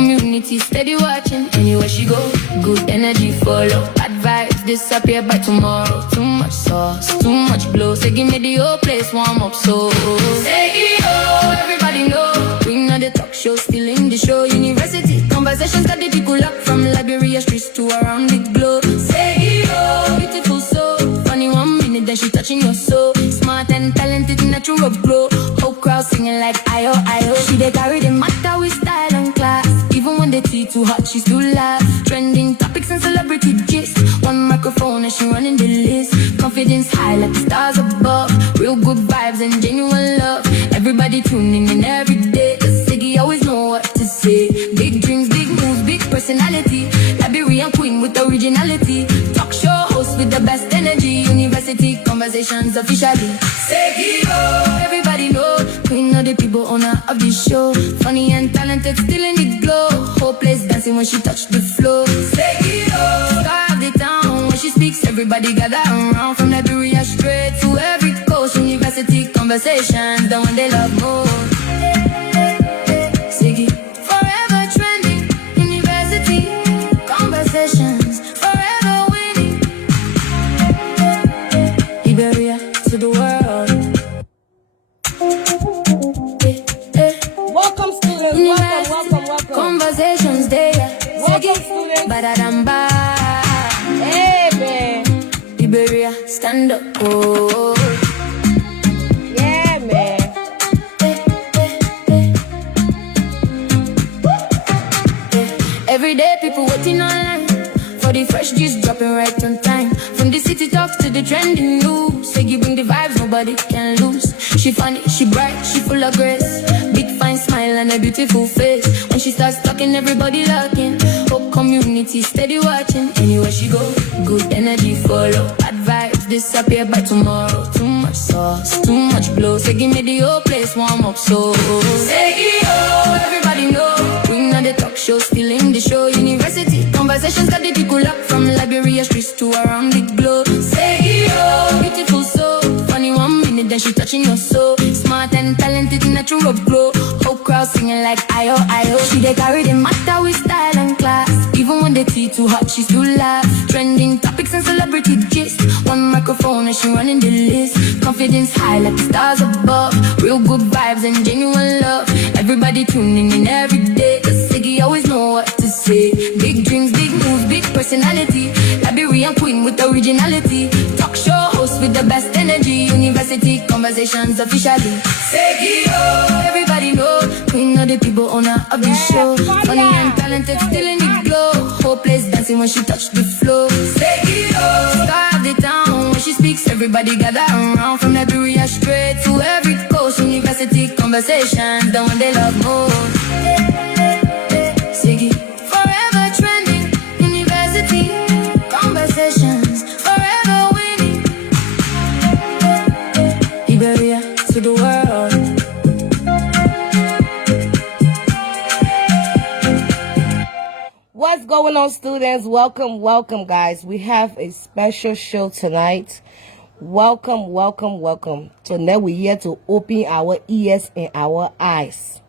community steady watching. Anywhere she go, good energy follow. Bad vibes disappear by tomorrow. Too much sauce, too much glow. Say give me the whole place warm up so. Say yo, everybody know. Queen of the talk show, still in the show. University conversations got the people up from Liberia streets to around the globe. Say yo, beautiful soul. Funny 1 minute, then she touching your soul. Smart and talented, natural glow. Whole crowd singing like I-O, I-O. She dey carry the matter with style and class. Even when the tea too hot, she still laugh. Trending topics and celebrity gist. One microphone and she running the list. Confidence high like the stars above. Real good vibes and genuine love. Everybody tuning in every day. Cause Siggy always know what to say. Big dreams, big moves, big personality. Liberian queen with originality. Talk show host with the best energy. University conversations officially. Siggy, oh, everybody know. Queen of the people, owner of the show. Funny and talented, still in the glow. Whole place dancing when she touch the floor. Siggy, oh, star of the town. When she speaks, everybody gather around. From Liberia straight to every coast. University conversations, the one they love most. Siggy, forever trending. University conversations, forever winning. Liberia to the world. Welcome, students. Welcome. Conversations there. Welcome, students. Badadamba. Hey, man. Liberia, stand up. Oh. Yeah, man. Every day people waiting online for the fresh juice dropping right on time. From the city talks to the trending news. Say you bring the vibes, nobody can lose. She funny, she bright, she full of grace. Big fine smile and a beautiful face. When she starts talking, everybody looking. Whole community steady watching. Anywhere she go, good energy follow. Bad vibes disappear by tomorrow. Too much sauce, too much glow. Say give me the whole place warm up so. Say yo, everybody know. Queen of the talk show, still in the show. University conversations got the people up from Liberia streets to around the globe. Say yo, beautiful soul. Funny 1 minute, then she touching your soul. Smart and talented, natural glow. Whole crowd singing like I-O, I-O. She dey carry the matter with style and class. Even when the tea too hot, she still laugh. Trending topics and celebrity gist. One microphone and she running the list. Confidence high like the stars above. Real good vibes and genuine love. Everybody tuning in every day. Cause Siggy always know what to say. Big dreams, big moves, big personality. Liberian queen with originality. Talk show host with the best energy. University conversations officially. Siggy, oh, everybody know. Queen of the people, owner of the show. Funny and talented, still in the glow. Whole place dancing when she touch the floor. Siggy, oh, star of the town. When she speaks, everybody gather around. From Liberia straight to every coast. University conversations, the one they love most. Siggy, forever trending. University conversations, forever winning. Liberia to the world. What's going on, students? Welcome, guys. We have a special show tonight. Welcome. Tonight we're here to open our ears and our eyes.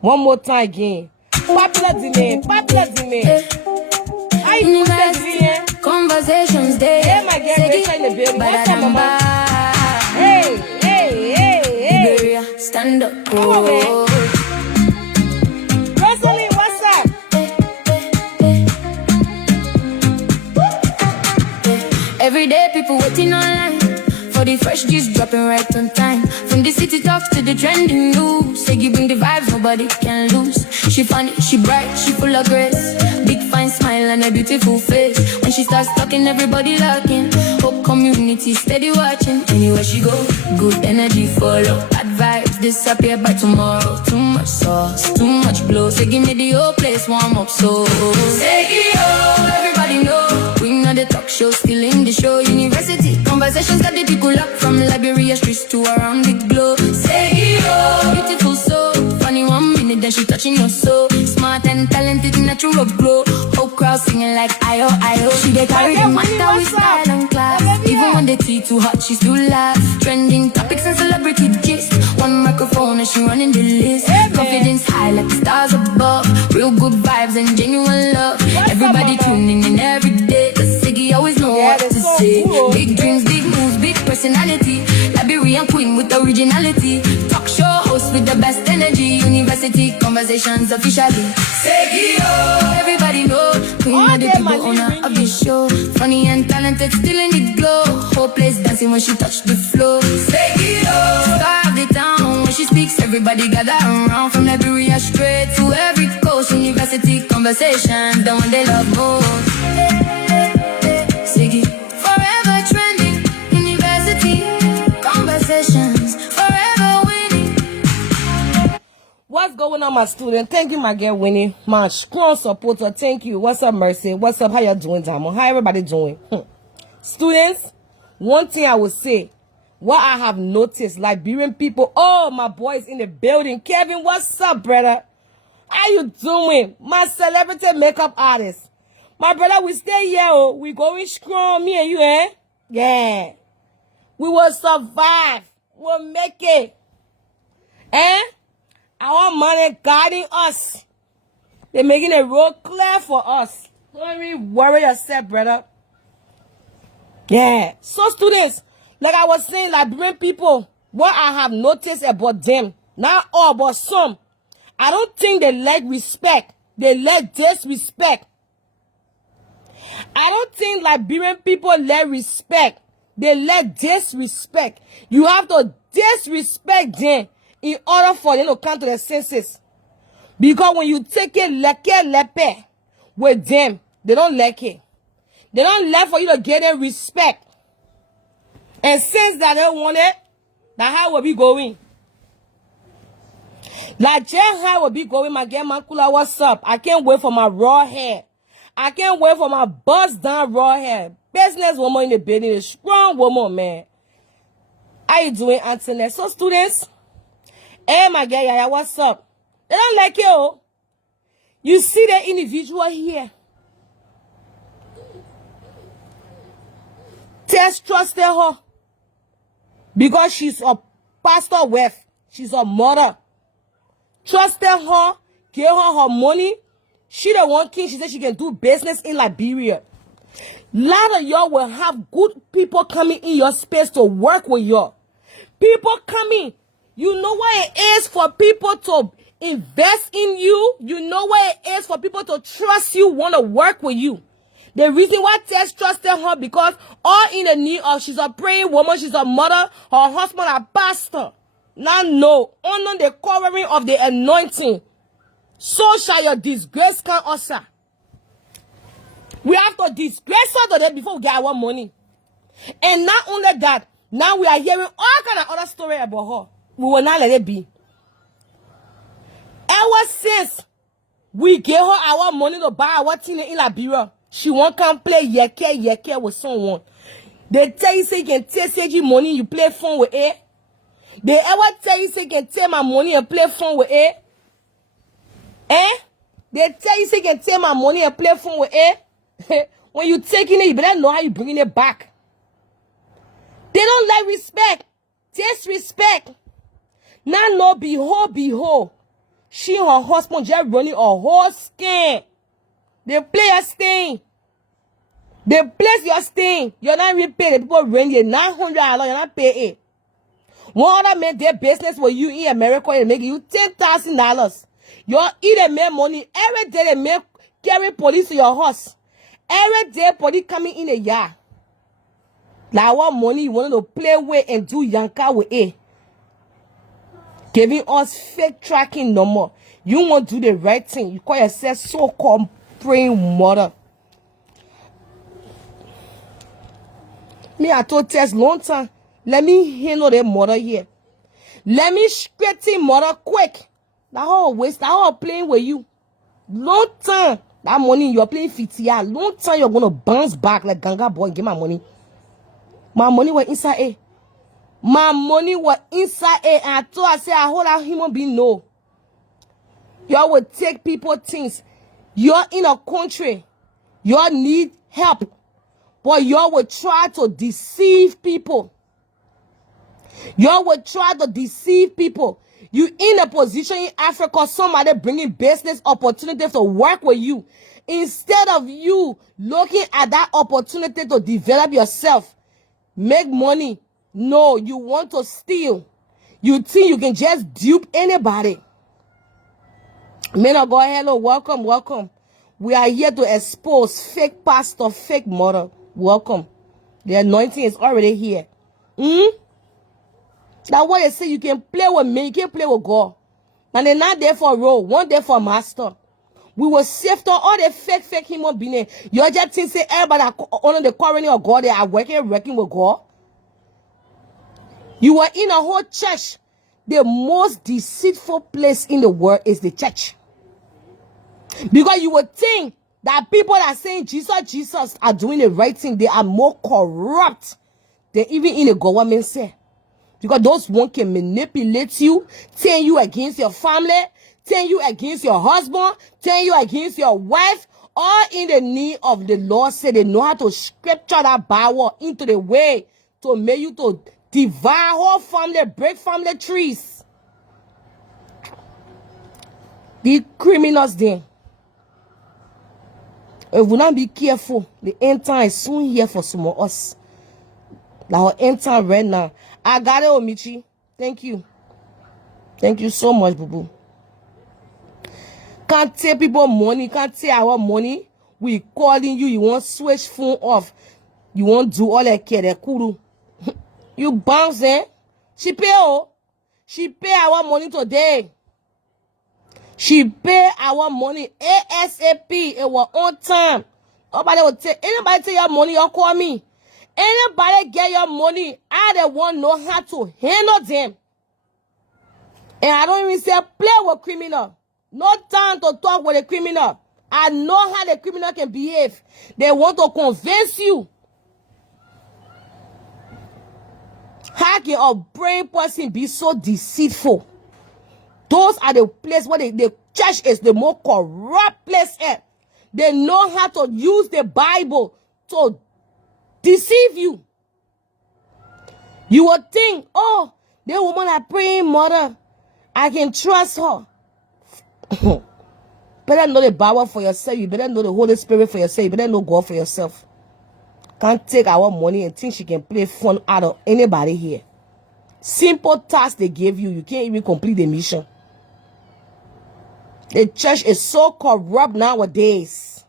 One more time again. Popular demand. I University conversations day. Hey, my girl, you're in the building. What's up, mama? Hey. Liberia, stand up. Come on, man. Rosalie, what's up? Every day people waiting online for the fresh juice dropping right on time. From the city talks to the trending news. Say you bring the vibes, nobody can lose. She funny, she bright, she full of grace. Big fine smile and a beautiful face. When she starts talking, everybody looking. Whole community steady watching. Anywhere she go, good energy follow. Bad vibes disappear by tomorrow. Too much sauce, too much glow. Say give me the whole place warm up so. Say yo, everybody know. Queen of the talk show, still in the show. University conversations got the people up from Liberia streets to around the globe. Say yo, beautiful soul. Funny 1 minute, then she touching your soul. Smart and talented, natural glow. Whole crowd singing like ayo, ayo. She dey carry the matter with style and class. Even when the tea too hot, she still laugh. Trending topics and celebrity gist. One microphone and she running the list. Confidence high like the stars above. Real good vibes and genuine love. Everybody tuning in every day. Cause Siggy always know what to say. Big dreams, big moves, big personality. Liberian queen with originality. Talk show host with the best energy. University conversations officially. Siggy, oh, everybody know. Queen of the people, owner of the show. Funny and talented, still in the glow. Whole place dancing when she touch the floor. Siggy, oh, star of the town. When she speaks, everybody gather around. From Liberia straight to every coast. University conversation, the one they love most. Siggy, forever trending. University conversations, forever winning. What's going on, my student? Thank you, my girl Winnie, my strong supporter. Thank you. What's up, Mercy? What's up? How you doing, Diamond? How everybody doing? Students, one thing I would say, what I have noticed, Liberian people, oh, my boys in the building. Kevin, what's up, brother? How you doing? My celebrity makeup artist. My brother, we stay here, oh. We going strong, me and you, eh? Yeah. We will survive. We'll make it. Eh? Our money guiding us. They're making a road clear for us. Don't really worry yourself, brother. Yeah. So, students, like I was saying, Liberian people, what I have noticed about them, not all, but some, I don't think they lack respect. They lack disrespect. I don't think Liberian people lack respect. They lack disrespect. You have to disrespect them in order for them to come to their senses. Because when you take it lepe with them, they don't like it. They don't like for you to get them respect. And since that they want it, that's how we'll be going. Like just how we'll be going, my girl Mankula, what's up? I can't wait for my raw hair. I can't wait for my bust down raw hair. Business woman in the building, a strong woman, man. How you doing, Antoinette? So, students, hey, my girl, Yaya, what's up? They don't like it, oh. You see the individual here. Just trusted her. Because she's a pastor wife. She's a mother. Trusted her. Gave her money. She the one king. She said she can do business in Liberia. A lot of y'all will have good people coming in your space to work with y'all. People coming. You know what it is for people to invest in you. You know what it is for people to trust you, want to work with you. The reason why Tess trusted her, because all in the need of, she's a praying woman, she's a mother, her husband a pastor. Now no, honor the covering of the anointing. So shall your disgrace come also. We have to disgrace her today before we get our money. And not only that, now we are hearing all kind of other story about her. We will not let it be. Ever since we gave her our money to buy our thing in Liberia, she won't come play yeke with someone. They tell you say you can take you money, you play phone with it. They ever tell you say you can take my money and play phone with it? Eh? They tell you say you can take my money and play phone with it? When you taking it, you better know how you bringing it back. They don't like respect. Disrespect. Now no, behold. She and her husband just running a whole scam. They play a sting. They place your sting. You're not even paying. The people rent you $900. You're not paying it. One other man their business with you in America and make you $10,000. You're either make money every day. They make carry police to your house. Every day, police coming in a yard. Like what money you wanted to play with and do yanka with it. Giving us fake tracking no more. You want to do the right thing. You call yourself so-called praying mother. Me, I told Tess long time, let me handle that mother here. Let me straighten mother quick. That whole waste, that whole playing with you. Long time. That money you're playing 50 years. Long time you're going to bounce back like Ganga boy and get my money. My money was inside it. My money was inside it. And I told her, I say, I hold out human being no. Y'all will take people things. You're in a country. Y'all need help. But y'all will try to deceive people. Y'all will try to deceive people. You in a position in Africa, somebody bringing business opportunities to work with you. Instead of you looking at that opportunity to develop yourself, make money. No, you want to steal. You think you can just dupe anybody. Men of God, hello, welcome, welcome. We are here to expose fake pastor, fake mother. Welcome. The anointing is already here. That's why they say you can play with me, you can play with God. And they're not there for role, one there for master. We will sift all the fake human beings. You just think say everybody on the colony of God, they are working with God. You are in a whole church. The most deceitful place in the world is the church. Because you would think that people that are saying Jesus are doing the right thing. They are more corrupt than even in the government say. Because those one can manipulate you, turn you against your family, turn you against your husband, turn you against your wife, all in the need of the Lord. Say they know how to scripture that Bible into the way to make you to divide whole family, break family trees. The criminals then. If we not be careful, the end time is soon here for some of us. Our end time right now. I got it, Omichi. Thank you. Thank you so much, boo-boo. Can't take people money, can't take our money. We calling you, you want switch phone off. You want do all that care, that kuru. You bounce, eh? She pay, oh. She pay our money today. She pay our money ASAP. It was on time. Nobody will take, anybody take your money, you call me. Anybody get your money, I don't want know how to handle them. And I don't even say play with criminal. No time to talk with a criminal. I know how the criminal can behave. They want to convince you. How can a brain person be so deceitful? Those are the places where the church is the more corrupt place at. They know how to use the Bible to deceive you. You would think, oh, the woman are praying mother, I can trust her. Better know the Bible for yourself. You better know the Holy Spirit for yourself. You better know God for yourself. Can't take our money and think she can play fun out of anybody here. Simple task they gave you, you can't even complete the mission. The church is so corrupt nowadays.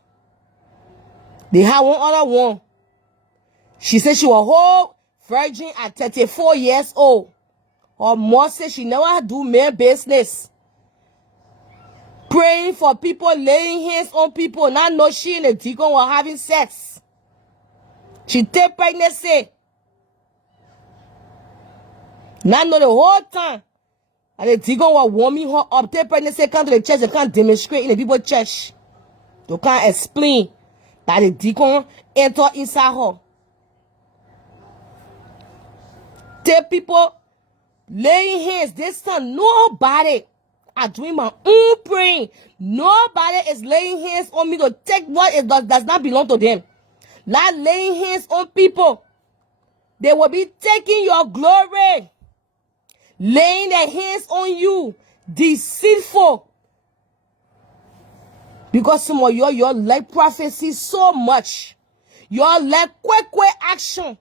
They have one other one. She said she was whole virgin at 34 years old. Her mom said she never do man business. Praying for people, laying hands on people. Now know she and the deacon were having sex. She take pregnancy. Now know the whole time. And the deacon was warming her up. Take pregnancy, come to the church, they can't demonstrate in the people's church. They can't explain that the deacon entered inside her. Tell people, laying hands, this time, nobody. I doing my own praying. Nobody is laying hands on me to take what it does not belong to them. Not laying hands on people. They will be taking your glory. Laying their hands on you. Deceitful. Because some of you like prophecy so much. You like quick action.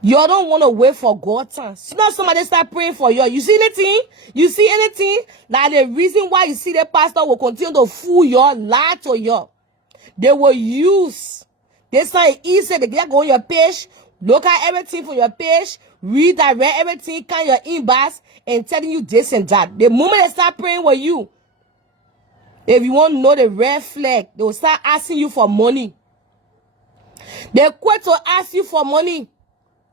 You don't want to wait for God's time. Not somebody start praying for you. You see anything? You see anything? That the reason why you see the pastor will continue to fool you, lie to you. They will use. This time easy. They get go on your page. Look at everything from your page. Redirect everything. Can your inbox and telling you this and that. The moment they start praying with you, if you want to know the red flag, they will start asking you for money. They quit to ask you for money.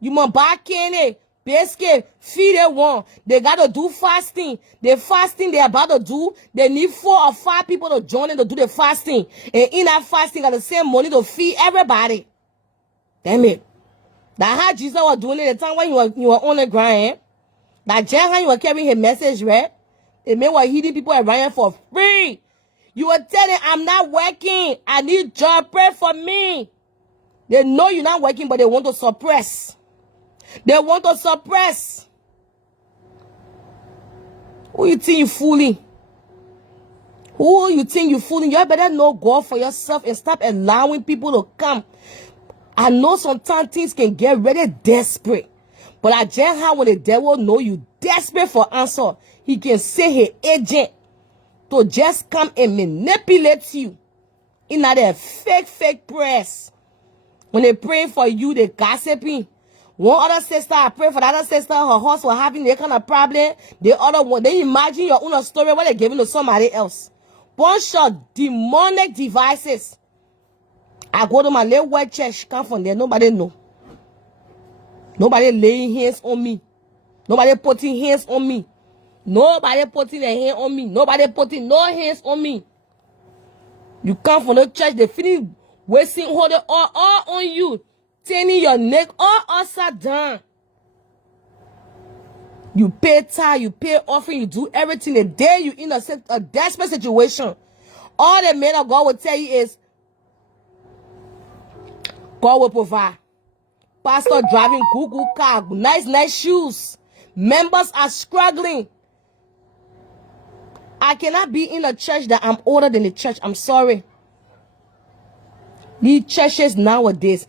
You must buy candy, biscuit, feed it one. They got to do fasting. The fasting they're about to do, they need 4 or 5 people to join in to do the fasting. And in that fasting, got the same money to feed everybody. Damn it. That's how Jesus was doing it the time when you were on the ground. That just how you were carrying his message, right? They may were hitting people around for free. You were telling, I'm not working. I need job. Pray for me. They know you're not working, but they want to suppress. They want to suppress. Who you think you fooling? Who you think you fooling? You better know God for yourself and stop allowing people to come. I know sometimes things can get really desperate. But I just how when the devil know you desperate for answer, he can send his agent to just come and manipulate you. In that fake press. When they praying for you, they gossiping. One other sister, I pray for the other sister, her husband was having that kind of problem. The other one, they imagine your own story what they're giving to somebody else. Bunch of demonic devices. I go to my little white church, come from there, nobody know. Nobody laying hands on me. Nobody putting hands on me. Nobody putting a hand on me. Nobody putting no hands on me. You come from the church, they finish wasting holding all on you. Turning your neck all upside down. You pay tithe, you pay offering, you do everything. The day you in a desperate situation, all the men of God will tell you is, God will provide. Pastor driving Google car, nice shoes. Members are struggling. I cannot be in a church that I'm older than the church. I'm sorry. These churches nowadays,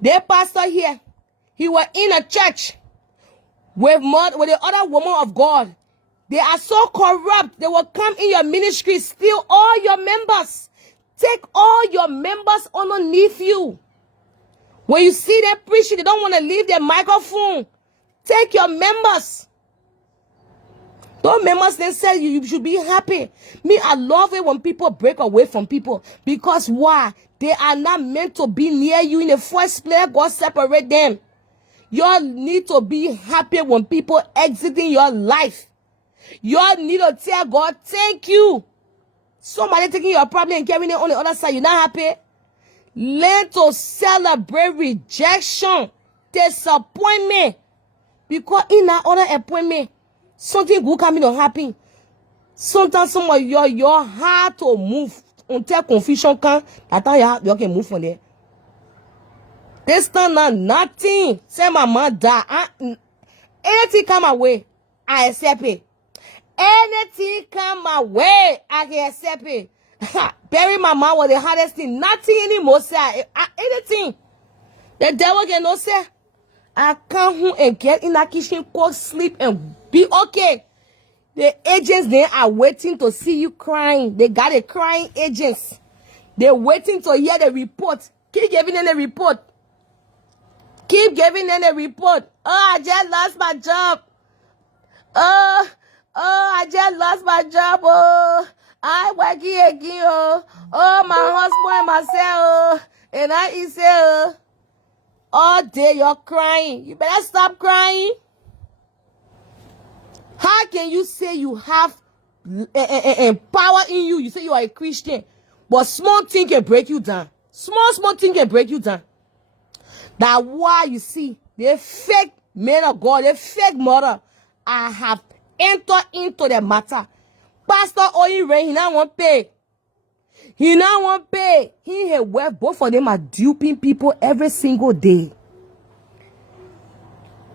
their pastor here, he was in a church with the other woman of God. They are so corrupt. They will come in your ministry, steal all your members. Take all your members underneath you. When you see them preaching, they don't want to leave their microphone. Take your members. Those members, they say you should be happy. Me, I love it when people break away from people. Because why? They are not meant to be near you in the first place. God separate them. You need to be happy when people exiting your life. You need to tell God, thank you. Somebody taking your problem and carrying it on the other side. You're not happy? Learn to celebrate rejection, disappointment. Because in that other appointment, something good coming to happen. Sometimes some of your heart to move until confusion can. That time you can move from there. This time now, nothing. Say my mom died. Anything come my way, I accept it. Anything come my way, I can accept it. Bury my mom was the hardest thing. Nothing anymore, say anything. The devil can no say. I come home and get in that kitchen, cook, sleep, and be okay. The agents there are waiting to see you crying. They got a crying agents. They're waiting to hear the report. Keep giving them the report. Keep giving them the report. Oh, I just lost my job. Oh, I just lost my job. Oh, I working again. Oh, my husband and myself. Oh, and I say, all day you're crying. You better stop crying. How can you say you have power in you? You say you are a Christian, but small thing can break you down. Small thing can break you down. That's why you see the fake men of God, the fake mother, I have entered into the matter. Pastor Oyin Rain, he now won't pay. He now won't pay. He and wife, both of them are duping people every single day.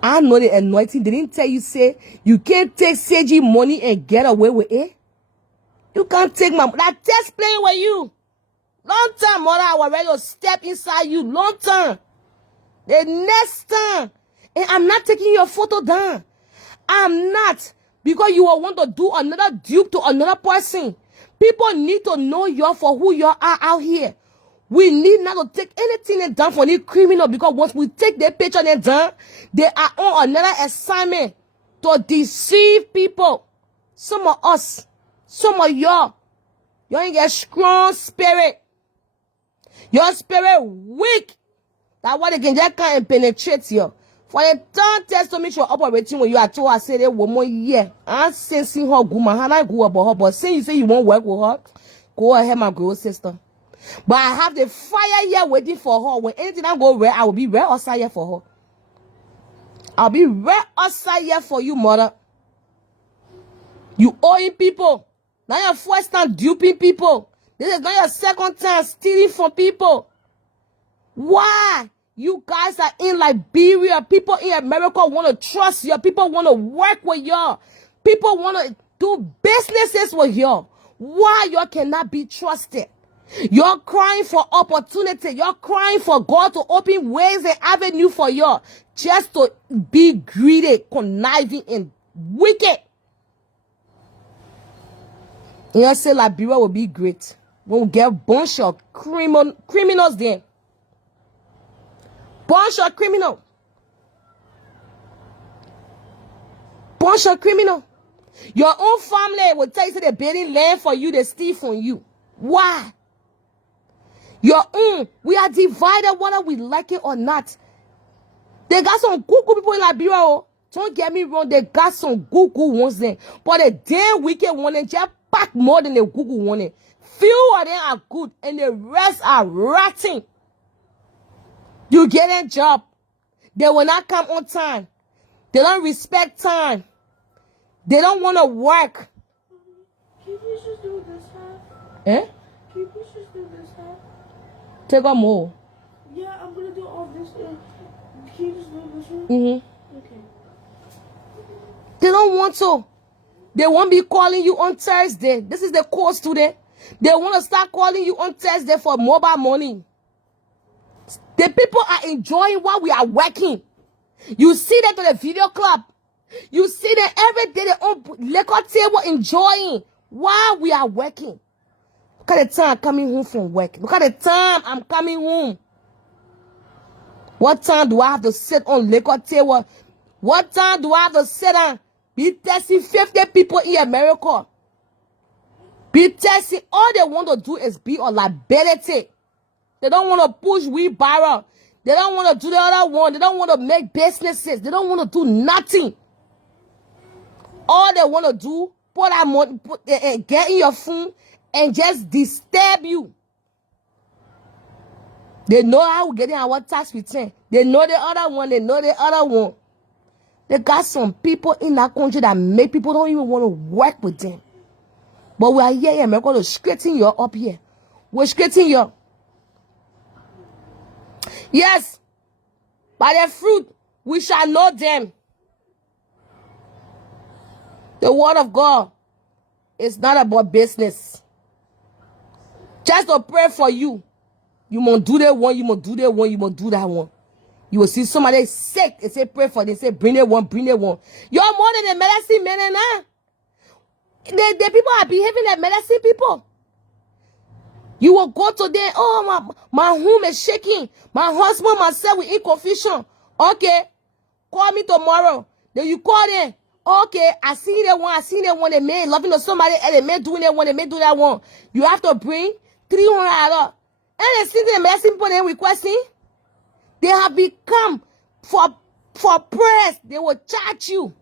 I know the anointing. They didn't tell you, say, you can't take CG money and get away with it. You can't take my money. That test playing with you. Long time, mother, I was ready to step inside you. Long time. The next time. And I'm not taking your photo down. I'm not. Because you will want to do another dupe to another person. People need to know you for who you are out here. We need not to take anything down for any criminal, because once we take their picture and down, they are on another assignment to deceive people. Some of us, some of y'all ain't get strong spirit. Your spirit weak. That's why they can just come and penetrate you. For the time test to make sure operating when you are told, I say that woman, yeah, I'm sensing her good, man. I go about her, but since you say you won't work with her, go ahead, my girl sister. But I have the fire here waiting for her. When anything I go rare, I will be rare outside here for her. I'll be rare outside here for you, mother. You owing people. Now your first time duping people. This is not your second time stealing from people. Why? You guys are in Liberia. People in America want to trust you. People want to work with y'all. People want to do businesses with y'all. Why y'all cannot be trusted? You're crying for opportunity. You're crying for God to open ways and avenue for y'all. Just to be greedy, conniving, and wicked. And you say Liberia will be great. We'll get a bunch of criminals there. Bunch of criminal. Bunch of criminal. Your own family will tell you they're building land for you, they steal from you. Why? Your own. We are divided whether we like it or not. They got some good people in Liberia. Oh. Don't get me wrong, they got some good ones there. But the damn wicked one, they just pack more than the good one. Few of them are good and the rest are rotting. You get a job. They will not come on time. They don't respect time. They don't want to work. Can you please just do this half? Eh? Can you please just do this half? Take on more. Yeah, I'm gonna do all this. Can you just do this one? Mm-hmm. Okay. They don't want to. They won't be calling you on Thursday. This is the course today. They want to start calling you on Thursday for mobile money. The people are enjoying while we are working. You see that on the video club. You see that every day they on liquor table enjoying while we are working. Look at the time I'm coming home from work. Look at the time I'm coming home. What time do I have to sit on liquor table? What time do I have to sit down? Be testing 50 people in America. Be testing. All they want to do is be on liability. They don't want to push wheelbarrow. They don't want to do the other one. They don't want to make businesses. They don't want to do nothing. All they want to do, put that money, get in your phone and just disturb you. They know how we're getting our tax return. They know the other one. They know the other one. They got some people in that country that make people don't even want to work with them. But we are here in America to straighten you up here. We're straightening you. Yes, by their fruit we shall know them. The word of God is not about business. Just to pray for you. You must do that one, you must do that one, you must do that one. You will see somebody sick, they say pray for them, they say bring that one, bring that one. You're more than the medicine men now. The people are behaving like medicine people. You will go to them, oh, my home is shaking. My husband, myself, we in confusion. Okay, call me tomorrow. Then you call them. Okay, I see that one, they may loving to somebody, and they may doing that one, they may do that one. You have to bring $300. And they see the medicine people they requesting. They have become, for prayers, they will charge you.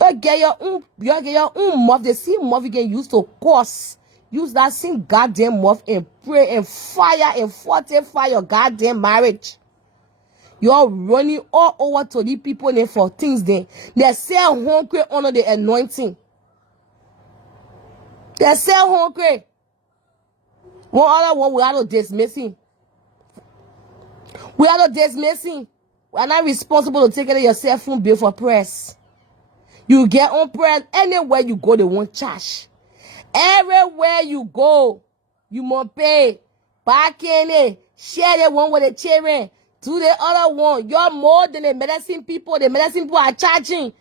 You get your own mouth. They see mouth you can use to curse. Use that same goddamn mouth and pray and fire and fortify your goddamn marriage. You're running all over to the people there for things then. They sell hungry under the anointing. They sell hungry. One other one we are not dismissing. We are not dismissing. We are not responsible to take care of your cell phone bill for press. You get on prayer anywhere you go, they won't charge. Everywhere you go, you must pay. Back in it, share the one with the children. Do the other one. You're more than the medicine people. The medicine people are charging.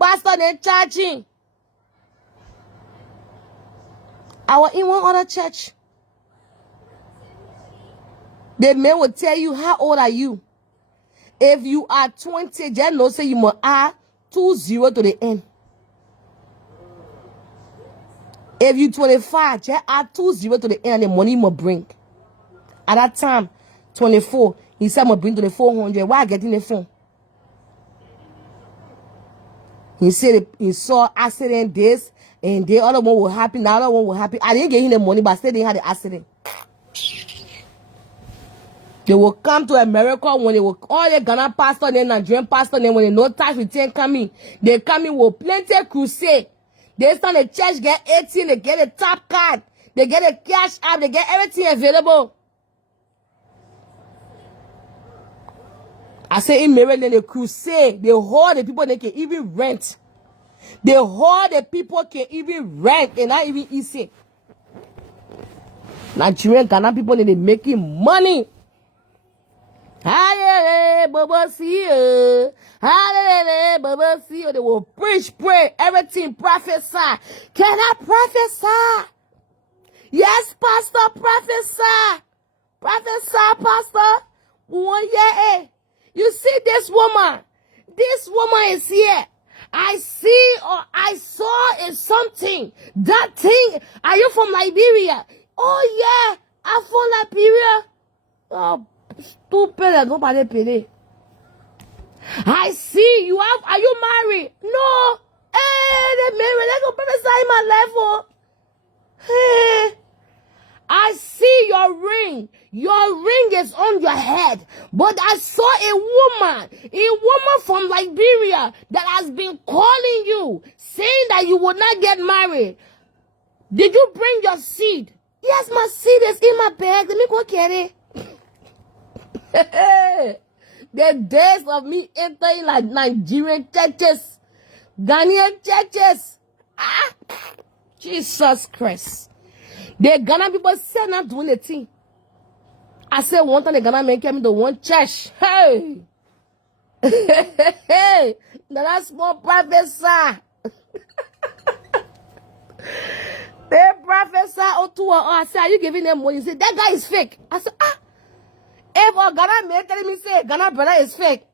Pastor, they're charging. I was in one other church. The man will tell you, how old are you? If you are 20, just know say you must add 20 to the end. If you 25, just add 20 to the end and the money you must bring. At that time, 24, he said, I'm going to bring to the 400. Why getting the phone? He said he saw accident this and the other one will happen, the other one will happen. I didn't get him the money, but I still didn't have the accident. They will come to America when they will, all the Ghana pastor and Nigerian pastor, and when they know tax return coming, they come in with plenty crusade. They stand the church, get 18, they get a top card, they get a cash app, they get everything available. I say in Maryland, the crusade, they hold the people they can even rent. They hold the people can even rent and not even easy. Nigerian Ghana people, they making money. Hallelujah, Baba, see you. Hallelujah, Baba, see you. They will preach, pray, everything, prophesy. Can I prophesy? Yes, Pastor, prophesy. Prophesy, Pastor. Oh, yeah. You see this woman? This woman is here. I see or I saw is something. That thing. Are you from Liberia? Oh, yeah. I'm from Liberia. Oh, stupid, nobody pay. I see you have. Are you married? No. Hey, they married. They gonna prophesy in my life. Oh. Hey, I see your ring. Your ring is on your head. But I saw a woman from Liberia that has been calling you, saying that you would not get married. Did you bring your seed? Yes, my seed is in my bag. Let me go get it. The days of me entering like Nigerian churches, Ghanaian churches. Ah, Jesus Christ. The Ghana people said not doing the thing. I said one time the Ghana men came into one church. Hey. Hey. That small professor. The professor I said, are you giving them money? He said, that guy is fake. I said, if a Ghana man telling me say Ghana brother is fake,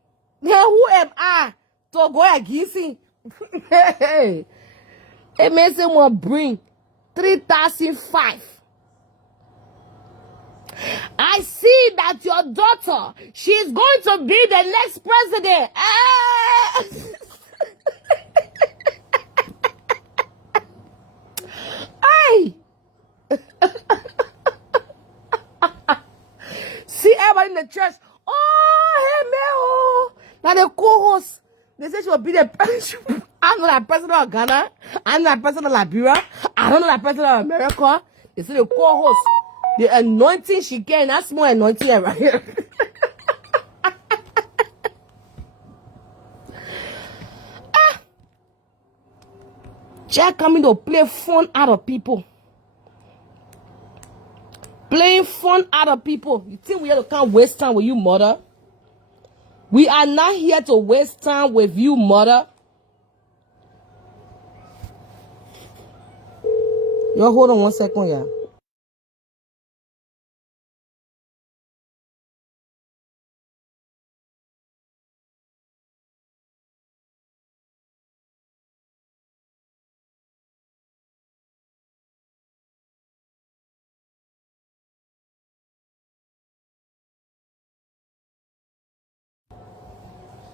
then who am I to go against him? It makes him want to bring 3,005. I see that your daughter, she's going to be the next president. Hey! See everybody in the church. Oh, hey, man. Now the co-host, they say she will be the president. I'm not the president of Ghana. I'm not the president of Liberia. I don't know the president of America. They say the co-host. The anointing she get, that's more anointing right here. Jack coming to play fun out of people. Playing fun out of people. You think we have to come waste time with you, mother? We are not here to waste time with you, mother. Yo, hold on 1 second, yeah.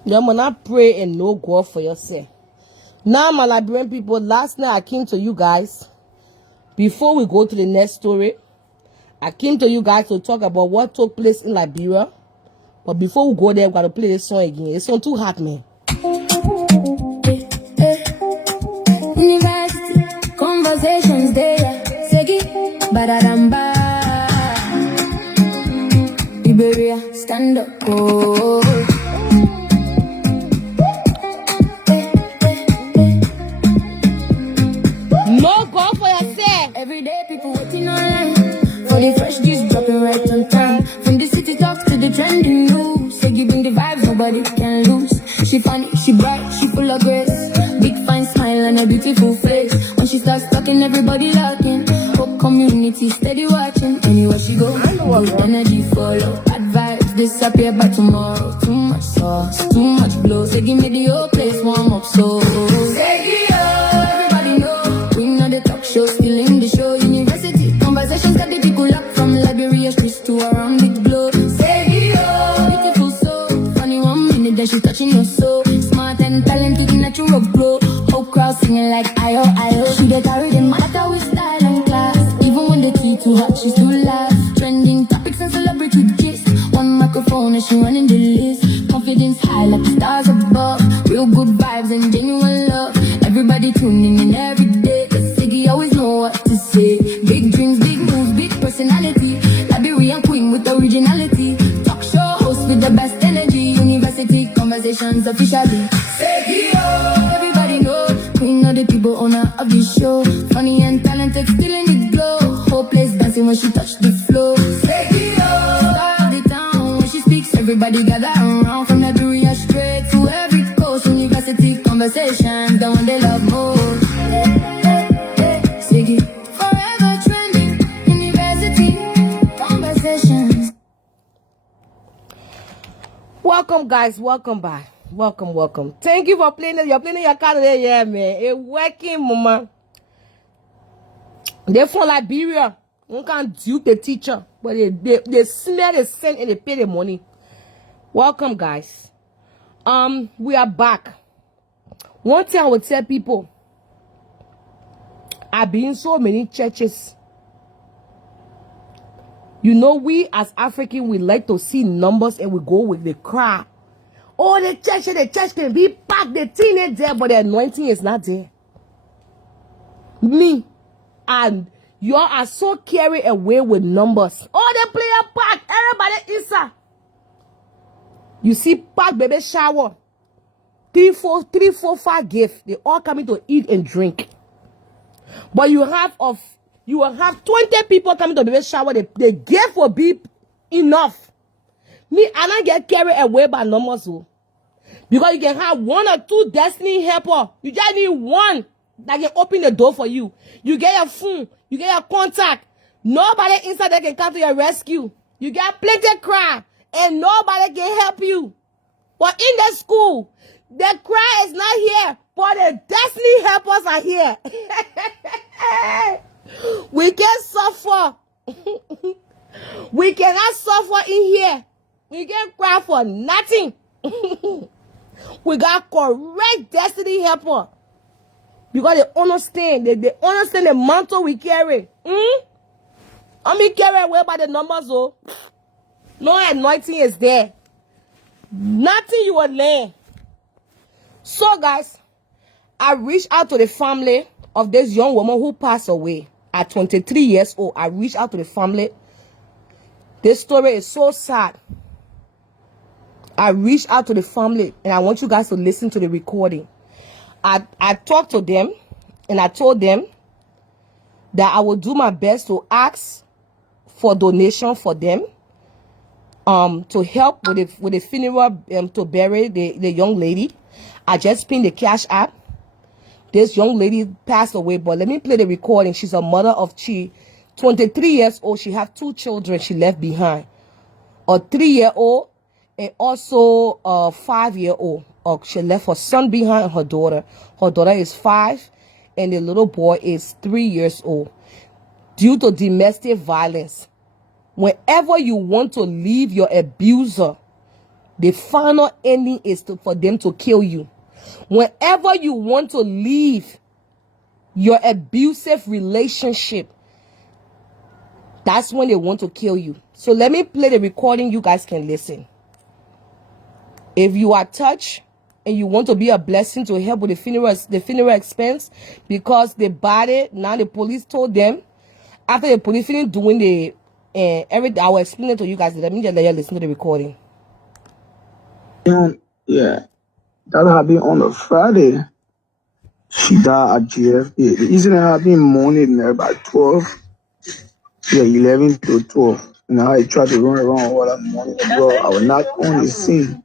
You must not pray and no God for yourself. Now, my Liberian people, last night I came to you guys. Before we go to the next story, I came to you guys to talk about what took place in Liberia. But before we go there, we got to play this song again. This song too hot, man. University conversations there. Segi, badadamba. Liberia, stand up. Oh. No go for yourself. Every day people waiting online for the fresh juice dropping right on time. From the city talk to the trending news, say giving the vibes nobody can lose. She funny, she bright, she full of grace. Big fine smile and a beautiful face. When she starts talking, everybody laughing. Whole community steady watching. Anywhere she go, good energy follow. Bad vibes disappear by tomorrow. Too much sauce, too much blow. Say give me the whole place warm up so. Say everybody know. We know the talk show, still in the show. University conversations got the people up from Liberia streets to around the globe. Say beautiful soul. Funny 1 minute that she touching your soul. Smart and talented natural glow. Whole crowd singing like I-O, I-O. She get carried in matter with style and class. Even when the key too hot, she's too loud. Trending topics and celebrity gist. One that she running the list. Confidence high like the stars above. Real good vibes and genuine love. Everybody tuning in every day. Cause Siggy always know what to say. Big dreams, big moves, big personality. Liberian queen with originality. Talk show host with the best energy. University conversations officially. Siggy, oh, everybody know. Queen of the people, owner of the show. Funny and talented, still in the glow. Whole place dancing when she touch the floor. Siggy, oh, star of the town. When she speaks, everybody gather around. From Liberia straight to every coast. University conversations, the one they love most. Siggy, forever trending. University conversations. Welcome, guys. Welcome back. Welcome. Thank you for playing it. You're playing your card today, yeah, man. It's working, mama. They're from Liberia. One can't dupe the teacher, but they smell the scent and they pay the money. Welcome, guys. We are back. One thing I would tell people, I've been in so many churches. You know, we as Africans, we like to see numbers and we go with the crowd. Oh, the church can be packed, the thing is there, but the anointing is not there. Me and y'all are so carried away with numbers. Oh, they play a pack, everybody inside. You see, pack baby shower. 3, 4, 5 gifts. They all coming to eat and drink. But you will have 20 people coming to baby shower. The gift will be enough. Me, I don't get carried away by numbers. So. Because you can have 1 or 2 destiny helper. You just need one that can open the door for you. You get your phone. You get your contact. Nobody inside that can come to your rescue. You get plenty cry. And nobody can help you. But in the school, the cry is not here. But the destiny helpers are here. We can suffer. We cannot suffer in here. We can cry for nothing. We got correct destiny helper. Because they understand. They understand the mantle we carry. I mean, carry away by the numbers, though. No anointing is there. Nothing you will learn. So, guys, I reached out to the family of this young woman who passed away at 23 years old. I reached out to the family. This story is so sad. I reached out to the family, and I want you guys to listen to the recording. I talked to them, and I told them that I will do my best to ask for donation for them, to help with the funeral, to bury the young lady. I just pinned the cash app. This young lady passed away, but let me play the recording. She's a mother of 23 years old. She has 2 children she left behind, a 3-year-old and also a 5-year-old. She left her son behind and her daughter. Her daughter is 5 and the little boy is 3 years old. Due to domestic violence, whenever you want to leave your abuser, the final ending is for them to kill you. Whenever you want to leave your abusive relationship, that's when they want to kill you. So let me play the recording. You guys can listen. If you are touched and you want to be a blessing to help with the funeral expense, because the body, now the police told them, after the police finished doing the everything, I will explain it to you guys. Let me just let you listen to the recording. Yeah, that happened on a Friday. She died at GFA. The incident happened morning about 12. Yeah, 11 to 12. And I tried to run around all that morning as well. I was not on the scene.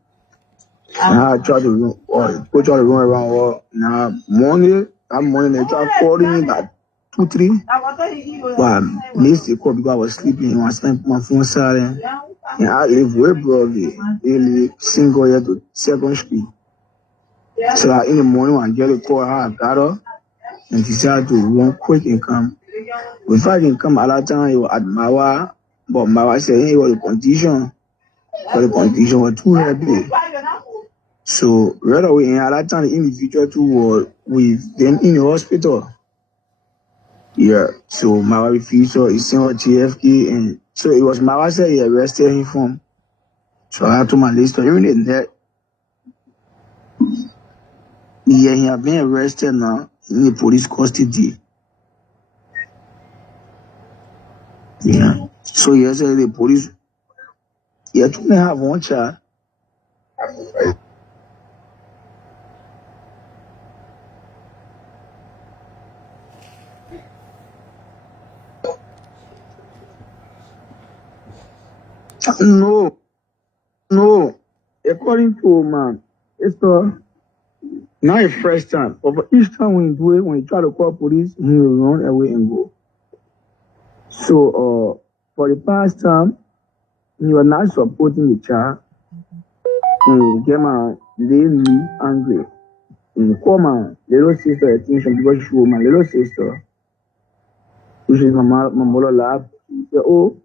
And I tried to run, try to run around all. Now, that morning, they tried calling me about 2, 3. But I missed the call because I was sleeping. And I spent my phone silent. And I live way broadly. They live single here to 2nd Street. So that in the morning, when I get a call, I got up and decided to run quick and come. If I can come at that time, he was at Mawa, but Mawa said he was the condition. But the condition was too heavy. So right away, and at that time, the individual too was with them in the hospital. Yeah, so Mawa refused, so he sent her GFK, and so it was Mawa said he arrested him from So I had to my sister, even in that, yeah, he had been arrested now in the police custody. Yeah. So yesterday the police, yeah, to have one child. No, no. According to man, it's not a first time. But for each time when you do it, when you try to call police, he will run away and go. So for the past time, you are not supporting the child. Get my really angry. Call my little sister attention because she was my little sister, which is my mother lab. She said, oh,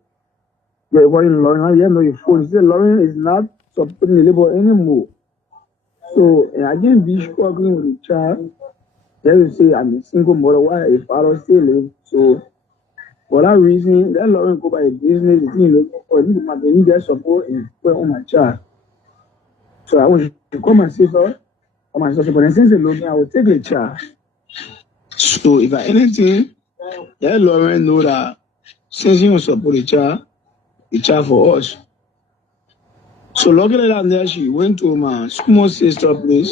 yeah, calling Lauren, you know your phone. She said, Lauren is not supporting the labor anymore. So, again, be struggling with the child. They will say, I'm a single mother, why if father still live? So, for that reason, let Lauren go by a business, the thing, or they need their support and put on my child. So, I want to call my sister, or my sister, but then since they're looking, I will take the child. So, if I anything, let Lauren know that since you don't support the child for us. So luckily that day she went to my small sister place.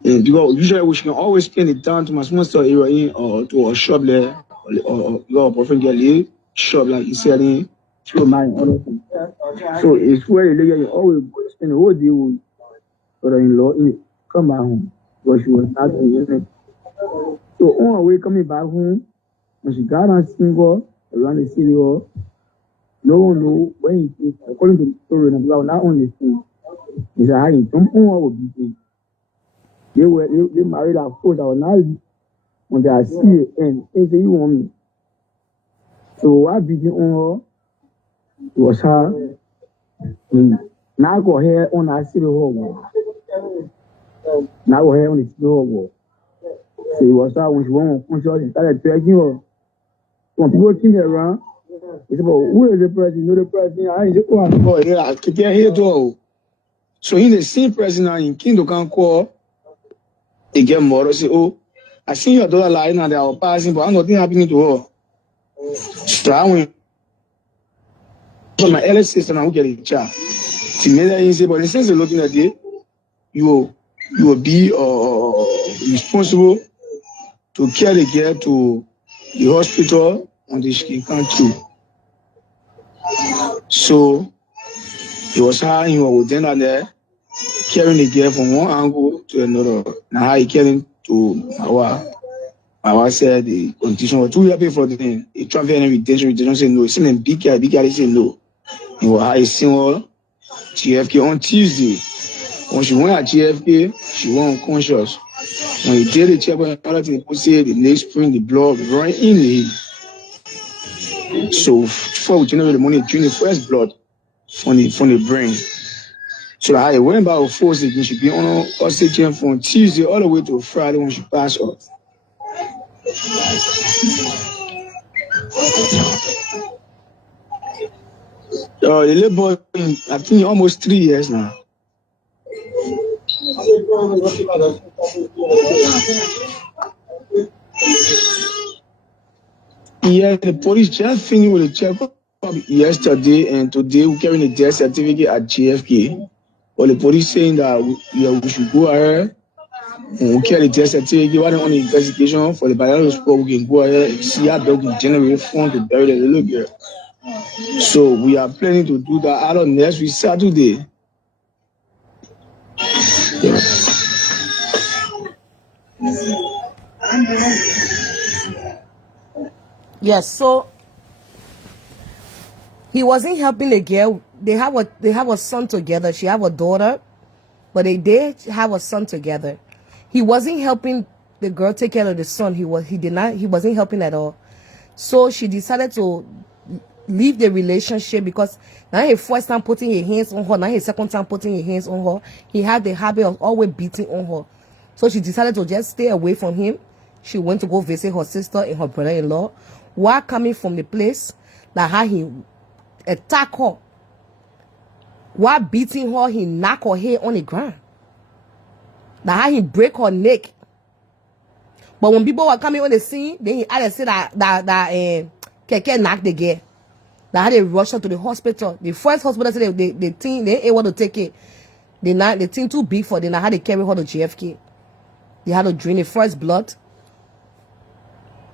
Because usually we can always spend it down to my small sister area or to a shop there or your boyfriend get a shop like he's selling through my other things. So it's where the lady always spend the whole day with brother-in-law come back home. But she was not in it. So on her way coming back home, when she got on single around the city hall, no one know when he came, according to the story, and about not only thing, he said, how you jump on what would be. They married at first. I was not when they are see the end. They say, you want me. So what beating on her was her. Now go here on our city hall. Now go here on the city hall. So it was her when she went on conscious and started dragging her. When people came around, they said, but who is the president? You know the president. I ain't go and call here. I keep here door. So in the same president now in Kingdom can call. They get more. Say, oh, I seen your daughter lying and they are passing, but nothing happening to her. So I went for my eldest sister and I will get a child. She made that easy, but instead of looking at it, you will be responsible to carry the girl to the hospital on the she can too. So it was her you were then and there carrying the girl from one angle to another. Now how he carrying to our said the condition was too happy for the thing. He travel and retention say no. He said big guy, they say no. He was high single GFK on Tuesday. When she went at GFK, she went unconscious. When he did the check, another thing, people say the next spring, the blood running in the head. So before we generate the money, drink the first blood from the brain. So I went back with force again. She be on oxygen from Tuesday all the way to Friday when she passed out. The little boy, I think almost 3 years now. Yeah, the police just finished with the check-up yesterday, and today we're carrying the death certificate at JFK. But the police saying that we should go ahead and we'll carry the death certificate. Why don't on the investigation for the biological sport, we can go ahead and see how we can generate funds to bury the little girl. So we are planning to do that out on next week Saturday. Yeah. Yes, so he wasn't helping the girl. They have a son together. She have a daughter, but they did have a son together. He wasn't helping the girl take care of the son. He wasn't helping at all. So she decided to leave the relationship because now his first time putting his hands on her, now his second time putting his hands on her. He had the habit of always beating on her. So she decided to just stay away from him. She went to go visit her sister and her brother-in-law. While coming from the place, that how he attacked her While beating her, he knocked her head on the ground. That's how he break her neck. But when people were coming on the scene, then he had to say that Keke knocked the girl. That's how they rushed her to the hospital. The first hospital said the thing they ain't able to take it. The thing too big for them. That's how they carry her to JFK. They had to drain the first blood.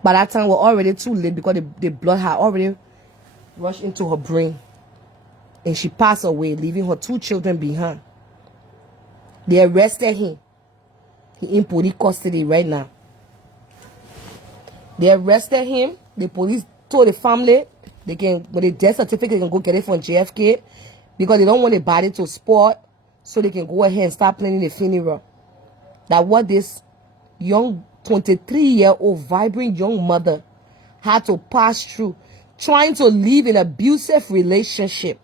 By that time, we're already too late because the blood had already rushed into her brain. And she passed away, leaving her 2 children behind. They arrested him. He in police custody right now. They arrested him. The police told the family they can, with the death certificate, they can go get it from JFK because they don't want the body to spoil, so they can go ahead and start planning the funeral. That what this young 23-year-old vibrant young mother had to pass through, trying to live in an abusive relationship.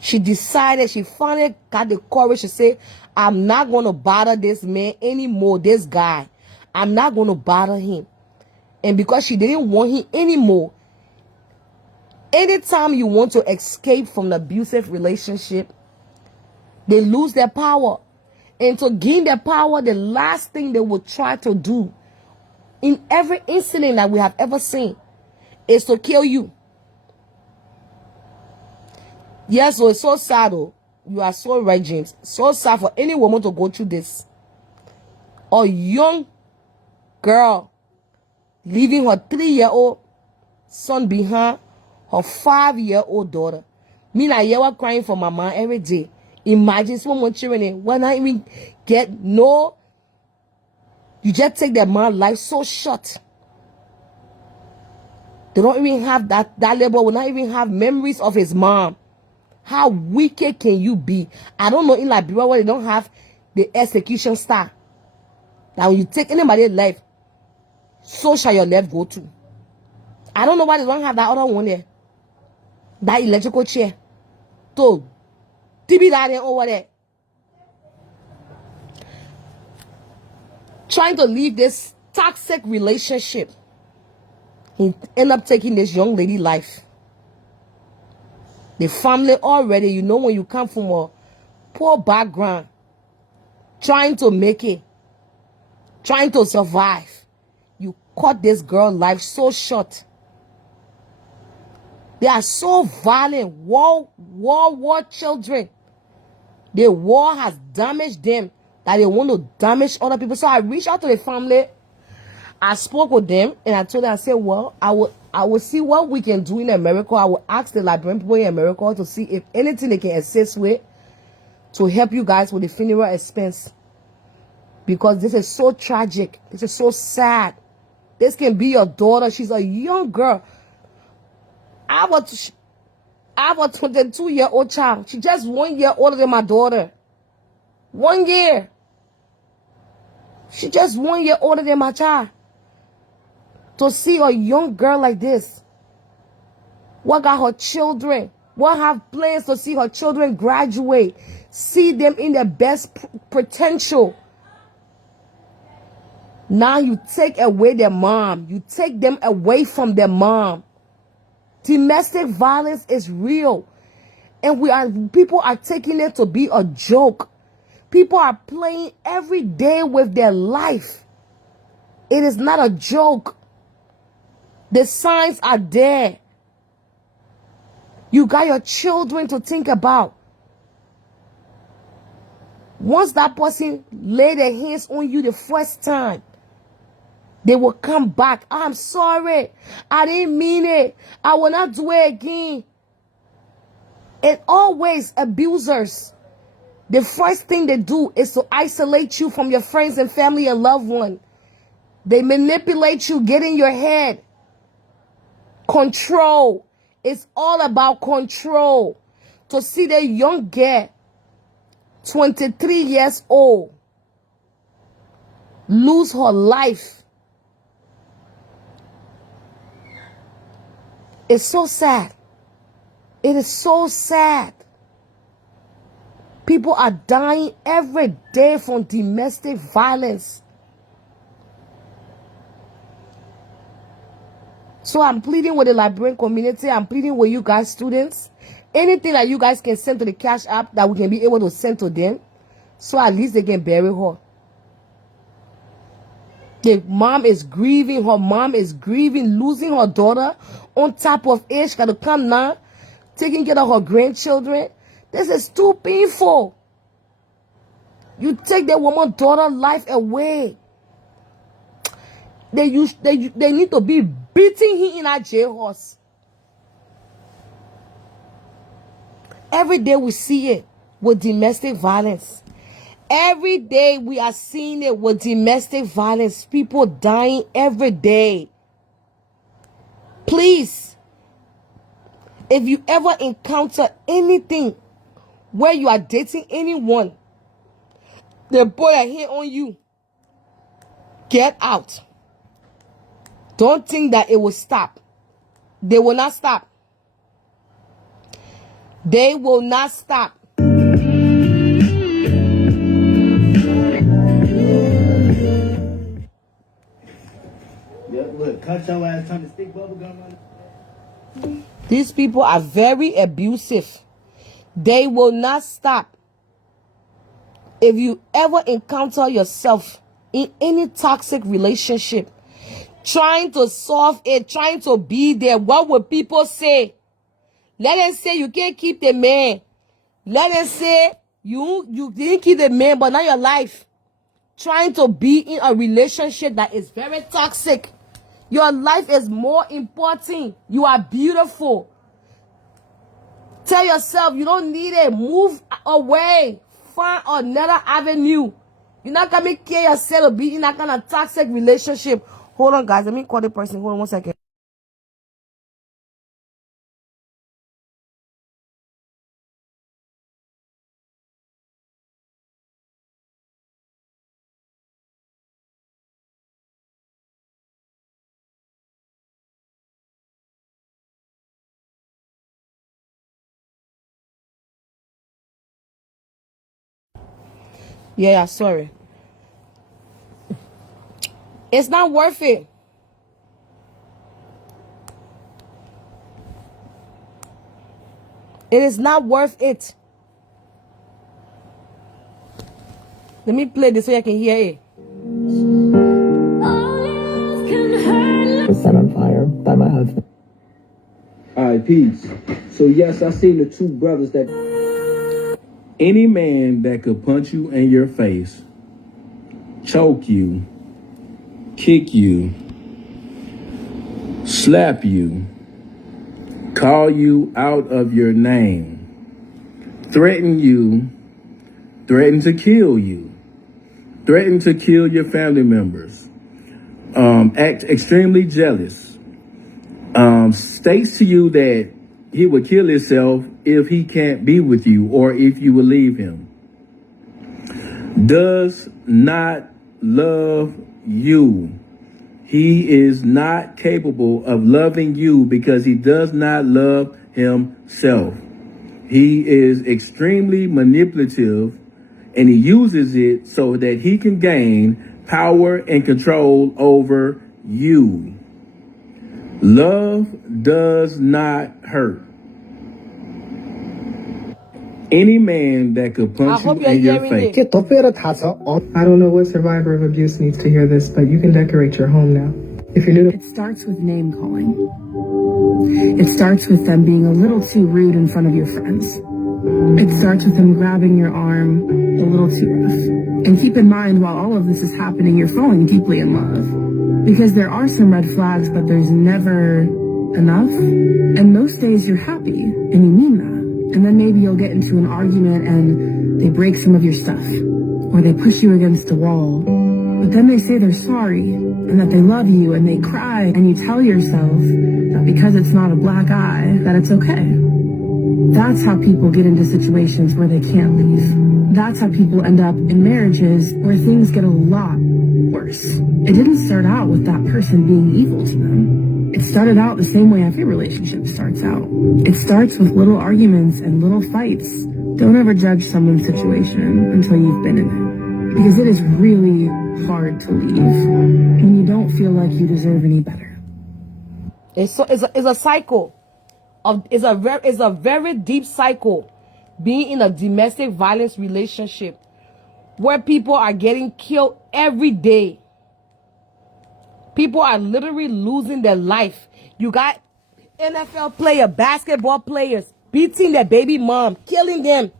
She decided, she finally got the courage to say, I'm not going to bother this man anymore, this guy. I'm not going to bother him. And because she didn't want him anymore, anytime you want to escape from an abusive relationship, they lose their power. And to gain their power, the last thing they will try to do in every incident that we have ever seen is to kill you. Yes, so it's so sad, though. You are so right, James. So sad for any woman to go through this. A young girl leaving her 3-year-old son behind, her 5-year-old daughter. Me and I were crying for my mom every day. Imagine so much children when I even get no. You just take their man's life so short. They don't even have that label, will not even have memories of his mom. How wicked can you be? I don't know in Liberia where they don't have the execution star. That when you take anybody's life, so shall your life go to. I don't know why they don't have that other one there. That electrical chair. So, TB that there over there. Trying to leave this toxic relationship. He end up taking this young lady life. The family already, you know, when you come from a poor background, trying to make it, trying to survive, you cut this girl's life so short. They are so violent, war children. The war has damaged them that they want to damage other people. So I reached out to the family. I spoke with them and I told them, I said, well, I will see what we can do in America. I will ask the Liberian people in America to see if anything they can assist with to help you guys with the funeral expense. Because this is so tragic. This is so sad. This can be your daughter. She's a young girl. I have a 22-year-old child. She's just 1 year older than my daughter. 1 year. She's just 1 year older than my child. To see a young girl like this, what got her children, what have plans to see her children graduate, see them in their best potential. Now you take away their mom. You take them away from their mom. Domestic violence is real. And people are taking it to be a joke. People are playing every day with their life. It is not a joke. The signs are there. You got your children to think about. Once that person lay their hands on you the first time, they will come back. I'm sorry. I didn't mean it. I will not do it again. And always abusers, the first thing they do is to isolate you from your friends and family and loved ones. They manipulate you, get in your head. Control. It's all about control. To see that young girl, 23 years old, lose her life. It's so sad. It is so sad. People are dying every day from domestic violence. So I'm pleading with the Liberian community. I'm pleading with you guys, students. Anything that you guys can send to the Cash App that we can be able to send to them, so at least they can bury her. The mom is grieving. Her mom is grieving, losing her daughter. On top of it, she got to come now, taking care of her grandchildren. This is too painful. You take that woman's daughter's life away. They need to be beating him in a jailhouse. Every day we see it with domestic violence. Every day we are seeing it with domestic violence. People dying every day. Please, if you ever encounter anything where you are dating anyone, the boy that hit on you, get out. Don't think that it will stop. They will not stop. They will not stop. Look, cut your ass trying to stick bubble gum on. These people are very abusive. They will not stop. If you ever encounter yourself in any toxic relationship, trying to solve it, trying to be there, what will people say? Let them say you can't keep the man. Let them say you didn't keep the man, but now your life. Trying to be in a relationship that is very toxic. Your life is more important. You are beautiful. Tell yourself you don't need it. Move away. Find another avenue. You're not going to care yourself to be in that kind of toxic relationship. Hold on, guys. Let me call the person. Hold on 1 second. Yeah, sorry. It's not worth it. It is not worth it. Let me play this so you can hear it. Was set on fire by my husband. Alright, peace. So yes, I seen the two brothers that any man that could punch you in your face, choke you, kick you, slap you, call you out of your name, threaten you, threaten to kill you, threaten to kill your family members, act extremely jealous, states to you that he would kill himself if he can't be with you or if you will leave him, does not love you. He is not capable of loving you because he does not love himself. He is extremely manipulative and he uses it so that he can gain power and control over you. Love does not hurt. Any man that could punch you in your face. I don't know what survivor of abuse needs to hear this, but you can decorate your home now. If you're new to It starts with name calling. It starts with them being a little too rude in front of your friends. It starts with them grabbing your arm a little too rough. And keep in mind, while all of this is happening, you're falling deeply in love. Because there are some red flags, but there's never enough. And most days you're happy, and you mean that. And then maybe you'll get into an argument and they break some of your stuff. Or they push you against the wall. But then they say they're sorry, and that they love you, and they cry, and you tell yourself that because it's not a black eye, that it's okay. That's how people get into situations where they can't leave. That's how people end up in marriages where things get a lot worse. It didn't start out with that person being evil to them. It started out the same way every relationship starts out. It starts with little arguments and little fights. Don't ever judge someone's situation until you've been in it. Because it is really hard to leave when you don't feel like you deserve any better. It's a cycle of it's a very deep cycle being in a domestic violence relationship where people are getting killed every day. People are literally losing their life. You got NFL players, basketball players beating their baby mom, killing them.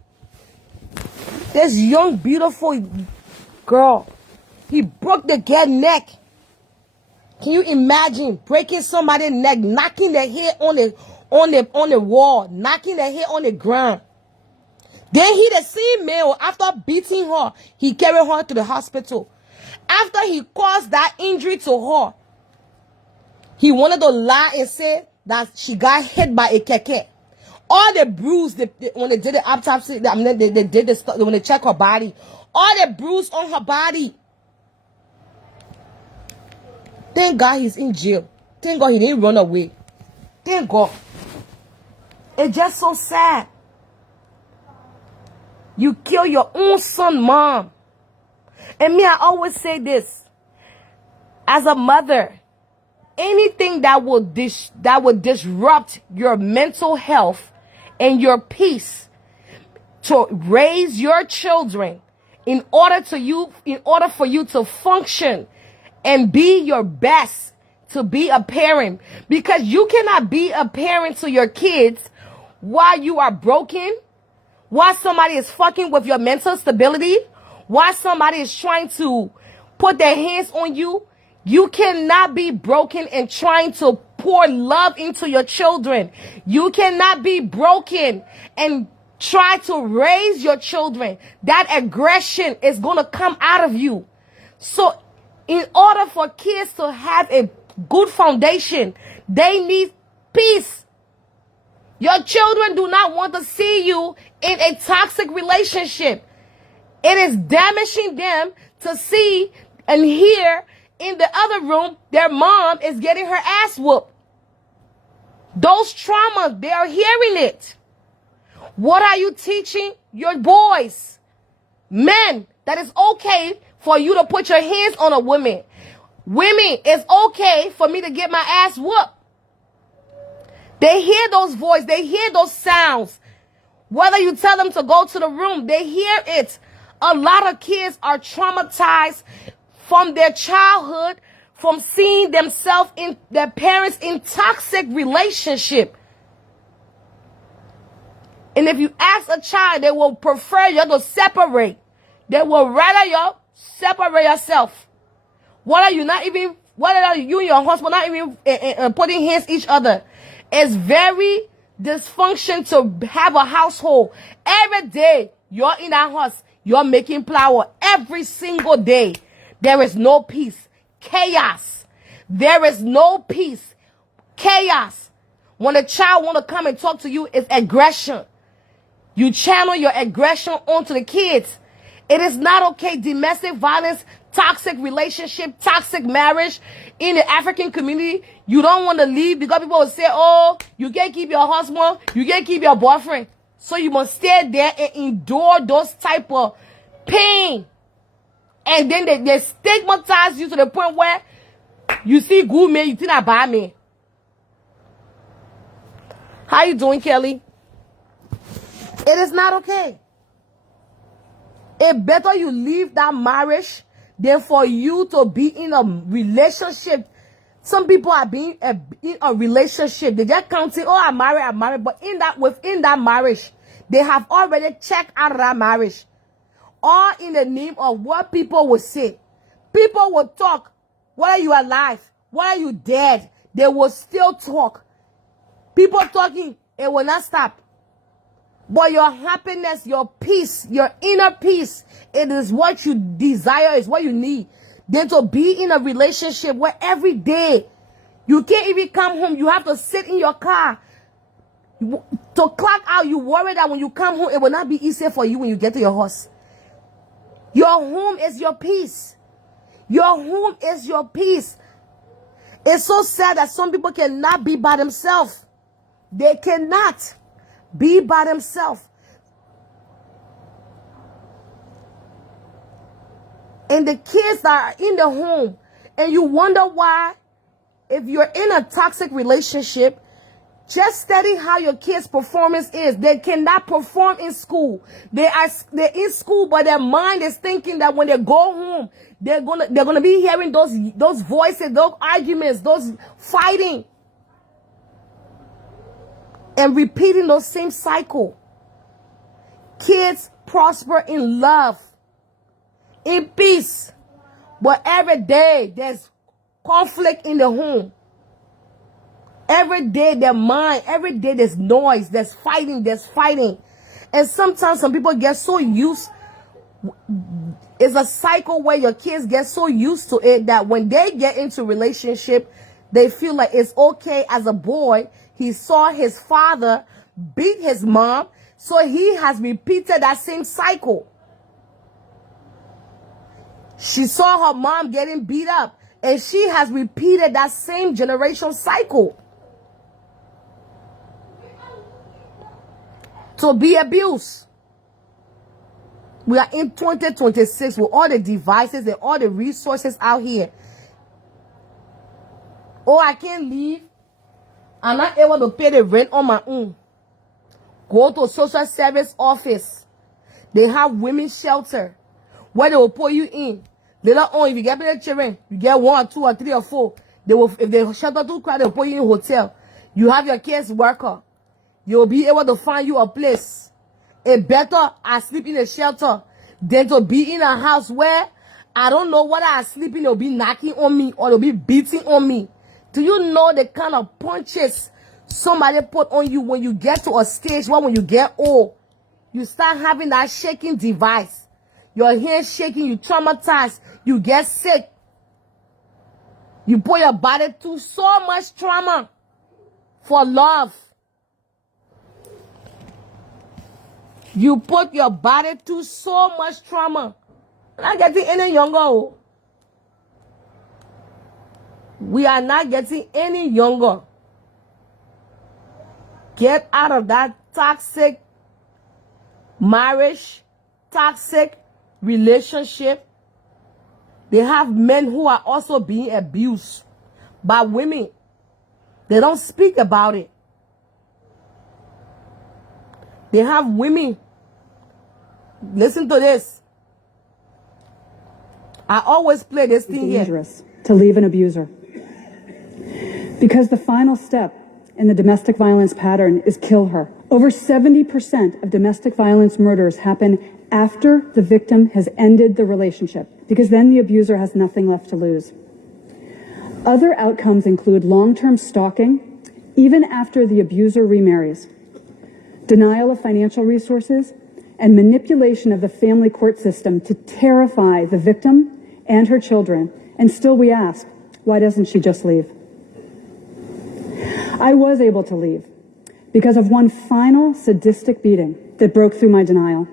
This young, beautiful girl, he broke the girl's neck. Can you imagine breaking somebody's neck, knocking their head on the wall, knocking their head on the ground? Then he, the same male, after beating her, he carried her to the hospital. After he caused that injury to her, he wanted to lie and say that she got hit by a keke. All the bruise, when they did the autopsy, they did the stuff, when they checked her body, all the bruise on her body. Thank God he's in jail. Thank God he didn't run away. Thank God. It's just so sad. You kill your own son, mom. And me, I always say this. As a mother, anything that will disrupt your mental health and your peace to raise your children in order for you to function and be your best, to be a parent, because you cannot be a parent to your kids while you are broken, while somebody is fucking with your mental stability, while somebody is trying to put their hands on you. You cannot be broken and trying to pour love into your children. You cannot be broken and try to raise your children. That aggression is going to come out of you. So in order for kids to have a good foundation, they need peace. Your children do not want to see you in a toxic relationship. It is damaging them to see and hear in the other room their mom is getting her ass whooped. Those traumas, they are hearing it. What are you teaching your boys? Men, that it's okay for you to put your hands on a woman. Women, it's okay for me to get my ass whooped. They hear those voices, they hear those sounds. Whether you tell them to go to the room, they hear it. A lot of kids are traumatized from their childhood, from seeing themselves in their parents in toxic relationship. And if you ask a child, they will prefer you to separate. They will rather you separate yourself. Whether you and your husband not even putting hands each other. It's very dysfunction to have a household. Every day you're in that house, you're making flour. Every single day. There is no peace. Chaos. There is no peace. Chaos. When a child want to come and talk to you, it's aggression. You channel your aggression onto the kids. It is not okay. Domestic violence, toxic relationship, toxic marriage in the African community. You don't want to leave because people will say, oh, you can't keep your husband. You can't keep your boyfriend. So you must stay there and endure those type of pain. And then they stigmatize you to the point where you see good men, you think I bad men. How you doing, Kelly? It is not okay. It better you leave that marriage than for you to be in a relationship. Some people are being in a relationship. They just can't say, oh, I'm married. But within that marriage, they have already checked out of that marriage. All in the name of what people will say. People will talk. Whether you are alive, whether you dead, they will still talk. People talking, it will not stop. But your happiness, your peace, your inner peace, it is what you desire, is what you need. Then to be in a relationship where every day you can't even come home, you have to sit in your car. To clock out, you worry that when you come home, it will not be easy for you when you get to your house. Your home is your peace. Your home is your peace. It's so sad that some people cannot be by themselves. They cannot be by themselves. And the kids that are in the home, and you wonder why if you're in a toxic relationship, just study how your kids' performance is. They cannot perform in school. They're in school, but their mind is thinking that when they go home, they're gonna be hearing those voices, those arguments, those fighting, and repeating those same cycle. Kids prosper in love, in peace, but every day there's conflict in the home. Every day their mind, every day there's noise, there's fighting. And sometimes some people get so used, it's a cycle where your kids get so used to it that when they get into relationship, they feel like it's okay. As a boy, he saw his father beat his mom, so he has repeated that same cycle. She saw her mom getting beat up, and she has repeated that same generation cycle to be abused. We are in 2026 with all the devices and all the resources out here. Oh, I can't leave. I'm not able to pay the rent on my own. Go to a social service office. They have women's shelter where they will put you in. Later on, if you get better children, you get 1 or 2 or 3 or 4. They will, if they shelter too crowded, they will put you in a hotel. You have your kids worker. You'll be able to find you a place. It's better I sleep in a shelter than to be in a house where I don't know whether I sleep in, they'll be knocking on me or they'll be beating on me. Do you know the kind of punches somebody put on you when you get to a stage where when you get old, you start having that shaking device. Your hands shaking, you traumatized, you get sick. You put your body through so much trauma for love. You put your body through so much trauma. Not getting any younger. We are not getting any younger. Get out of that toxic marriage, toxic relationship. They have men who are also being abused by women. They don't speak about it. They have women. Listen to this. I always play this thing here. It's dangerous to leave an abuser. Because the final step in the domestic violence pattern is kill her. Over 70% of domestic violence murders happen after the victim has ended the relationship, because then the abuser has nothing left to lose. Other outcomes include long-term stalking, even after the abuser remarries, denial of financial resources, and manipulation of the family court system to terrify the victim and her children. And still we ask, why doesn't she just leave? I was able to leave because of one final sadistic beating that broke through my denial.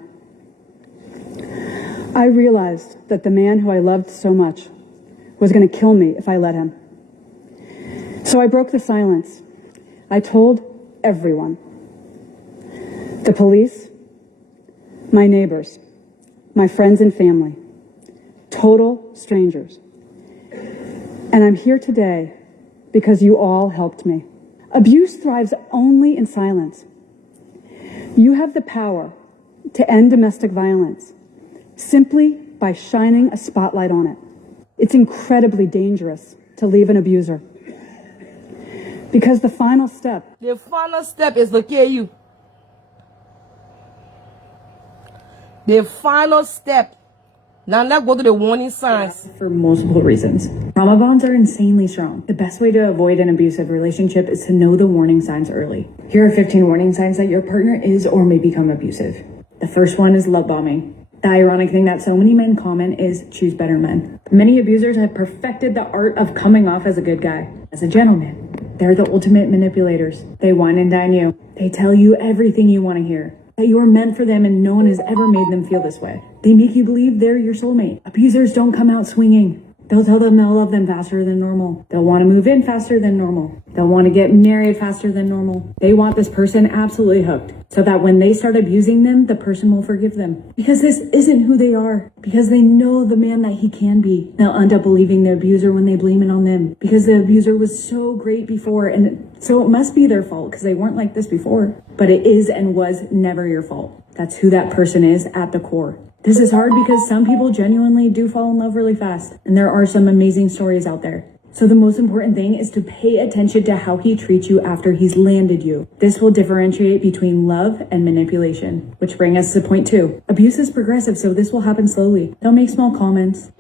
I realized that the man who I loved so much was going to kill me if I let him. So I broke the silence. I told everyone. The police, my neighbors, my friends and family, total strangers. And I'm here today because you all helped me. Abuse thrives only in silence. You have the power to end domestic violence simply by shining a spotlight on it. It's incredibly dangerous to leave an abuser. Because the final step is to kill you. The final step. Now let's go to the warning signs. For multiple reasons. Trauma bonds are insanely strong. The best way to avoid an abusive relationship is to know the warning signs early. Here are 15 warning signs that your partner is or may become abusive. The first one is love bombing. The ironic thing that so many men comment is choose better men. Many abusers have perfected the art of coming off as a good guy, as a gentleman. They're the ultimate manipulators. They wine and dine you. They tell you everything you want to hear. That you're meant for them and no one has ever made them feel this way. They make you believe they're your soulmate. Abusers don't come out swinging. They'll tell them they'll love them faster than normal. They'll want to move in faster than normal. They'll want to get married faster than normal. They want this person absolutely hooked so that when they start abusing them, the person will forgive them. Because this isn't who they are. Because they know the man that he can be. They'll end up believing the abuser when they blame it on them. Because the abuser was so great before, and so it must be their fault because they weren't like this before. But it is and was never your fault. That's who that person is at the core. This is hard because some people genuinely do fall in love really fast, and there are some amazing stories out there. So the most important thing is to pay attention to how he treats you after he's landed you. This will differentiate between love and manipulation, which brings us to point 2. Abuse is progressive, so this will happen slowly. They'll make small comments,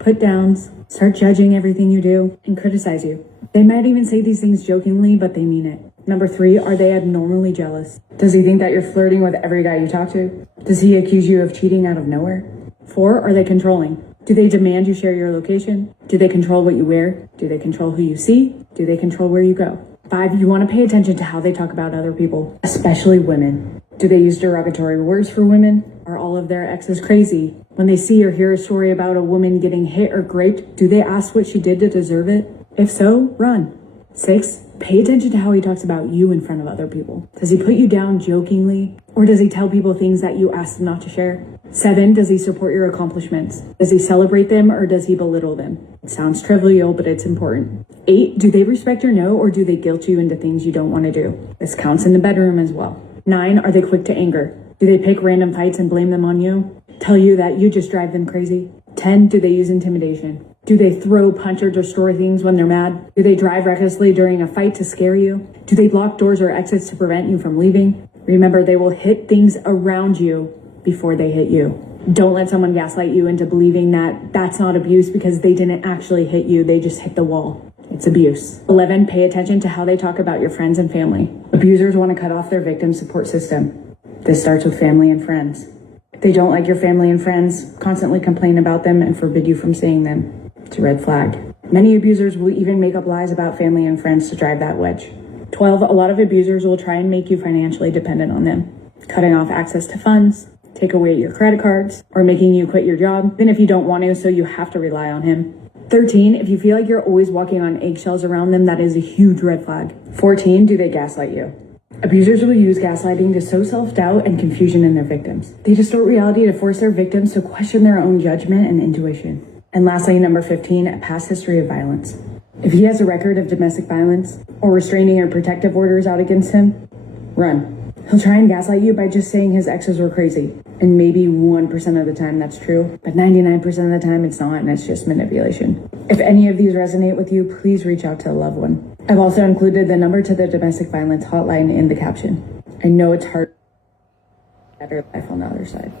put downs, start judging everything you do, and criticize you. They might even say these things jokingly, but they mean it. Number 3, are they abnormally jealous? Does he think that you're flirting with every guy you talk to? Does he accuse you of cheating out of nowhere? 4, are they controlling? Do they demand you share your location? Do they control what you wear? Do they control who you see? Do they control where you go? 5, you want to pay attention to how they talk about other people, especially women. Do they use derogatory words for women? Are all of their exes crazy? When they see or hear a story about a woman getting hit or raped, do they ask what she did to deserve it? If so, run. 6, pay attention to how he talks about you in front of other people. Does he put you down jokingly? Or does he tell people things that you asked him not to share? 7, does he support your accomplishments? Does he celebrate them or does he belittle them? It sounds trivial, but it's important. 8, do they respect your no or do they guilt you into things you don't want to do? This counts in the bedroom as well. 9, are they quick to anger? Do they pick random fights and blame them on you? Tell you that you just drive them crazy? 10, do they use intimidation? Do they throw, punch, or destroy things when they're mad? Do they drive recklessly during a fight to scare you? Do they block doors or exits to prevent you from leaving? Remember, they will hit things around you before they hit you. Don't let someone gaslight you into believing that that's not abuse because they didn't actually hit you, they just hit the wall. It's abuse. 11, pay attention to how they talk about your friends and family. Abusers want to cut off their victim support system. This starts with family and friends. If they don't like your family and friends, constantly complain about them and forbid you from seeing them. It's a red flag. Many abusers will even make up lies about family and friends to drive that wedge. 12, a lot of abusers will try and make you financially dependent on them, cutting off access to funds, take away your credit cards, or making you quit your job, even if you don't want to, so you have to rely on him. 13, if you feel like you're always walking on eggshells around them, that is a huge red flag. 14, do they gaslight you? Abusers will use gaslighting to sow self-doubt and confusion in their victims. They distort reality to force their victims to question their own judgment and intuition. And lastly, number 15, a past history of violence. If he has a record of domestic violence or restraining or protective orders out against him, run. He'll try and gaslight you by just saying his exes were crazy. And maybe 1% of the time that's true, but 99% of the time it's not, and it's just manipulation. If any of these resonate with you, please reach out to a loved one. I've also included the number to the domestic violence hotline in the caption. I know it's hard to better life on the other side.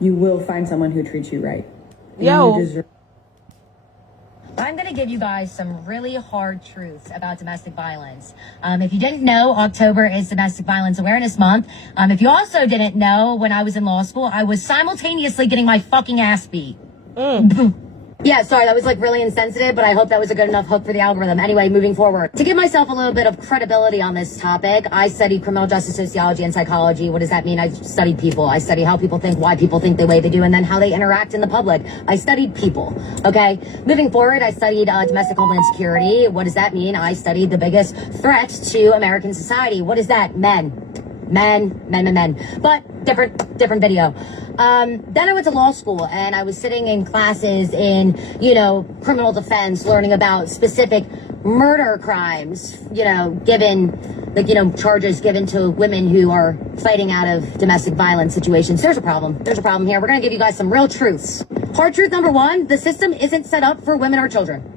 You will find someone who treats you right. I'm going to give you guys some really hard truths about domestic violence. If you didn't know, October is Domestic Violence Awareness Month. If you also didn't know, when I was in law school, I was simultaneously getting my fucking ass beat. Yeah, sorry, that was like really insensitive, but I hope that was a good enough hook for the algorithm. Anyway, moving forward. To give myself a little bit of credibility on this topic, I studied criminal justice sociology and psychology. What does that mean? I studied people. I study how people think, why people think the way they do, and then how they interact in the public. I studied people, okay? Moving forward, I studied domestic homeland security. What does that mean? I studied the biggest threat to American society. What is that? Men. But different video. Then I went to law school and I was sitting in classes in, criminal defense, learning about specific murder crimes, given, charges given to women who are fighting out of domestic violence situations. There's a problem here. We're going to give you guys some real truths. Hard truth number 1, the system isn't set up for women or children.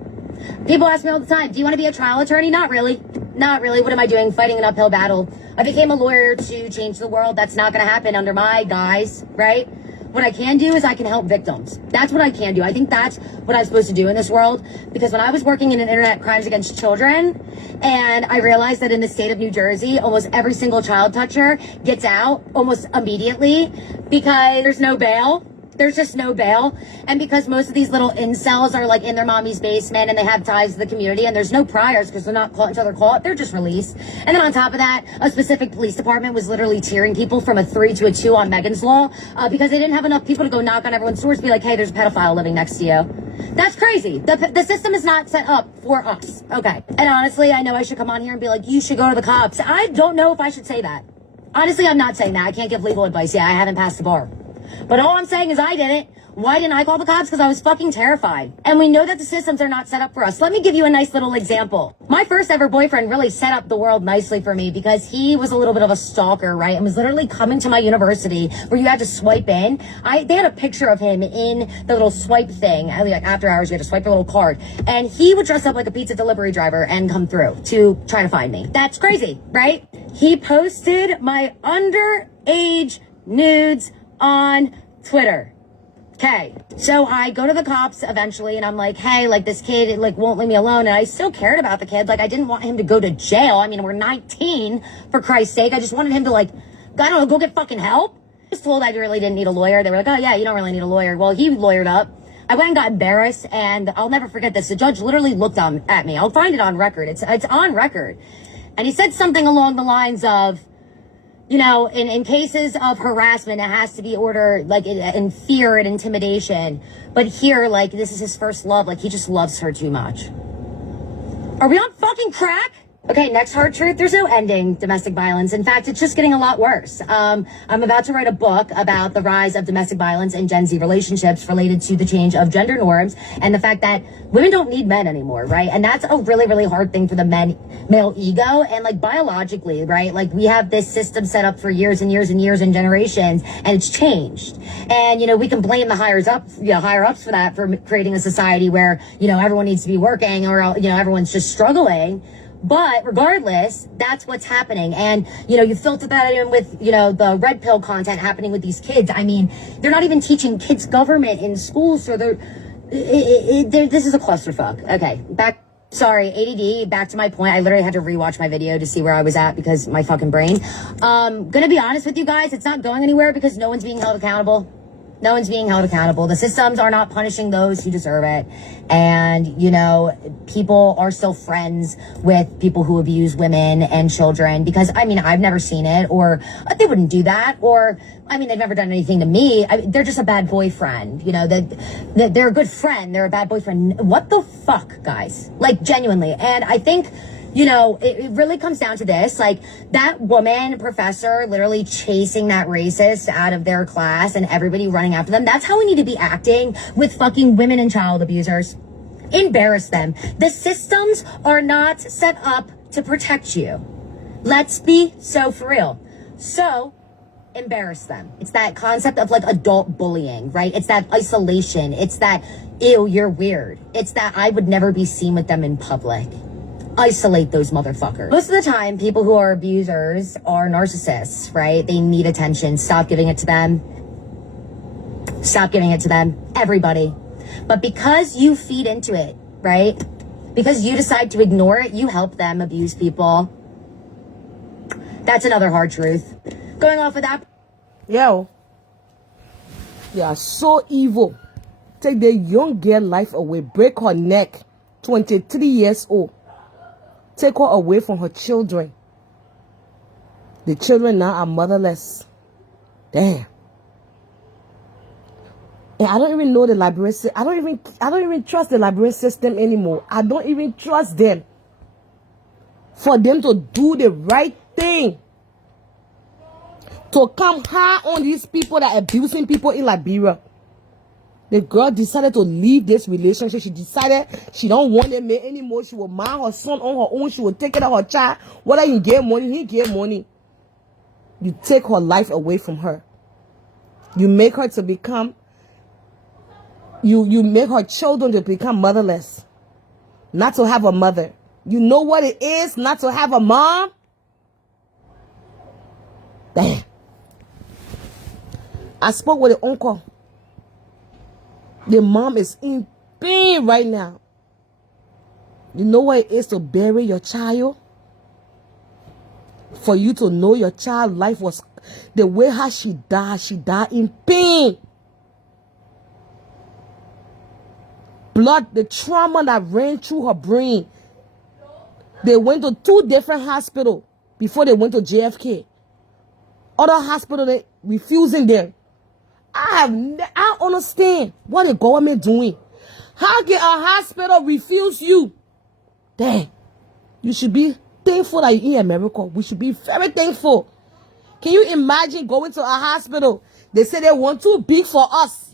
People ask me all the time, do you want to be a trial attorney? Not really. What am I doing? Fighting an uphill battle. I became a lawyer to change the world. That's not going to happen under my guise, right? What I can do is I can help victims. That's what I can do. I think that's what I'm supposed to do in this world. Because when I was working in an internet crimes against children, and I realized that in the state of New Jersey, almost every single child toucher gets out almost immediately because there's no bail. There's just no bail. And because most of these little incels are like in their mommy's basement and they have ties to the community and there's no priors because they're not caught each other caught, they're just released. And then on top of that, a specific police department was literally tearing people from a 3 to a 2 on Megan's Law because they didn't have enough people to go knock on everyone's doors and be like, hey, there's a pedophile living next to you. That's crazy. The system is not set up for us. Okay. And honestly, I know I should come on here and be like, you should go to the cops. I don't know if I should say that. Honestly, I'm not saying that. I can't give legal advice. Yeah, I haven't passed the bar. But all I'm saying is I did it. Why didn't I call the cops? Because I was fucking terrified. And we know that the systems are not set up for us. Let me give you a nice little example. My first ever boyfriend really set up the world nicely for me because he was a little bit of a stalker, right? And was literally coming to my university where you had to swipe in. They had a picture of him in the little swipe thing. Like after hours, you had to swipe a little card. And he would dress up like a pizza delivery driver and come through to try to find me. That's crazy, right? He posted my underage nudes on Twitter. Okay, so I go to the cops eventually and I'm like, hey, like this kid like won't leave me alone. And I still cared about the kid. Like I didn't want him to go to jail. I mean, we're 19 for Christ's sake. I just wanted him to like, I don't know, go get fucking help. I was told I really didn't need a lawyer. They were like, oh yeah, you don't really need a lawyer. Well, he lawyered up. I went and got embarrassed and I'll never forget this. The judge literally looked at me. I'll find it on record. It's on record. And he said something along the lines of, you know, in cases of harassment, it has to be ordered, like, in fear and intimidation. But here, like, this is his first love. Like, he just loves her too much. Are we on fucking crack? Okay, next hard truth. There's no ending domestic violence. In fact, it's just getting a lot worse. I'm about to write a book about the rise of domestic violence in Gen Z relationships related to the change of gender norms and the fact that women don't need men anymore, right? And that's a really, really hard thing for the male ego. And like biologically, right? Like we have this system set up for years and years and years and generations, and it's changed. And, you know, we can blame the higher ups for that, for creating a society where, you know, everyone needs to be working or, you know, everyone's just struggling. But regardless, that's what's happening. And, you know, you filter that in with, you know, the red pill content happening with these kids. I mean, they're not even teaching kids government in schools. So this is a clusterfuck. Okay, back to my point. I literally had to rewatch my video to see where I was at because my fucking brain. Gonna be honest with you guys, it's not going anywhere because no one's being held accountable. No one's being held accountable. The systems are not punishing those who deserve it. And, you know, people are still friends with people who abuse women and children because, I mean, I've never seen it or they wouldn't do that. Or, I mean, they've never done anything to me. They're just a bad boyfriend. You know, they're a good friend. They're a bad boyfriend. What the fuck, guys? Like, genuinely. And I think, you know, it really comes down to this, like that woman professor literally chasing that racist out of their class and everybody running after them. That's how we need to be acting with fucking women and child abusers. Embarrass them. The systems are not set up to protect you. Let's be so for real. So embarrass them. It's that concept of like adult bullying, right? It's that isolation. It's that, ew, you're weird. It's that I would never be seen with them in public. Isolate those motherfuckers. Most of the time, people who are abusers are narcissists, right? They need attention. Stop giving it to them. Stop giving it to them. Everybody. But because you feed into it, right? Because you decide to ignore it, you help them abuse people. That's another hard truth. Going off of that. Yo. They are so evil. Take the young girl life away. Break her neck. 23 years old. Take her away from her children. The children now are motherless. Damn. And I don't even know the Liberian system. I don't even trust the Liberian system anymore. I don't even trust them. For them to do the right thing. To come hard on these people that are abusing people in Liberia. The girl decided to leave this relationship. She decided she don't want a man anymore. She will mind her son on her own. She will take care of her child. Whether you get money, he get money. You take her life away from her. You make her to become, you make her children to become motherless. Not to have a mother. You know what it is not to have a mom? Damn. I spoke with an uncle. The mom is in pain right now. You know what it is to bury your child? For you to know your child's life was the way how she died in pain. blood, the trauma that ran through her brain. They went to 2 different hospitals before they went to JFK. Other hospital, they refusing them. I understand what the government doing. How can a hospital refuse you? Dang. You should be thankful that you're in America. We should be very thankful. Can you imagine going to a hospital? They say they want too big for us.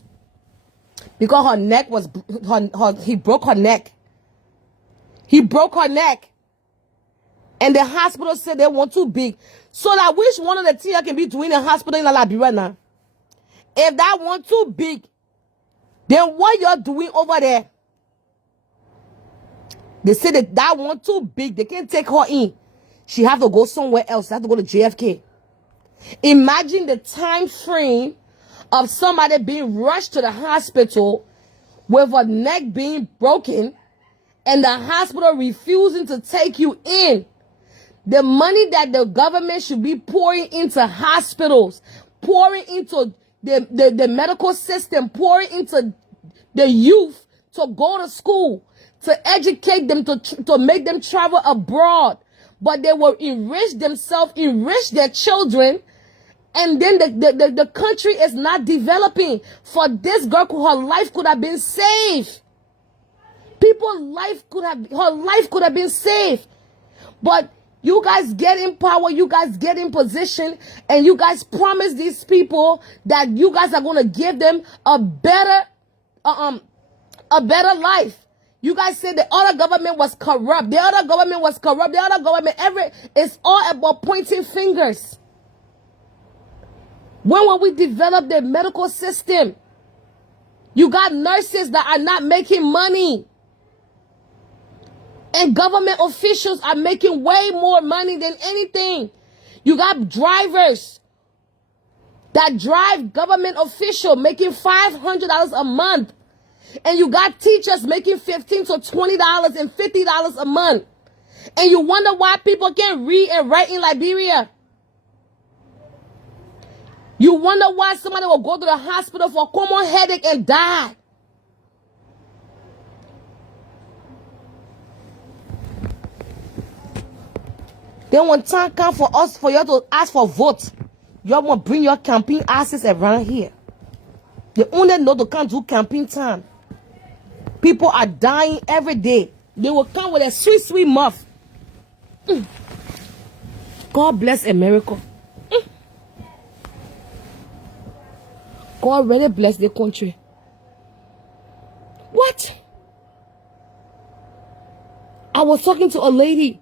Because her neck was, he broke her neck. He broke her neck. And the hospital said they want too big. So that which one of the things I can be doing in the hospital in Liberia now? If that one too big, then what you're doing over there? They say that one too big. They can't take her in. She have to go somewhere else. She have to go to JFK. Imagine the time frame of somebody being rushed to the hospital with a neck being broken and the hospital refusing to take you in. The money that the government should be pouring into hospitals, pouring into the medical system, pouring into the youth to go to school, to educate them, to make them travel abroad. But they will enrich themselves, enrich their children, and then the country is not developing. For this girl, her life could have been saved. Her life could have been saved. But you guys get in power, you guys get in position, and you guys promise these people that you guys are going to give them a better life. You guys said the other government was corrupt. The other government was corrupt. The other government, it's all about pointing fingers. When will we develop the medical system? You got nurses that are not making money. And government officials are making way more money than anything. You got drivers that drive government official making $500 a month. And you got teachers making $15 to $20 and $50 a month. And you wonder why people can't read and write in Liberia. You wonder why somebody will go to the hospital for a common headache and die. Then when time comes for us, for you to ask for vote, you want to bring your campaign asses around here. They only know they can't do campaign time. People are dying every day. They will come with a sweet, sweet mouth. God bless America. God really bless the country. What? I was talking to a lady.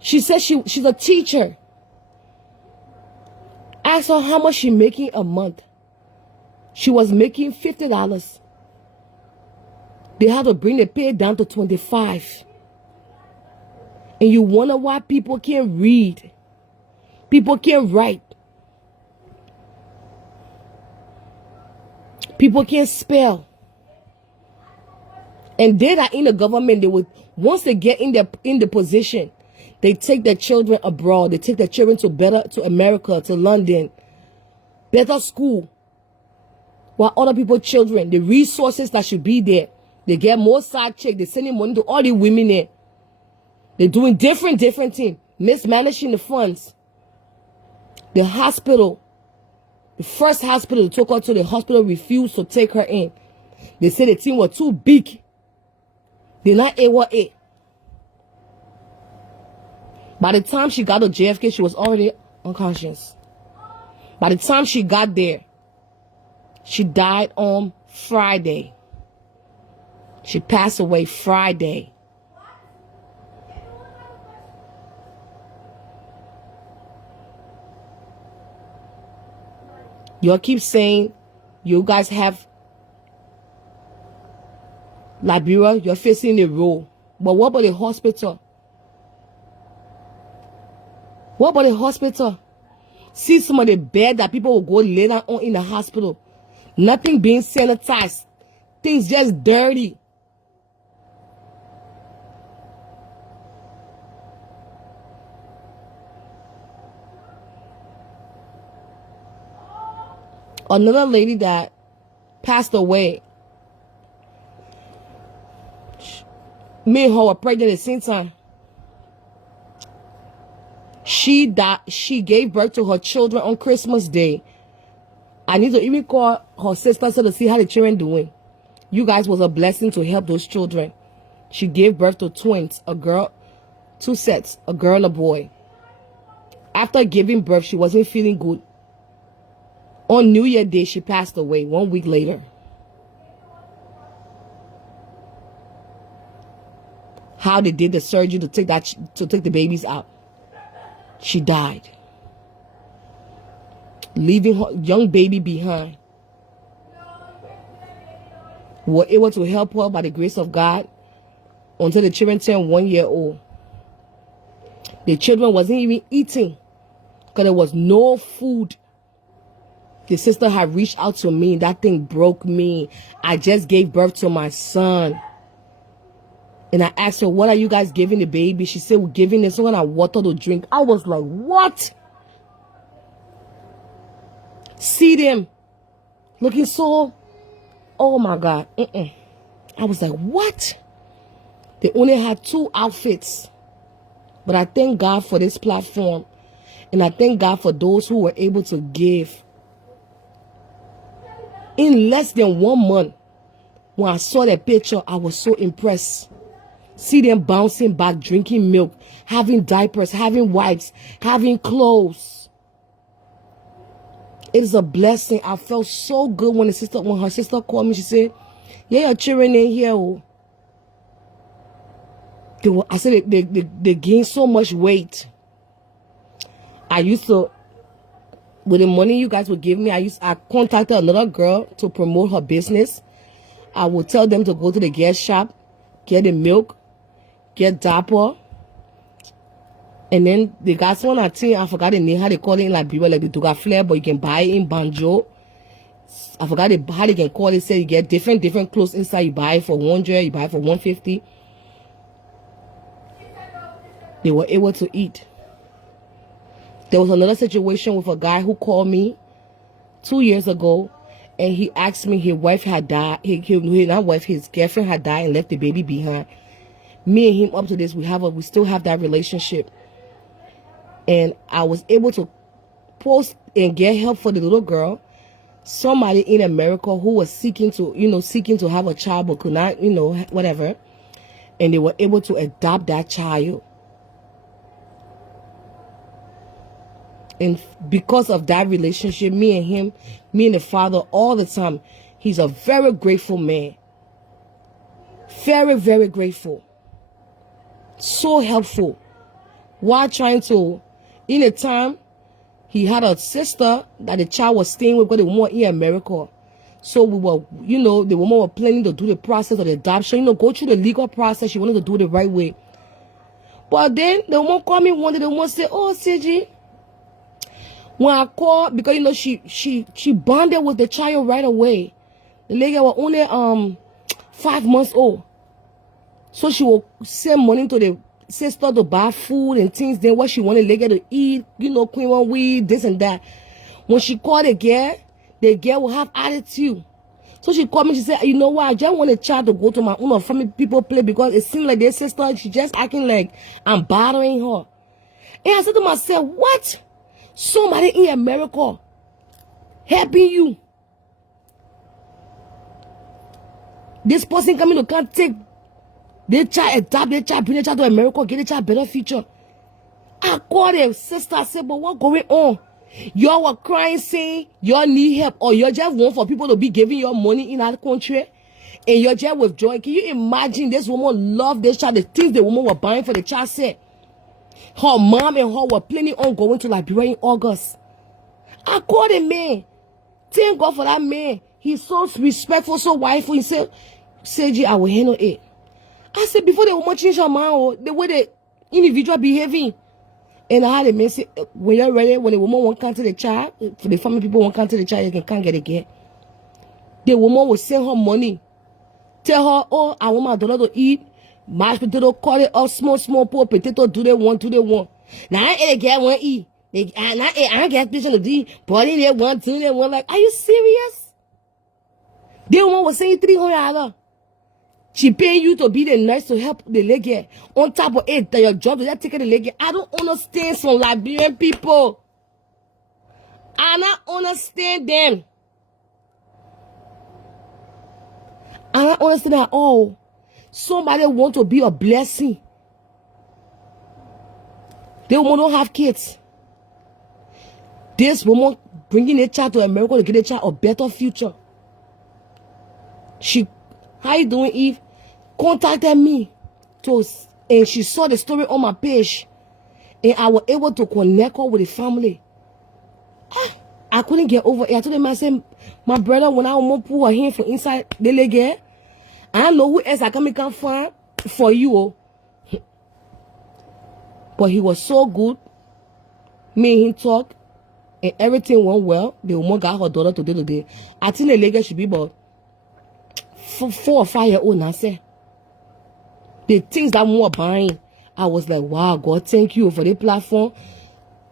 She said she's a teacher. I asked her how much she making a month. She was making $50. They had to bring the pay down to $25. And you wonder why people can't read. People can't write. People can't spell. And they that in the government, they would, once they get in the position, they take their children abroad. They take their children to America, to London, better school. While other people's children, the resources that should be there, they get more side check. They're sending money to all the women there. They're doing different things, mismanaging the funds. The hospital, the first hospital took her to, the hospital refused to take her in. They said the team was too big. They're not able to. By the time she got to JFK, she was already unconscious. By the time she got there, she died on Friday. She passed away Friday. Y'all keep saying you guys have Liberia, you're facing the role. But what about the hospital? What about the hospital? See some of the bed that people will go lay down on in the hospital. Nothing being sanitized. Things just dirty. Another lady that passed away, Me and her were pregnant at the same time. She gave birth to her children on Christmas Day. I need to even call her sister to see how the children doing. You guys was a blessing to help those children. She gave birth to twins, a girl, 2 sets, a girl and a boy. After giving birth, she wasn't feeling good. On New Year Day, she passed away 1 week later. How they did the surgery to take the babies out. She died, leaving her young baby behind. We were able to help her by the grace of God until the children turned 1 year old. The children wasn't even eating because there was no food. The sister had reached out to me. That thing broke me. I just gave birth to my son. And I asked her, what are you guys giving the baby? She said, we're giving them some kind of water to drink. I was like, what? See them looking so, oh my God. I was like, what? They only had 2 outfits. But I thank God for this platform. And I thank God for those who were able to give. In less than 1 month, when I saw that picture, I was so impressed. See them bouncing back, drinking milk, having diapers, having wipes, having clothes. It is a blessing. I felt so good when her sister called me. She said, yeah, your children ain't here. Oh. I said they gained so much weight. I used to, with the money you guys would give me, I contacted another girl to promote her business. I would tell them to go to the gas shop, get the milk, get diaper, and then they got one I forgot the name, how they call it in Liberia, like the Duga Flare, but you can buy it in Banjo. I forgot how they can call it. Say you get different clothes inside. You buy it for 100, you buy it for 150. They were able to eat. There was another situation with a guy who called me 2 years ago, and he asked me his wife had died. His girlfriend had died and left the baby behind. Me and him, up to this, we still have that relationship. And I was able to post and get help for the little girl. Somebody in America who was seeking to have a child but could not, whatever. And they were able to adopt that child. And because of that relationship, me and the father, all the time, he's a very grateful man. Very, very grateful. So helpful. While trying to, in a time, he had a sister that the child was staying with because they were in America. So we were, the woman was planning to do the process of the adoption, go through the legal process. She wanted to do it the right way. But then the woman called me one day, the woman said, oh, CG, when I called, because, she bonded with the child right away. The lady was only 5 months old. So she will send money to the sister to buy food and things. Then what she wanted the lady to eat, clean one weed, this and that. When she called the girl will have attitude. So she called me, she said, you know what, I just want a child to go to my own family people play because it seems like their sister, she just acting like I'm bothering her. And I said to myself, what? Somebody in America helping you. This person coming to come take their child, adopt their child, bring their child to America, get their child a better future. I called her sister, I said, but what's going on? Y'all were crying saying y'all need help, or you just want for people to be giving you money in our country and you're just withdrawing. Can you imagine this woman loved this child, the things the woman was buying for the child said? Her mom and her were planning on going to Liberia in August. I called the man. Thank God for that man. He's so respectful, so wifeful. He said, Seji, I will handle it. I said, before the woman change her mind, the way the individual behaving. And I had a man say, when you're ready, when the woman won't come to the child, for the family people won't come to the child, you can't get it again. The woman will send her money. Tell her, oh, I want my daughter to eat mashed potato, cut it up, small potato, do they want. Now I ain't get one eat. I get this on the D, body they want, thing they want. Like, are you serious? The woman was saying $300. She paying you to be the nurse to help the lady. On top of it, that your job to just take care of the lady. I don't understand some Liberian people. I don't understand them. I don't understand at all. Somebody want to be a blessing. They woman don't have kids. This woman bringing a child to America to get a child a better future. How you doing, Eve? Contacted me and she saw the story on my page, and I was able to connect her with the family. I couldn't get over it. I told him, I said, my brother, when I want to pull her hand from inside the leg, I don't know who else I can find for you. But he was so good. Me and him talk, and everything went well. The woman got her daughter today. I think the lady should be about 4 or 5 years old now. Say the things that we were buying, I was like, wow, God, thank you for the platform.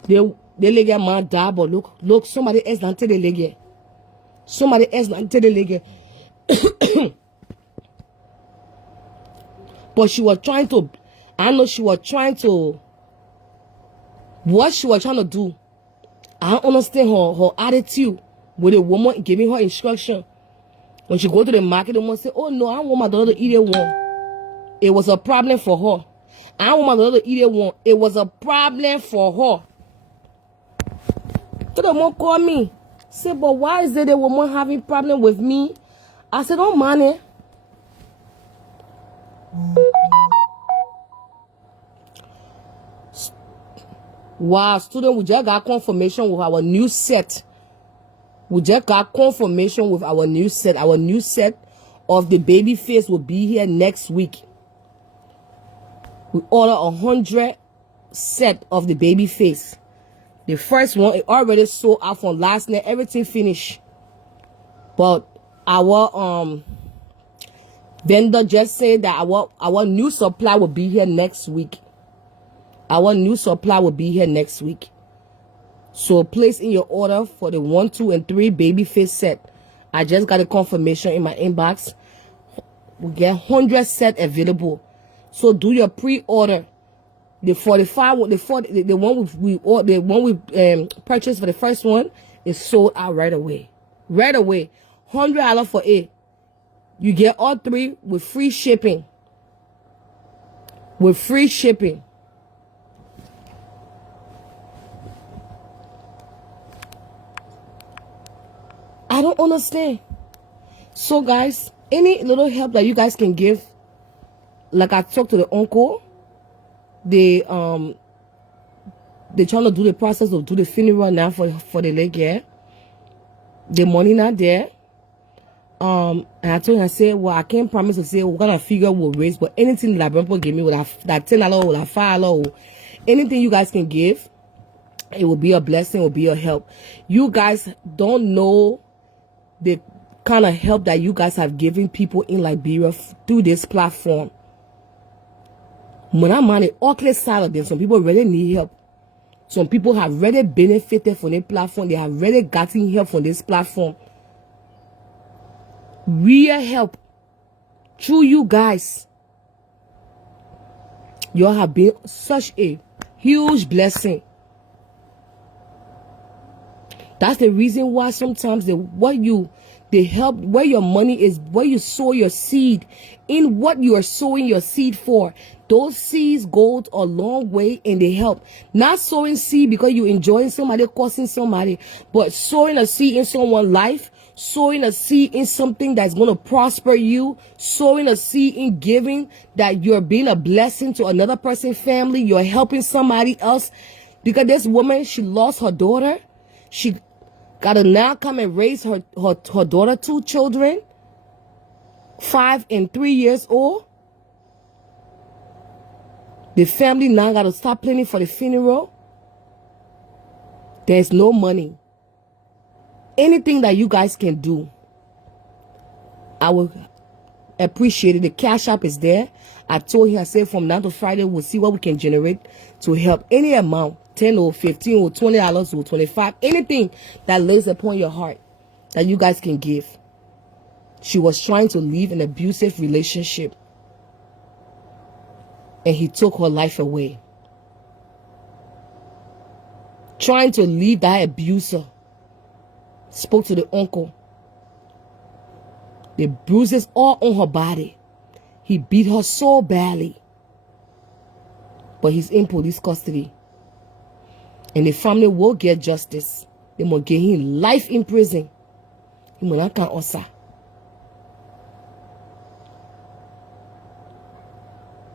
The lady man died, but look, somebody else not tell the lady. Somebody else not tell the lady. But she was trying to, I know she was trying to, what she was trying to do. I don't understand her attitude with the woman giving her instruction. When she go to the market, the woman say, oh no, I don't want my daughter to eat it one. It was a problem for her. I don't want my daughter to eat it one. It was a problem for her. So the woman called me. Say, but why is it the woman having problem with me? I said, don't mind it. Wow, student, we just got confirmation with our new set. We just got confirmation with our new set. Our new set of the baby face will be here next week. We order 100 set of the baby face. The first one, it already sold out from last night. Everything finished. But our vendor just said that our new supply will be here next week. Our new supply will be here next week. So place in your order for the 1, 2, and 3 baby face set. I just got a confirmation in my inbox. We get 100 set available. So do your pre-order. The 45, the one we purchased for the first one is sold out right away. Right away. $100 for it. You get all 3 with free shipping. With free shipping. I don't understand. So guys, any little help that you guys can give, like I talked to the uncle, they trying to do the process of do the funeral now for the lady. Yeah? The money not there. And I told him, I said, well, I can't promise to say what kind of figure we'll raise, but anything that Grandpa gave me with that $10 or that $5 or anything you guys can give, it will be a blessing, it will be a help. You guys don't know the kind of help that you guys have given people in Liberia through this platform. When I'm on the ugly side of them, some people really need help. Some people have really benefited from the platform. They have really gotten help from this platform. Real help through you guys. You all have been such a huge blessing. That's the reason why sometimes where your money is, where you sow your seed, in what you are sowing your seed for, those seeds go a long way and they help. Not sowing seed because you're enjoying somebody, causing somebody, but sowing a seed in someone's life, sowing a seed in something that's going to prosper you, sowing a seed in giving, that you're being a blessing to another person's family, you're helping somebody else. Because this woman, she lost her daughter. She got to now come and raise her daughter, 2 children, 5 and 3 years old. The family now got to stop planning for the funeral. There's no money. Anything that you guys can do, I will appreciate it. The cash app is there. I told him, I said from now to Friday, we'll see what we can generate to help. Any amount, 10 or 15 or $20 or 25, anything that lays upon your heart that you guys can give. She was trying to leave an abusive relationship, and he took her life away. Trying to leave that abuser. Spoke to the uncle. The bruises all on her body. He beat her so badly. But he's in police custody. And the family will get justice. They will give him life in prison. He will not can answer.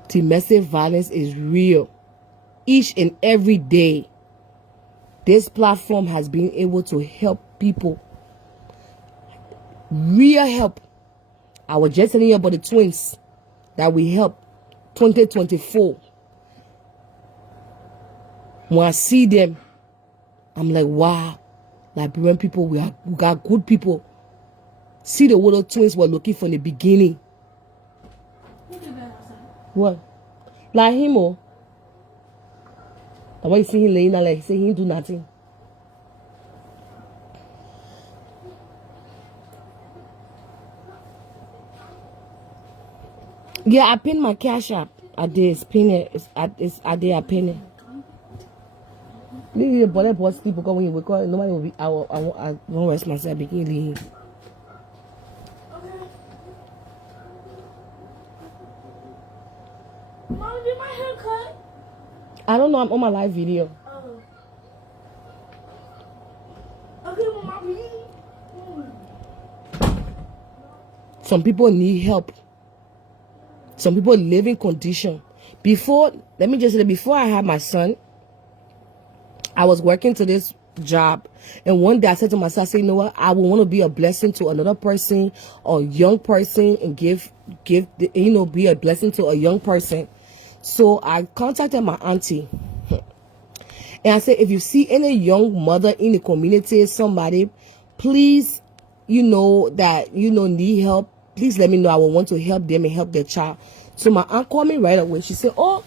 Domestic violence is real. Each and every day, this platform has been able to help people. Real help. I was just telling you about the twins that we helped 2024. When I see them, I'm like, wow, Liberian people, we got good people. See the little twins were looking from the beginning. What? Like him, oh. That's why you see him laying down like he say he didn't do nothing. Yeah, I pinned my cash app. I did pin it. I pin it. Leave the bullet boy sleep because when you wake up, nobody will be. I won't rest myself. Begin leaving. Mom, did my hair cut? I don't know. I'm on my live video. Oh. Okay, well, Mom, Some people need help. Some people live in condition. Before, let me just say, before I had my son, I was working to this job. And one day I said to myself, I said, you know what? I would want to be a blessing to another person or young person and be a blessing to a young person. So I contacted my auntie. And I said, if you see any young mother in the community, somebody, please, need help, please let me know. I will want to help them and help their child. So my aunt called me right away. She said, oh,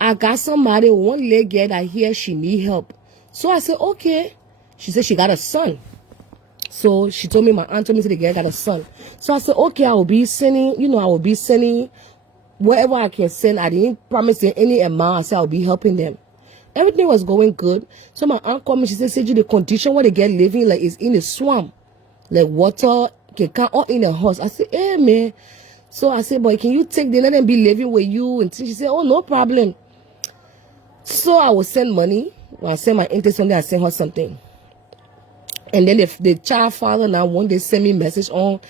I got somebody, one lady that here, she need help. So I said, okay. She said she got a son. So she told me, my aunt told me the girl got a son. So I said, okay, I will be sending wherever I can send. I didn't promise them any amount. I said I'll be helping them. Everything was going good. So my aunt called me. She said, Seji, the condition where they get living like is in a swamp. Like water can come all in a house. I said, hey man. So I said, boy, can you take them, let them be living with you? And she said, oh, no problem. So I will send money. When I send my auntie something, I send her something. And then the child father now one day send me a message on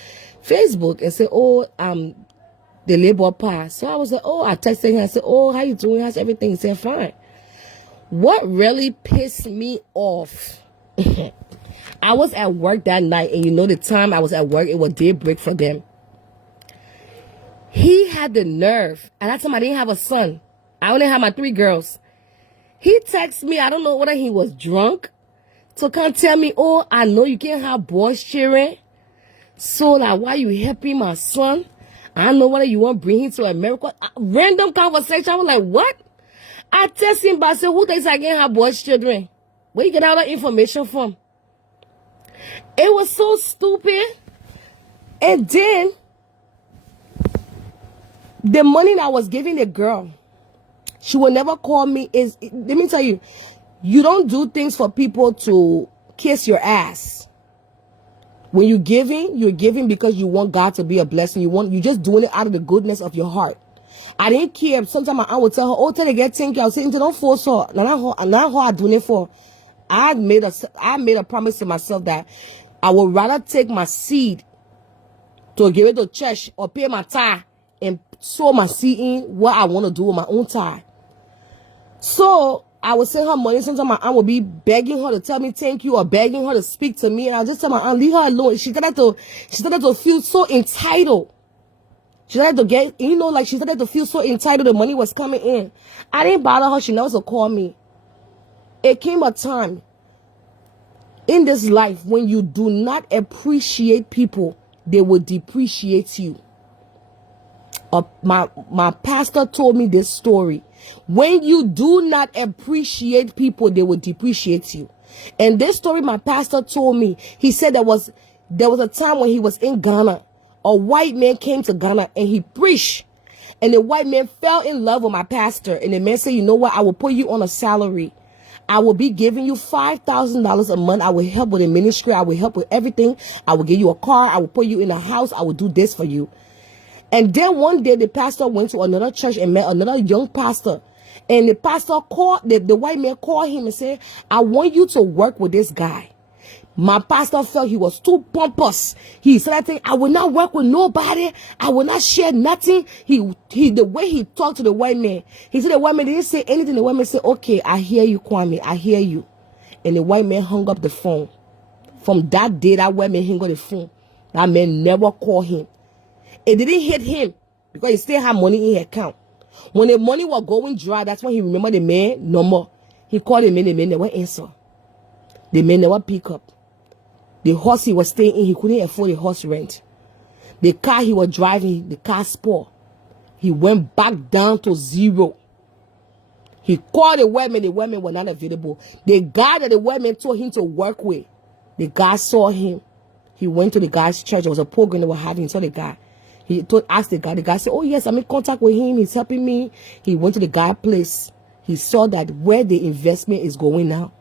Facebook and say, oh, the labor pass. So I was like, oh, I texted him. I said, oh, how you doing? How's everything? He said, fine. What really pissed me off, I was at work that night, and the time I was at work, it was daybreak for them. He had the nerve, and that time I didn't have a son. I only had my 3 girls. He texted me, I don't know whether he was drunk, to come tell me, oh, I know you can't have boys children. So, like, why you helping my son? I don't know whether you want to bring him to America. Random conversation. I was like, what? I text him, but I said, who thinks I can't have boys children? Where you get all that information from? It was so stupid. And then, the money that I was giving the girl, she will never call me. Let me tell you, you don't do things for people to kiss your ass. When you're giving because you want God to be a blessing. You're just doing it out of the goodness of your heart. I didn't care. Sometimes my aunt would tell her, oh, tell her get 10K. I was saying, don't force her. Not how I doing it for. I made a promise to myself that I would rather take my seed to give it to church or pay my tithe and sow my seed in what I want to do with my own tithe. So I would send her money. Sometimes my aunt would be begging her to tell me thank you or begging her to speak to me. And I just tell my aunt, leave her alone. She started to feel so entitled. She started to get, she started to feel so entitled. The money was coming in. I didn't bother her. She never to call me. It came a time in this life when you do not appreciate people, they will depreciate you. My pastor told me this story. When you do not appreciate people, they will depreciate you. And this story my pastor told me, he said There was a time when he was in Ghana. A white man came to Ghana and he preached. And the white man fell in love with my pastor. And the man said, you know what? I will put you on a salary. I will be giving you $5,000 a month. I will help with the ministry. I will help with everything. I will give you a car. I will put you in a house. I will do this for you. And then one day the pastor went to another church and met another young pastor. And the pastor called, the white man called him and said, I want you to work with this guy. My pastor felt he was too pompous. He started saying, I will not work with nobody. I will not share nothing. The way he talked to the white man, he said the white man didn't say anything. The white man said, okay, I hear you, Kwame. I hear you. And the white man hung up the phone. From that day, that white man hung up the phone. That man never called him. It didn't hit him because he still had money in his account. When the money was going dry, that's when he remembered the man no more. He called the man never answer. The man never pick up. The horse he was staying in, he couldn't afford the horse rent. The car he was driving, the car spoiled. He went back down to zero. He called the woman was not available. The guy that the woman told him to work with, the guy saw him. He went to the guy's church. There was a program they were having. He saw the guy. Asked the guy said, oh yes, I'm in contact with him. He's helping me. He went to the guy's place. He saw that where the investment is going now.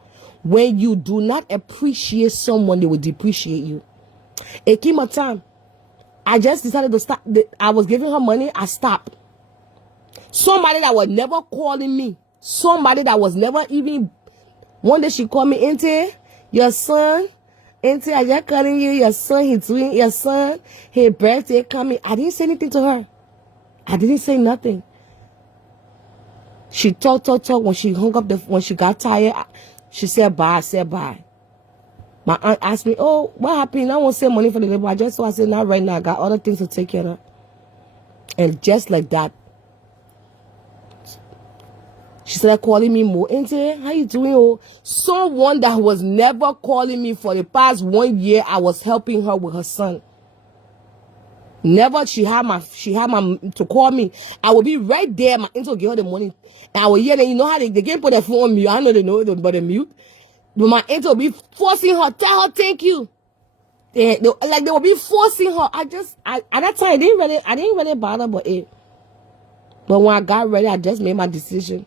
When you do not appreciate someone, they will depreciate you. It came a time. I just decided to stop. I was giving her money. I stopped. Somebody that was never calling me. Somebody that was never even. One day she called me, Auntie, your son. Auntie, I just calling you. Your son, your son, his birthday coming. I didn't say anything to her. I didn't say nothing. She talked. When she hung up when she got tired, she said bye. I said bye. My aunt asked me, oh, what happened? I won't send money for the labor. I said, not right now. I got other things to take care of. And just like that, she started calling me more. Auntie, how you doing? Oh, someone that was never calling me for the past 1 year, I was helping her with her son. Never she had my to call me. I will be right there. My aunt will give her the money. And I will hear them. You know how they can't put their phone on mute. I know they know it, but they mute. But my aunt will be forcing her, tell her thank you. They will be forcing her. At that time I didn't really bother but it. But when I got ready, I just made my decision.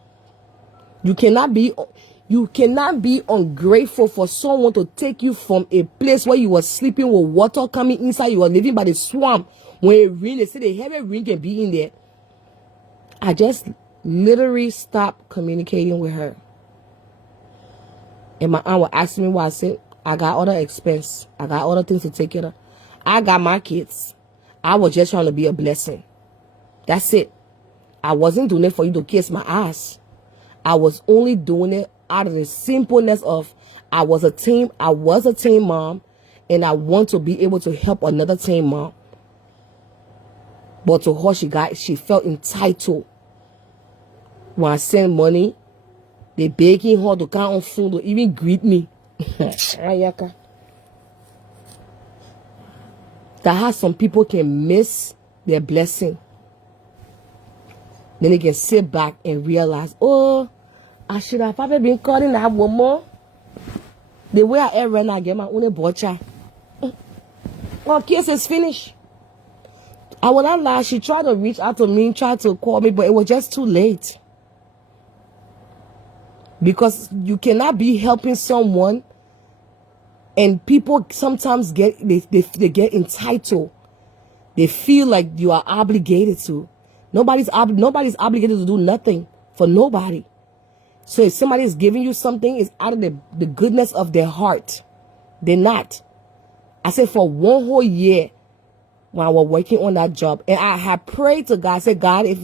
You cannot be ungrateful for someone to take you from a place where you were sleeping with water coming inside. You were living by the swamp. When it rained, they say the heavy rain can be in there. I just literally stopped communicating with her. And my aunt was asking me why. I said, I got other expense. I got other things to take care of. I got my kids. I was just trying to be a blessing. That's it. I wasn't doing it for you to kiss my ass. I was only doing it out of the simpleness of I was a teen mom, and I want to be able to help another teen mom. But to her, she felt entitled. When I send money, they begging her to come on phone to even greet me. That how some people can miss their blessing. Then they can sit back and realize, oh, I should have probably been calling that woman. The way I ever ran, I get my own butcher. Well, case is finished. I will not lie. She tried to reach out to me, tried to call me, but it was just too late. Because you cannot be helping someone, and people sometimes get entitled. They feel like you are obligated to. Nobody's obligated to do nothing for nobody. So if somebody is giving you something, it's out of the goodness of their heart. They're not. I said for 1 whole year when I was working on that job, and I had prayed to God. I said, God, if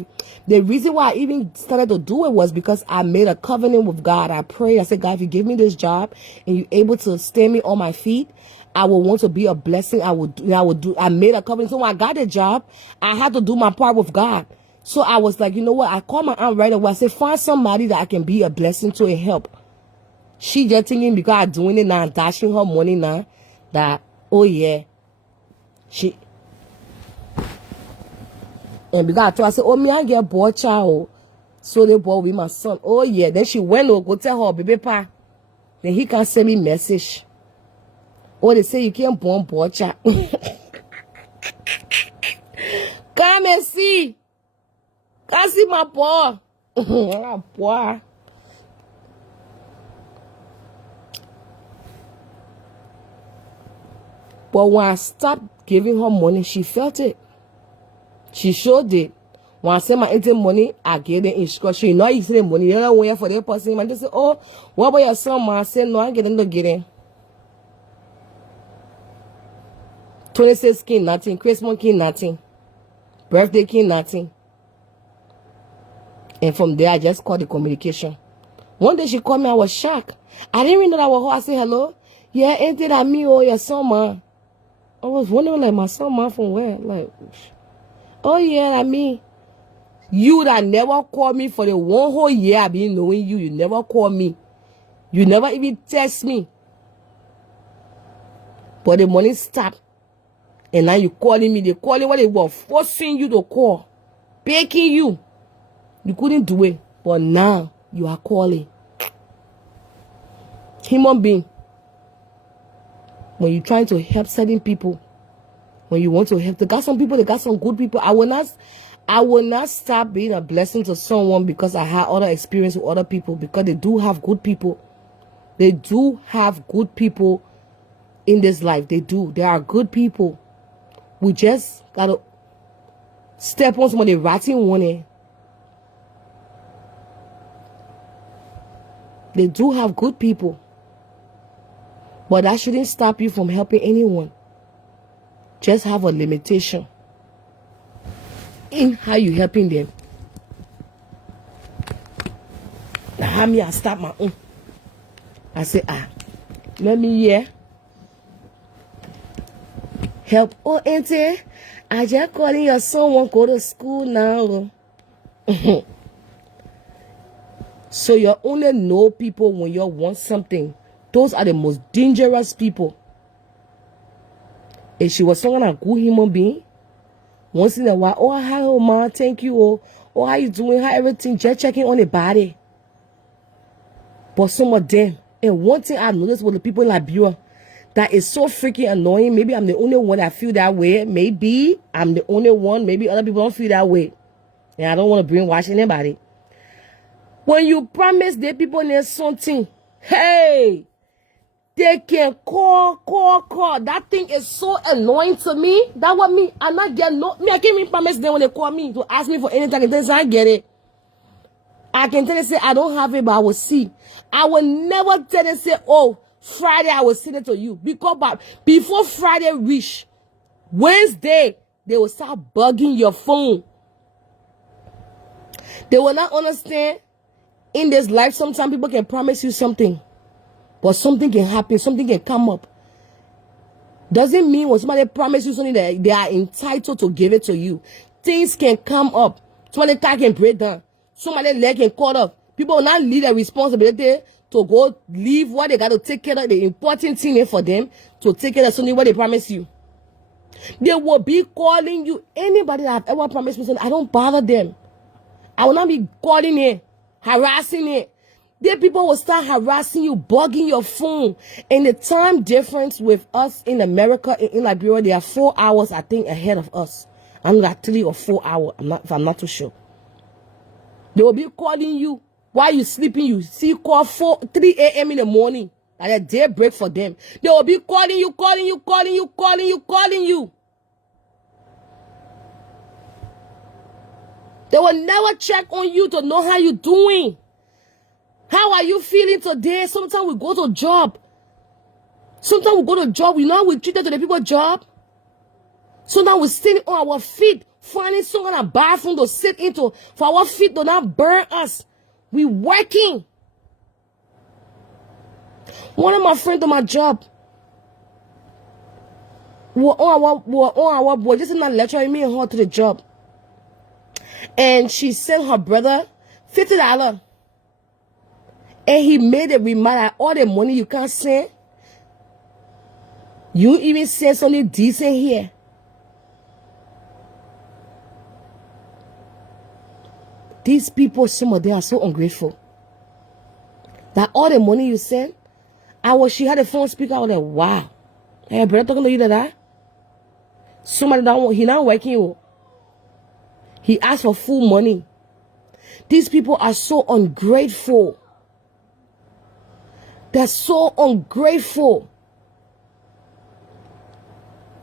the reason why I even started to do it was because I made a covenant with God. I prayed. I said, God, if you give me this job and you're able to stand me on my feet, I will want to be a blessing. I made a covenant. So when I got the job, I had to do my part with God. So I was like, you know what? I called my aunt right away. I said, find somebody that I can be a blessing to and help. She just thinking because I'm doing it now, dashing her money now, that, oh yeah. And because I told her, I said, oh, me, I get a boy child. So they boy with my son. Oh yeah. Then she went to go tell her baby pa. Then he can send me message. Or they say you can't born bocha. Come and see. Come see my boy. Boy. But when I stopped giving her money, she felt it. She sure did. When I send my ATM money, I gave the instruction. You know, you see the money, you don't wait for the person. And they say, oh, what about your son, man? I said, no, I'm getting the getting. 26 king, nothing. Christmas king, nothing. Birthday king, nothing. And from there, I just called the communication. One day she called me, I was shocked. I didn't even know that was her. I said, hello? Yeah, ain't that me or your son, man? I was wondering, like, my son, man, from where? Like, oh, yeah, that me. You that never called me for the one whole year I've been knowing you. You never called me. You never even text me. But the money stopped. And now you calling me. They calling what they were forcing you to call. Begging you. You couldn't do it. But now you are calling. Human being. When you're trying to help certain people. When you want to help. They got some people. They got some good people. I will not stop being a blessing to someone because I had other experience with other people. Because they do have good people. They do have good people in this life. They do. There are good people. We just gotta step on some of the rotten one. They do have good people. But that shouldn't stop you from helping anyone. Just have a limitation in how you helping them. Now, how me I start my own. I say, let me hear. Help. Oh, auntie, I just calling your son won't go to school now. So you only know people when you want something. Those are the most dangerous people. If she was someone a good human being, once in a while, oh, hi, oh, ma, thank you, oh, how you doing, how everything, just checking on the body. But some of them, and one thing I noticed with the people in Liberia, that is so freaking annoying. Maybe I'm the only one that feel that way. Maybe I'm the only one. Maybe other people don't feel that way. And I don't want to brainwash anybody. When you promise the people need something, hey, they can call. That thing is so annoying to me. That what me, I'm not getting no, me, I can't even promise them when they call me to ask me for anything. They say I get it. I can tell them, say, I don't have it, but I will see. I will never tell them, say, oh, Friday, I will send it to you. Because before Friday reach, Wednesday, they will start bugging your phone. They will not understand. In this life, sometimes people can promise you something. But something can happen. Something can come up. Doesn't mean when somebody promises you something that they are entitled to give it to you. Things can come up. Somebody car can break down. Somebody leg can cut off. People will not leave the responsibility to go leave what they got to take care of. The important thing for them to take care of something what they promise you. They will be calling you. Anybody that have ever promised me something, I don't bother them. I will not be calling it, harassing it. Then people will start harassing you, bugging your phone. And the time difference with us in America, in Liberia, they are 4 hours, I think, ahead of us. I'm like 3 or 4 hours. I'm not too sure. They will be calling you while you sleeping. You see, call 3 a.m. in the morning. Like a daybreak for them. They will be calling you. They will never check on you to know how you're doing. How are you feeling today? Sometimes we go to job. You know how we treated to the people job? Sometimes we sit on our feet, finding someone in a bathroom to sit into for our feet to not burn us. We working. One of my friends on my job, we were on our board, just not lecturing me and her to the job. And she sent her brother $50. And he made a remark that all the money you can't send, you even send something decent here. These people, some of them are so ungrateful. That all the money you send, she had a phone speaker, I was like, wow. Hey, brother talking to you that? Somebody that he not working. He asked for full money. These people are so ungrateful. They're so ungrateful.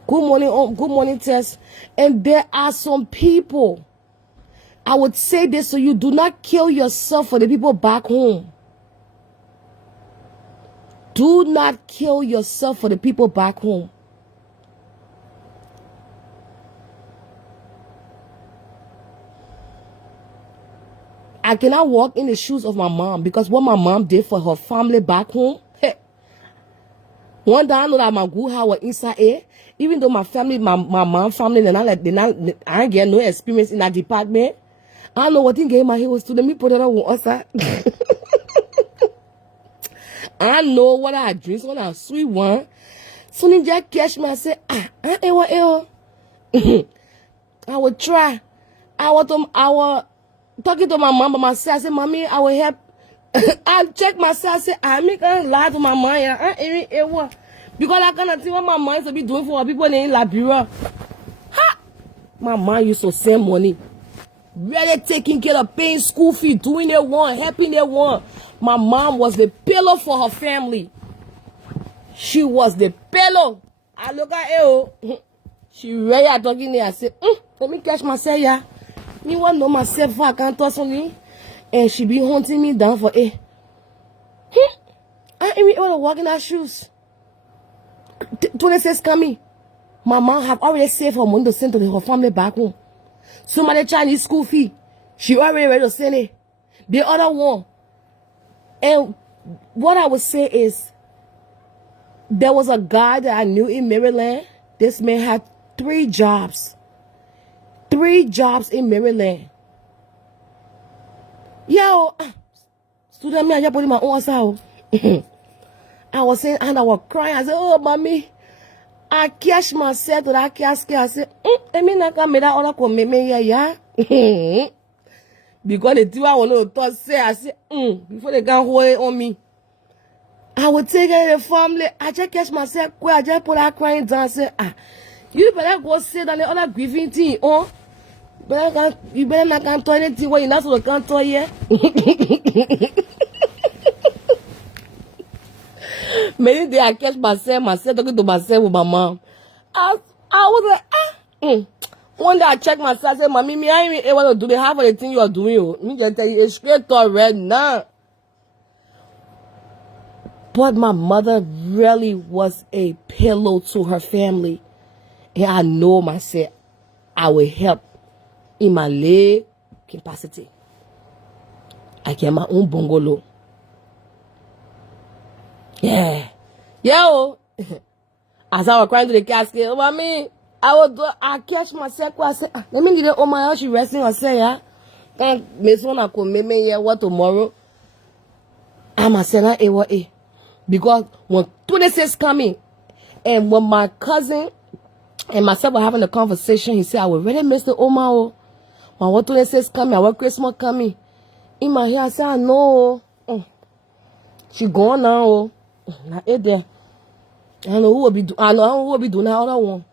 Good morning, Tess. And there are some people. I would say this so you do not kill yourself for the people back home. Do not kill yourself for the people back home. I cannot walk in the shoes of my mom because what my mom did for her family back home. Hey, one day I know that my good heart was inside it. Even though my family, my mom family, I ain't get no experience in that department. I know what thing gave my head was to let me put it on us. I know what I drink when I sweet one. So then Jack catch me and say, I would try. I was talking to my mom by myself. I said, Mommy, I will help. I check myself. I said, I make a lie to my mind. Because I cannot see what my mind to be doing for people in Liberia. Ha! My mom used to send money. Really taking care of paying school fee, doing their one, helping their one. My mom was the pillow for her family. She was the pillow. I look at her. She really talking there. I said, let me catch myself, yeah. Me want to know myself I can't touch something. And she be hunting me down for it. I ain't want to walk in her shoes. 26 coming. My mom have already saved her money to send to her family back home. Somebody Chinese school fee. She already ready to send it. The other one. And what I would say is, there was a guy that I knew in Maryland. This man had 3 jobs. 3 jobs in Maryland. Yo, student me, I just put in my own house. I was saying, and I was crying. I said, oh, mommy, I catch myself to that casket. I said, let me not come with that other come make me here, yeah. Because the 2 I want to talk, say, I said, before they can hold it on me. I would take it in the family. I just catch myself quick. I just put that crying down and say, you better go sit down the other grieving thing, oh. You better not come to anything where you're not supposed to come to here. Many days I catch myself talking to myself with my mom. I was like, One day I check myself, I said, Mommy, me, I ain't even able to do the half of the thing you are doing. Oh. Me just tell you, it's straight to red now. But my mother really was a pillow to her family. And I know myself, I will help in my leg capacity. I get my own bungalow. Yeah. Yo. As I was crying to the casket, Mommy, I catch myself. I said, let me get it on my house. She resting herself, yeah. And Miss One, I could make me here what tomorrow. I'm a seller, because when 26 coming, and when my cousin and myself were having a conversation, he said, I will really miss the Oma. When what 26 coming, I want Christmas coming. In my head, I said, I know. She gone now. Not it there. I know who will be doing. I know who will be doing that other one.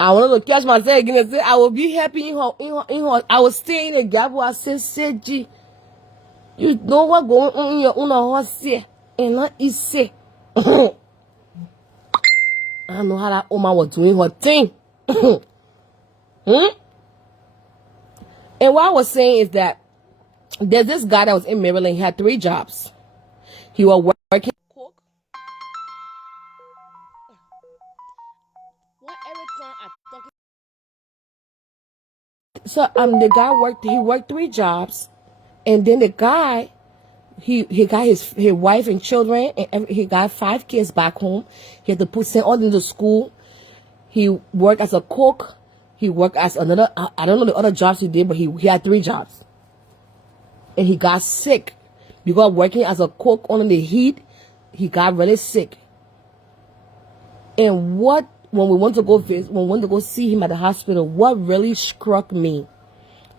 I wanted to catch myself again and say, I will be happy in her. I will stay in the gap where I said, G, you know what going on in your own house here, and not easy. I know how that Oma was doing her thing. And what I was saying is that there's this guy that was in Maryland. He had 3 jobs. He was working cook. What every time I talk. So the guy worked 3 jobs, and then the guy he got his wife and children, and he got 5 kids back home. He had to send all into school. He worked as a cook. He worked as another, I don't know the other jobs he did, but he had 3 jobs. And he got sick because working as a cook under the heat, he got really sick. And when we went to go visit, when we went to go see him at the hospital, what really struck me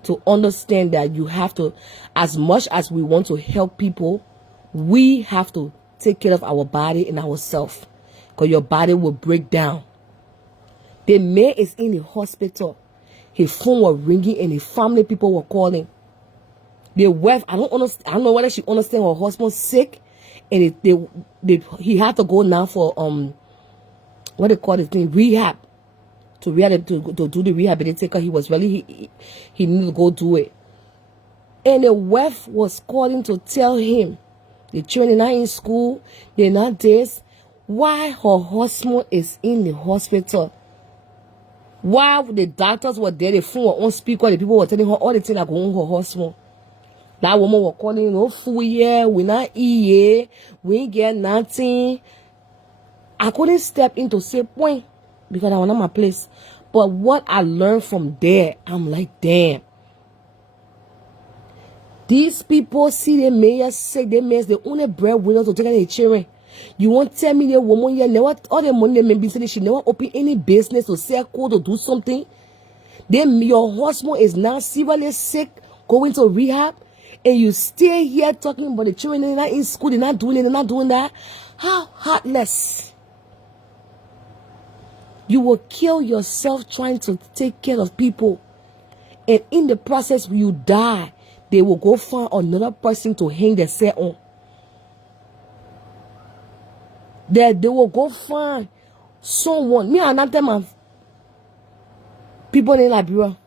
to understand that you have to, as much as we want to help people, we have to take care of our body and ourselves, because your body will break down. The man is in the hospital. His phone was ringing and his family people were calling. The wife, I don't know whether she understands her husband's sick, and he had to go now for what they call it thing, rehab. To do the rehabilitation. He was really he needed to go do it. And the wife was calling to tell him the children are not in school, they're not this. Why her husband is in the hospital? While the doctors were there, the phone was on speaker, the people were telling her all the things that go on her husband. That woman was calling, no food here, we not eat here, we ain't get nothing. I couldn't step in to say point because I was not my place. But what I learned from there, I'm like, damn. These people see their mayor sick, their mayors, the only breadwinner to take care of their children. You won't tell me the woman here never, all the money they may be saying, she never open any business to sell code or do something. Then your husband is now severely sick, going to rehab, and you stay here talking about the children, they're not in school, they're not doing it, they're not doing that. How heartless. You will kill yourself trying to take care of people. And in the process, when you die, they will go find another person to hang themselves on. They will go find someone. Me, I not tell my people in Liberia.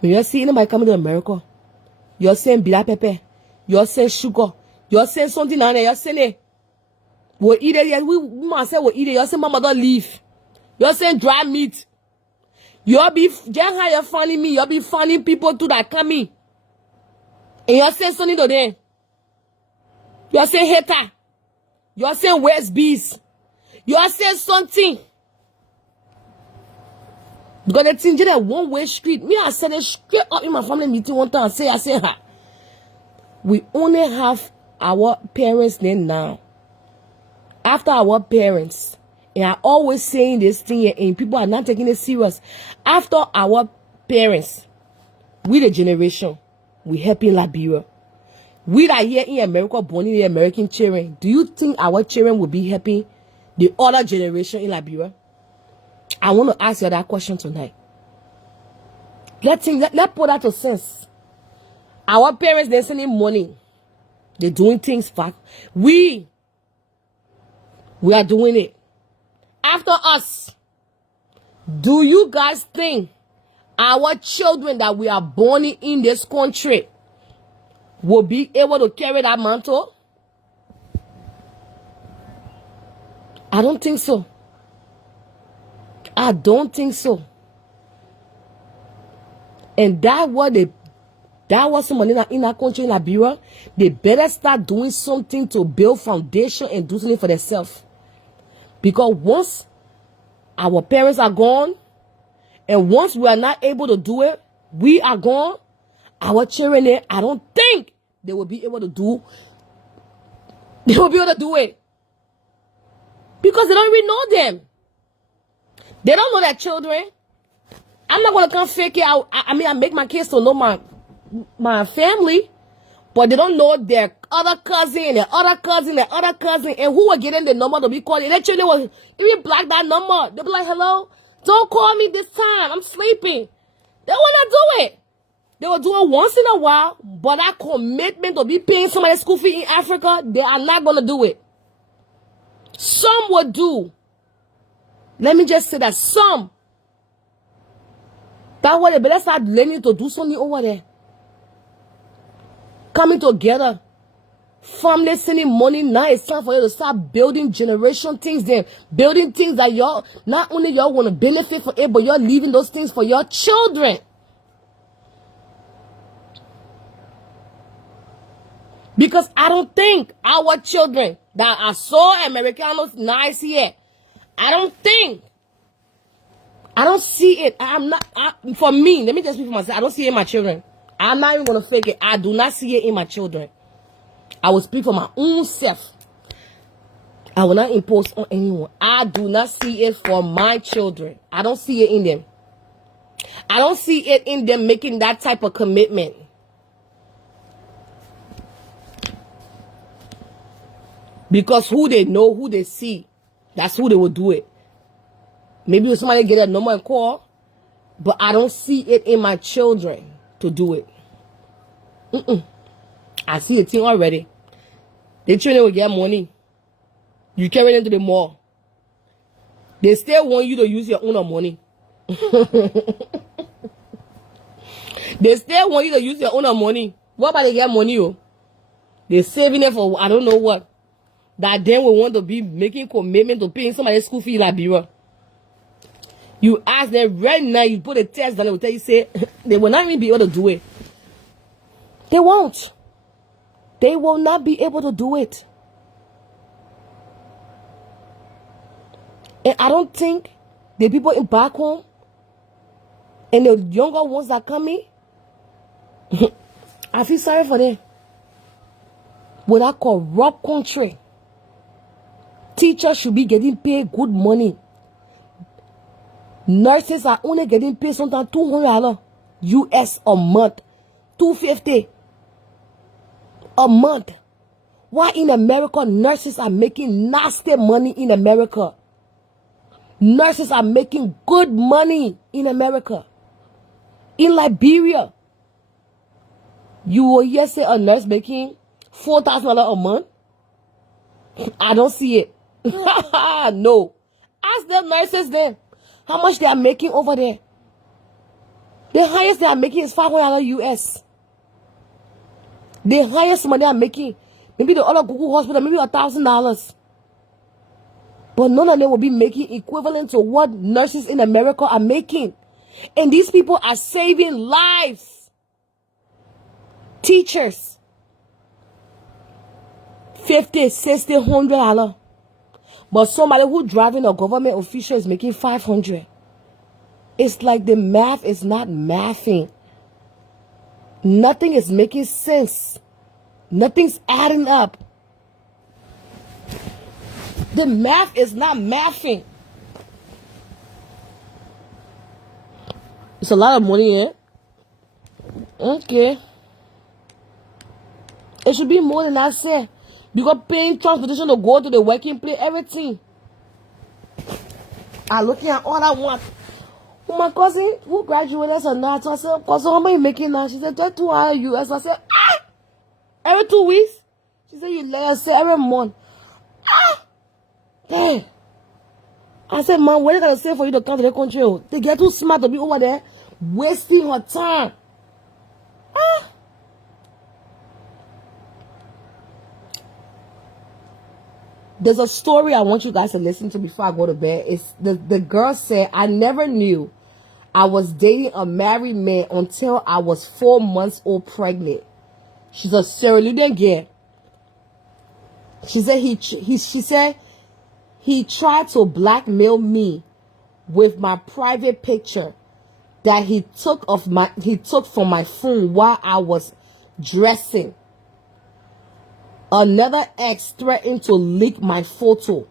When you see anybody coming to America, you're saying black pepper, you're saying sugar, you're saying something on there, you're saying it. We'll eat it, we myself will eat it. You're saying mama don't leave. You're saying dry meat. You'll be just how you're finding me, you'll be finding people too that come in. And you're saying something to them. You're saying hater. You're saying West Beast. You're saying something. Because the thing is that one-way street. Me, I said it straight up in my family meeting one time. I say, ha. We only have our parents' name now. After our parents. And I always saying this thing and people are not taking it serious. After our parents, we the generation, we helping Liberia. We are here in America, born in the American children. Do you think our children will be helping the other generation in Liberia? I want to ask you that question tonight. Let's put that to sense. Our parents, they're sending money. They're doing things back. We are doing it. After us, do you guys think our children that we are born in this country will be able to carry that mantle? I don't think so. I don't think so. And that was someone in our country, in Liberia. They better start doing something to build foundation and do something for themselves. Because once our parents are gone, and once we are not able to do it, we are gone, our children, I don't think they will be able to do it. Because they don't even know them. They don't know their children. I'm not going to come fake it out. I mean, I make my kids to know my family, but they don't know their other cousin, their other cousin, and who are getting the number to be calling. Their children will even block that number. They'll be like, hello, don't call me this time. I'm sleeping. They will not do it. They will do it once in a while, but that commitment to be paying somebody's school fee in Africa, they are not going to do it. Some will do. Let me just say that some. That's why they better start learning to do something over there. Coming together. Family sending money. Now it's time for you to start building generation things then. Building things that y'all, not only y'all want to benefit from it, but you're leaving those things for your children. Because I don't think our children that are so Americanos nice here, I don't see it. For me, let me just speak for myself. I don't see it in my children. I'm not even going to fake it. I do not see it in my children. I will speak for my own self. I will not impose on anyone. I do not see it for my children. I don't see it in them. I don't see it in them making that type of commitment. Because who they know, who they see, that's who they will do it. Maybe if somebody get a number and call, but I don't see it in my children to do it. I see a thing already. They children will get money. You carry them to the mall. They still want you to use your own money. They still want you to use your own money. What about they get money? Oh? They're saving it for I don't know what. That then will want to be making commitment to paying somebody's school fee in Liberia. You ask them right now, you put a test down, they will tell you, say, they will not even be able to do it. They won't. They will not be able to do it. And I don't think the people in back home and the younger ones that come in, I feel sorry for them. With that corrupt country, teachers should be getting paid good money. Nurses are only getting paid sometimes $200 US a month, $250 a month. Why in America nurses are making nasty money in America? Nurses are making good money in America. In Liberia, you will hear say a nurse making $4,000 a month. I don't see it. No. Ask the nurses then how much they are making over there. The highest they are making is $500 US. The highest money they are making, maybe the other Google hospital, maybe $1,000. But none of them will be making equivalent to what nurses in America are making. And these people are saving lives. Teachers, $50, $60, $100. But somebody who driving a government official is making $500. It's like the math is not mathing. Nothing is making sense. Nothing's adding up. The math is not mathing. It's a lot of money, eh? Okay. It should be more than that, say. Because paying transportation to go to the working place, everything. I'm looking at all I want. My cousin who graduated as a nurse, I said, cousin, how much you making now? She said, $22 US. I said, every 2 weeks? She said, you let us say every month. Damn. I said, man, what are you going to say for you to come to the country? Oh? They get too smart to be over there, wasting her time. There's a story I want you guys to listen to before I go to bed. It's the girl said, I never knew I was dating a married man until I was 4 months old pregnant. She's a Sierra Leonean girl. She said he tried to blackmail me with my private picture that he took from my phone while I was dressing. Another ex threatened to leak my photo.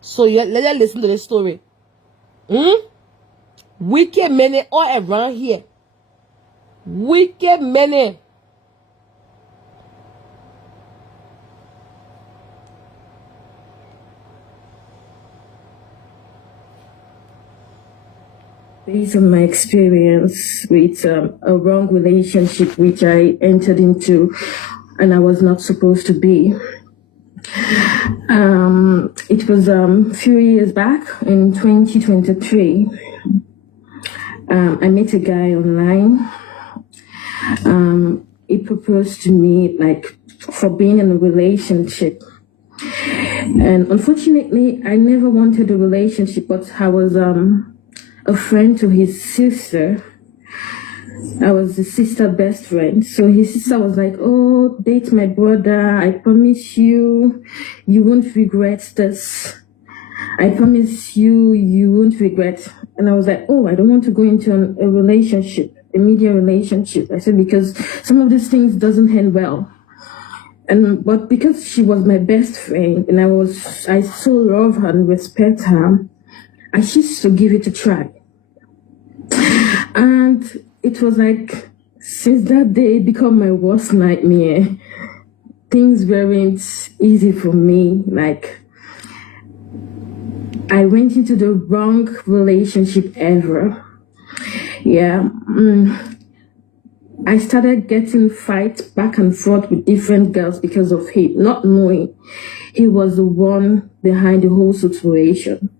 So let us listen to this story. Wicked men all around here. Wicked men. Based on my experience with a wrong relationship which I entered into and I was not supposed to be. It was a few years back in 2023. I met a guy online. He proposed to me like for being in a relationship. And unfortunately, I never wanted a relationship, but I was a friend to his sister. I was the sister best friend. So his sister was like, oh, date my brother. I promise you, you won't regret this. I promise you, you won't regret. And I was like, oh, I don't want to go into a relationship, a media relationship. I said, because some of these things doesn't end well. But because she was my best friend and I so love her and respect her, I chose to give it a try. And it was like, since that day, it became my worst nightmare. things weren't easy for me. Like, I went into the wrong relationship ever. Yeah. I started getting fights back and forth with different girls because of him, not knowing he was the one behind the whole situation.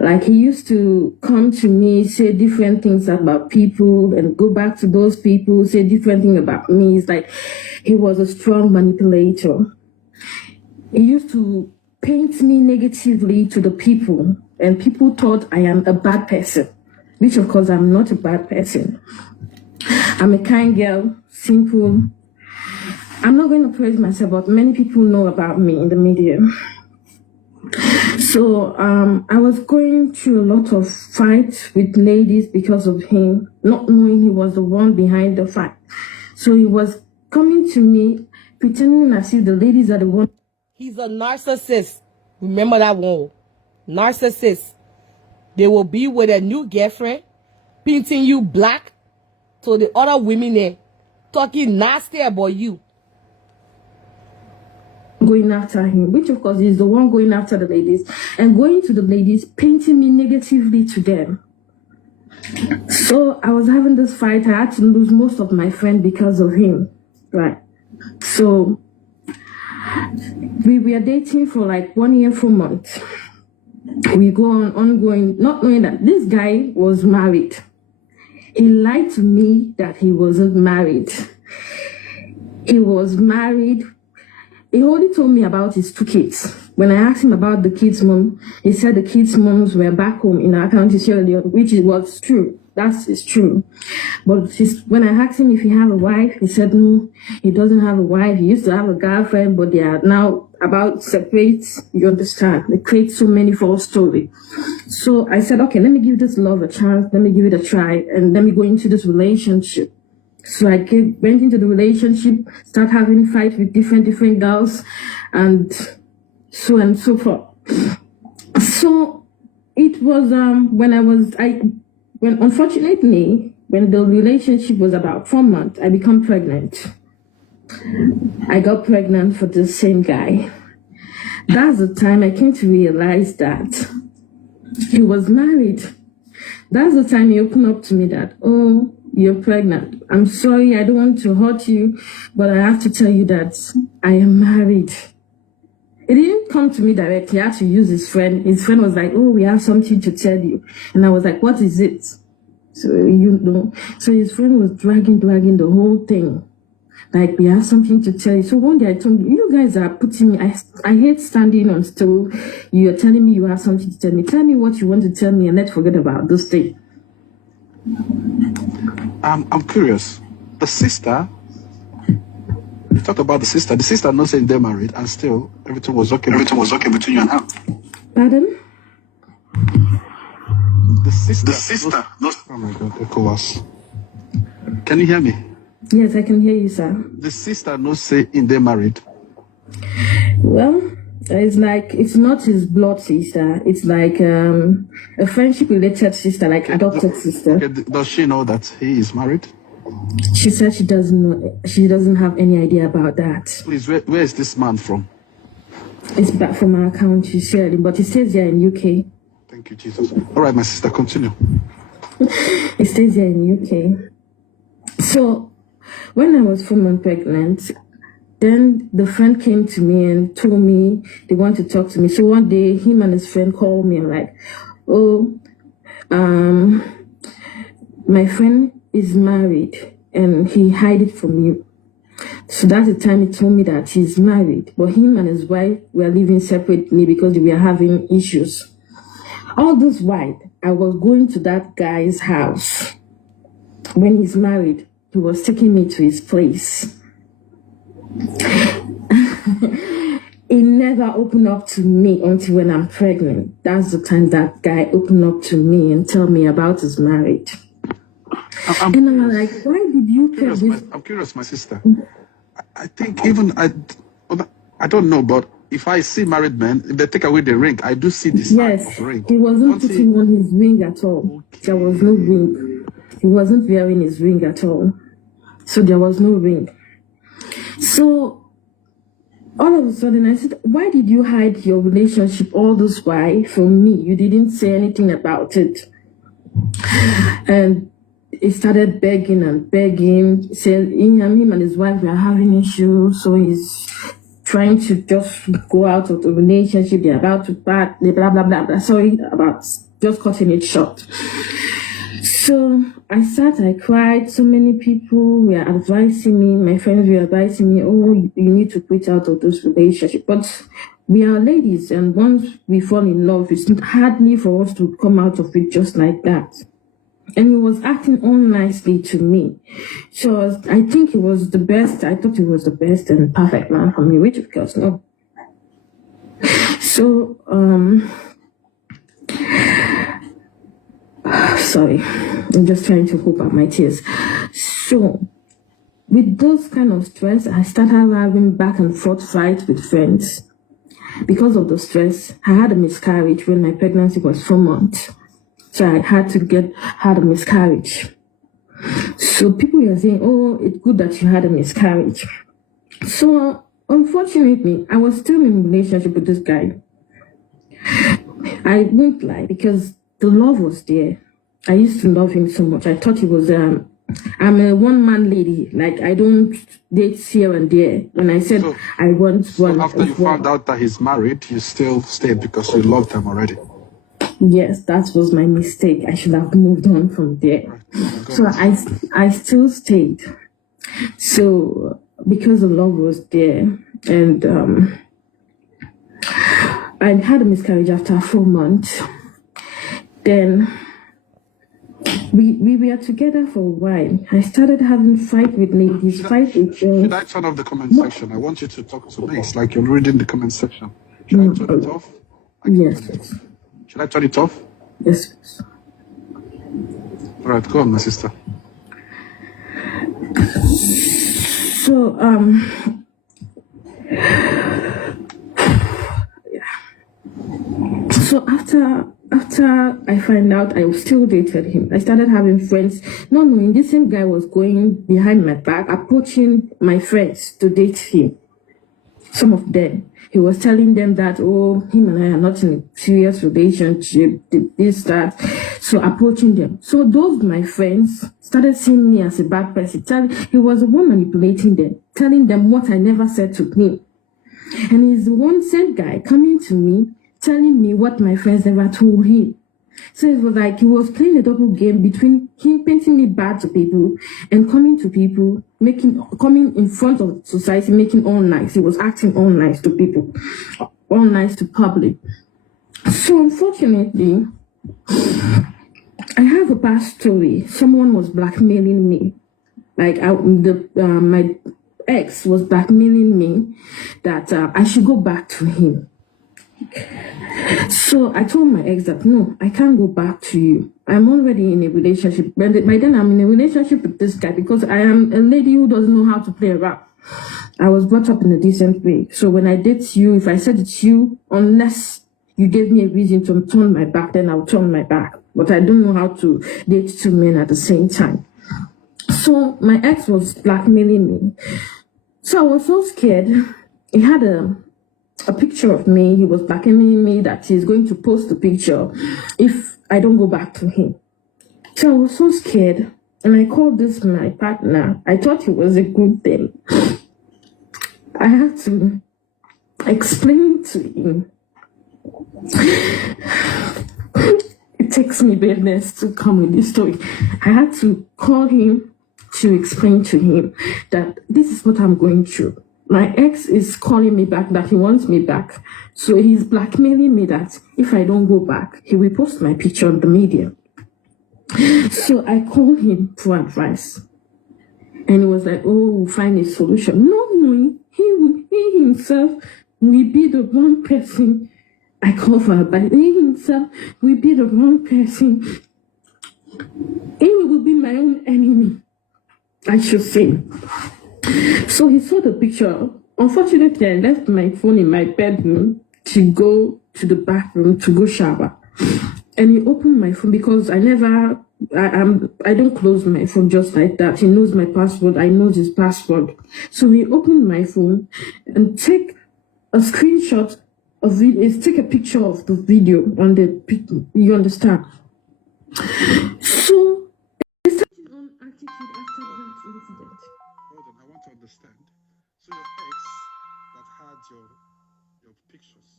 Like, he used to come to me, say different things about people, and go back to those people, say different things about me. It's like he was a strong manipulator. He used to paint me negatively to the people, and people thought I am a bad person, which of course I'm not a bad person. I'm a kind girl, simple. I'm not going to praise myself, but many people know about me in the media. So I was going through a lot of fights with ladies because of him, not knowing he was the one behind the fight. So he was coming to me, pretending as if the ladies are the one. He's a narcissist. Remember that one. Narcissist. They will be with a new girlfriend, painting you black, so the other women there talking nasty about you. Going after him, which of course is the one going after the ladies, and going to the ladies, painting me negatively to them. So I was having this fight. I had to lose most of my friends because of him, right? So we were dating for like 1 year, 4 months. We go on ongoing, not knowing that this guy was married. He lied to me that he wasn't married. He was married. He only told me about his 2 kids. When I asked him about the kids' mom, he said the kids' moms were back home in our county, Sierra Leone, which was true. That is true. But when I asked him if he had a wife, he said no, he doesn't have a wife. He used to have a girlfriend, but they are now about separate. You understand? They create so many false stories. So I said, okay, let me give this love a chance. Let me give it a try, and let me go into this relationship. So I went into the relationship, start having fights with different girls, and so on and so forth. So it was when unfortunately, when the relationship was about 4 months, I became pregnant. I got pregnant for the same guy. That's the time I came to realize that he was married. That's the time he opened up to me that, oh, you're pregnant. I'm sorry, I don't want to hurt you, but I have to tell you that I am married. It didn't come to me directly. He had to use his friend. His friend was like, oh, we have something to tell you. And I was like, what is it? So, so his friend was dragging the whole thing. Like, we have something to tell you. So one day I told him, you guys are putting me, I hate standing on stool. You're telling me you have something to tell me. Tell me what you want to tell me and let's forget about this thing. I'm curious. The sister, you talked about the sister. The sister not saying they're married and still everything was okay. Everything was okay between you and her. Pardon? The sister. Oh my God, ECOWAS. Can you hear me? Yes, I can hear you, sir. The sister not saying they're married. Well, it's like, it's not his blood sister. It's like a friendship-related sister, like adopted sister. Okay, does she know that he is married? She said she doesn't know. She doesn't have any idea about that. Please, where is this man from? It's back from our county, Shirley, but he stays here in UK. Thank you, Jesus. All right, my sister, continue. He stays here in UK. So, when I was 4 months pregnant, then the friend came to me and told me they want to talk to me. So one day, him and his friend called me and like, oh, my friend is married and he hid it from you. So that's the time he told me that he's married, but him and his wife were living separately because they were having issues. All this while, I was going to that guy's house. When he's married, he was taking me to his place. He never opened up to me until when I'm pregnant. That's the time that guy opened up to me and tell me about his marriage. And I'm like, why did you tell this? I'm curious, my sister. I think even I don't know, but if I see married men, if they take away the ring, I do see this yes, ring. He wasn't putting on his ring at all. Okay. There was no ring. He wasn't wearing his ring at all. So there was no ring. So all of a sudden I said, why did you hide your relationship all this while from me? You didn't say anything about it. And he started begging and begging, said him and his wife were having issues, so he's trying to just go out of the relationship. They're about to part, blah, blah, blah, blah. Sorry about just cutting it short. So I cried. So many people were advising me, my friends were advising me, oh, you need to quit out of this relationship. But we are ladies, and once we fall in love, it's hardly for us to come out of it just like that. And he was acting unnicely to me. So I think he was the best. I thought he was the best and perfect man for me, which of course, no. So, sorry, I'm just trying to cope up my tears. So, with those kind of stress, I started having back and forth fights with friends. Because of the stress, I had a miscarriage when my pregnancy was 4 months. So I had a miscarriage. So people were saying, oh, it's good that you had a miscarriage. So unfortunately, I was still in a relationship with this guy. I won't lie, because the love was there. I used to love him so much. I thought he was, I'm a one-man lady. Like, I don't date here and there. When I said I want one. So after you found out that he's married, you still stayed because you loved him already? Yes, that was my mistake. I should have moved on from there. So I still stayed. So because the love was there, and I had a miscarriage after 4 months. Then we were together for a while. I started having fight with ladies, fight with Should I turn off the comment section? I want you to talk to me. It's like you're reading the comment section. Should I turn it off? Yes. Should I turn it off? Yes. All right, go on, my sister. So, So after I find out I still dated him, I started having friends, not knowing this same guy was going behind my back, approaching my friends to date him. Some of them, he was telling them that, oh, him and I are not in a serious relationship, this, that. So approaching them. So those, my friends, started seeing me as a bad person. He was the one manipulating them, telling them what I never said to him. And he's the one same guy coming to me, telling me what my friends never told him. So it was like he was playing a double game between him painting me bad to people and coming to people, coming in front of society, making all nice. He was acting all nice to people, all nice to public. So unfortunately, I have a past story. Someone was blackmailing me. Like my ex was blackmailing me that I should go back to him. So I told my ex that, no, I can't go back to you. I'm already in a relationship. By then I'm in a relationship with this guy because I am a lady who doesn't know how to play around. I was brought up in a decent way. So when I date you, if I said it's you, unless you gave me a reason to turn my back, then I'll turn my back. But I don't know how to date two men at the same time. So my ex was blackmailing me. So I was so scared. He had a picture of me. He was blackmailing me that he's going to post the picture if I don't go back to him. So I was so scared, and I called this my partner. I thought it was a good thing. I had to explain to him. It takes me badness to come with this story. I had to call him to explain to him that this is what I'm going through. My ex is calling me back, that he wants me back. So he's blackmailing me that if I don't go back, he will post my picture on the media. So I called him for advice. And he was like, oh, we'll find a solution. Not knowing he himself will be the wrong person. I call for advice. He himself will be the wrong person. He will be my own enemy, I should say. So he saw the picture. Unfortunately, I left my phone in my bedroom to go to the bathroom to go shower. And he opened my phone because I don't close my phone just like that. He knows my password. I know his password. So he opened my phone and take a screenshot of it is take a picture of the video on the, you understand? So it's on attitude after that incident. Hold on, I want to understand. So your ex that had your pictures,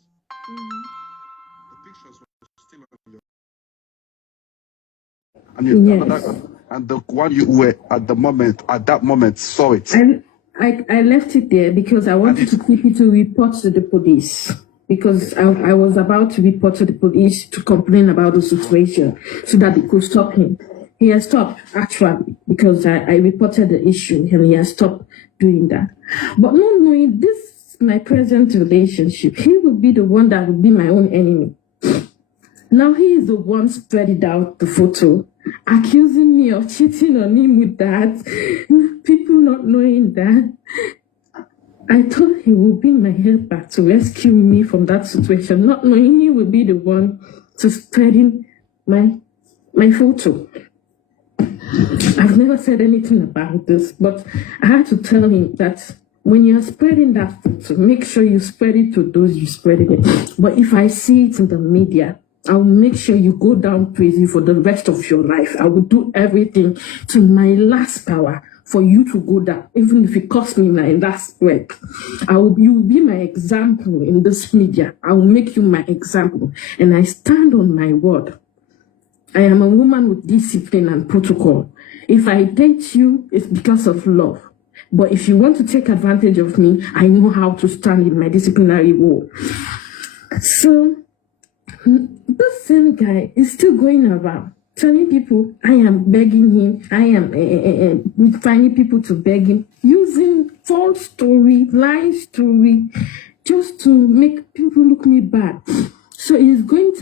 the pictures were still on your. And the one you were at that moment saw it. I left it there because I wanted to keep it to report to the police. Because I was about to report to the police to complain about the situation so that they could stop him. He has stopped, actually, because I reported the issue and he has stopped doing that. But not knowing this, my present relationship, he will be the one that will be my own enemy. Now he is the one spreading out the photo, accusing me of cheating on him with that. People not knowing that. I thought he would be my helper to rescue me from that situation, not knowing he will be the one to spreading my photo. I've never said anything about this, but I had to tell him that when you're spreading that photo, make sure you spread it to those you spreading it. But if I see it in the media, I will make sure you go down crazy for the rest of your life. I will do everything to my last power for you to go down, even if it costs me my last breath. You will be my example in this media. I will make you my example. And I stand on my word. I am a woman with discipline and protocol. If I date you, it's because of love. But if you want to take advantage of me, I know how to stand in my disciplinary role. So, this same guy is still going around telling people I am begging him, I am finding people to beg him, using false story, lying story, just to make people look me bad. So he's going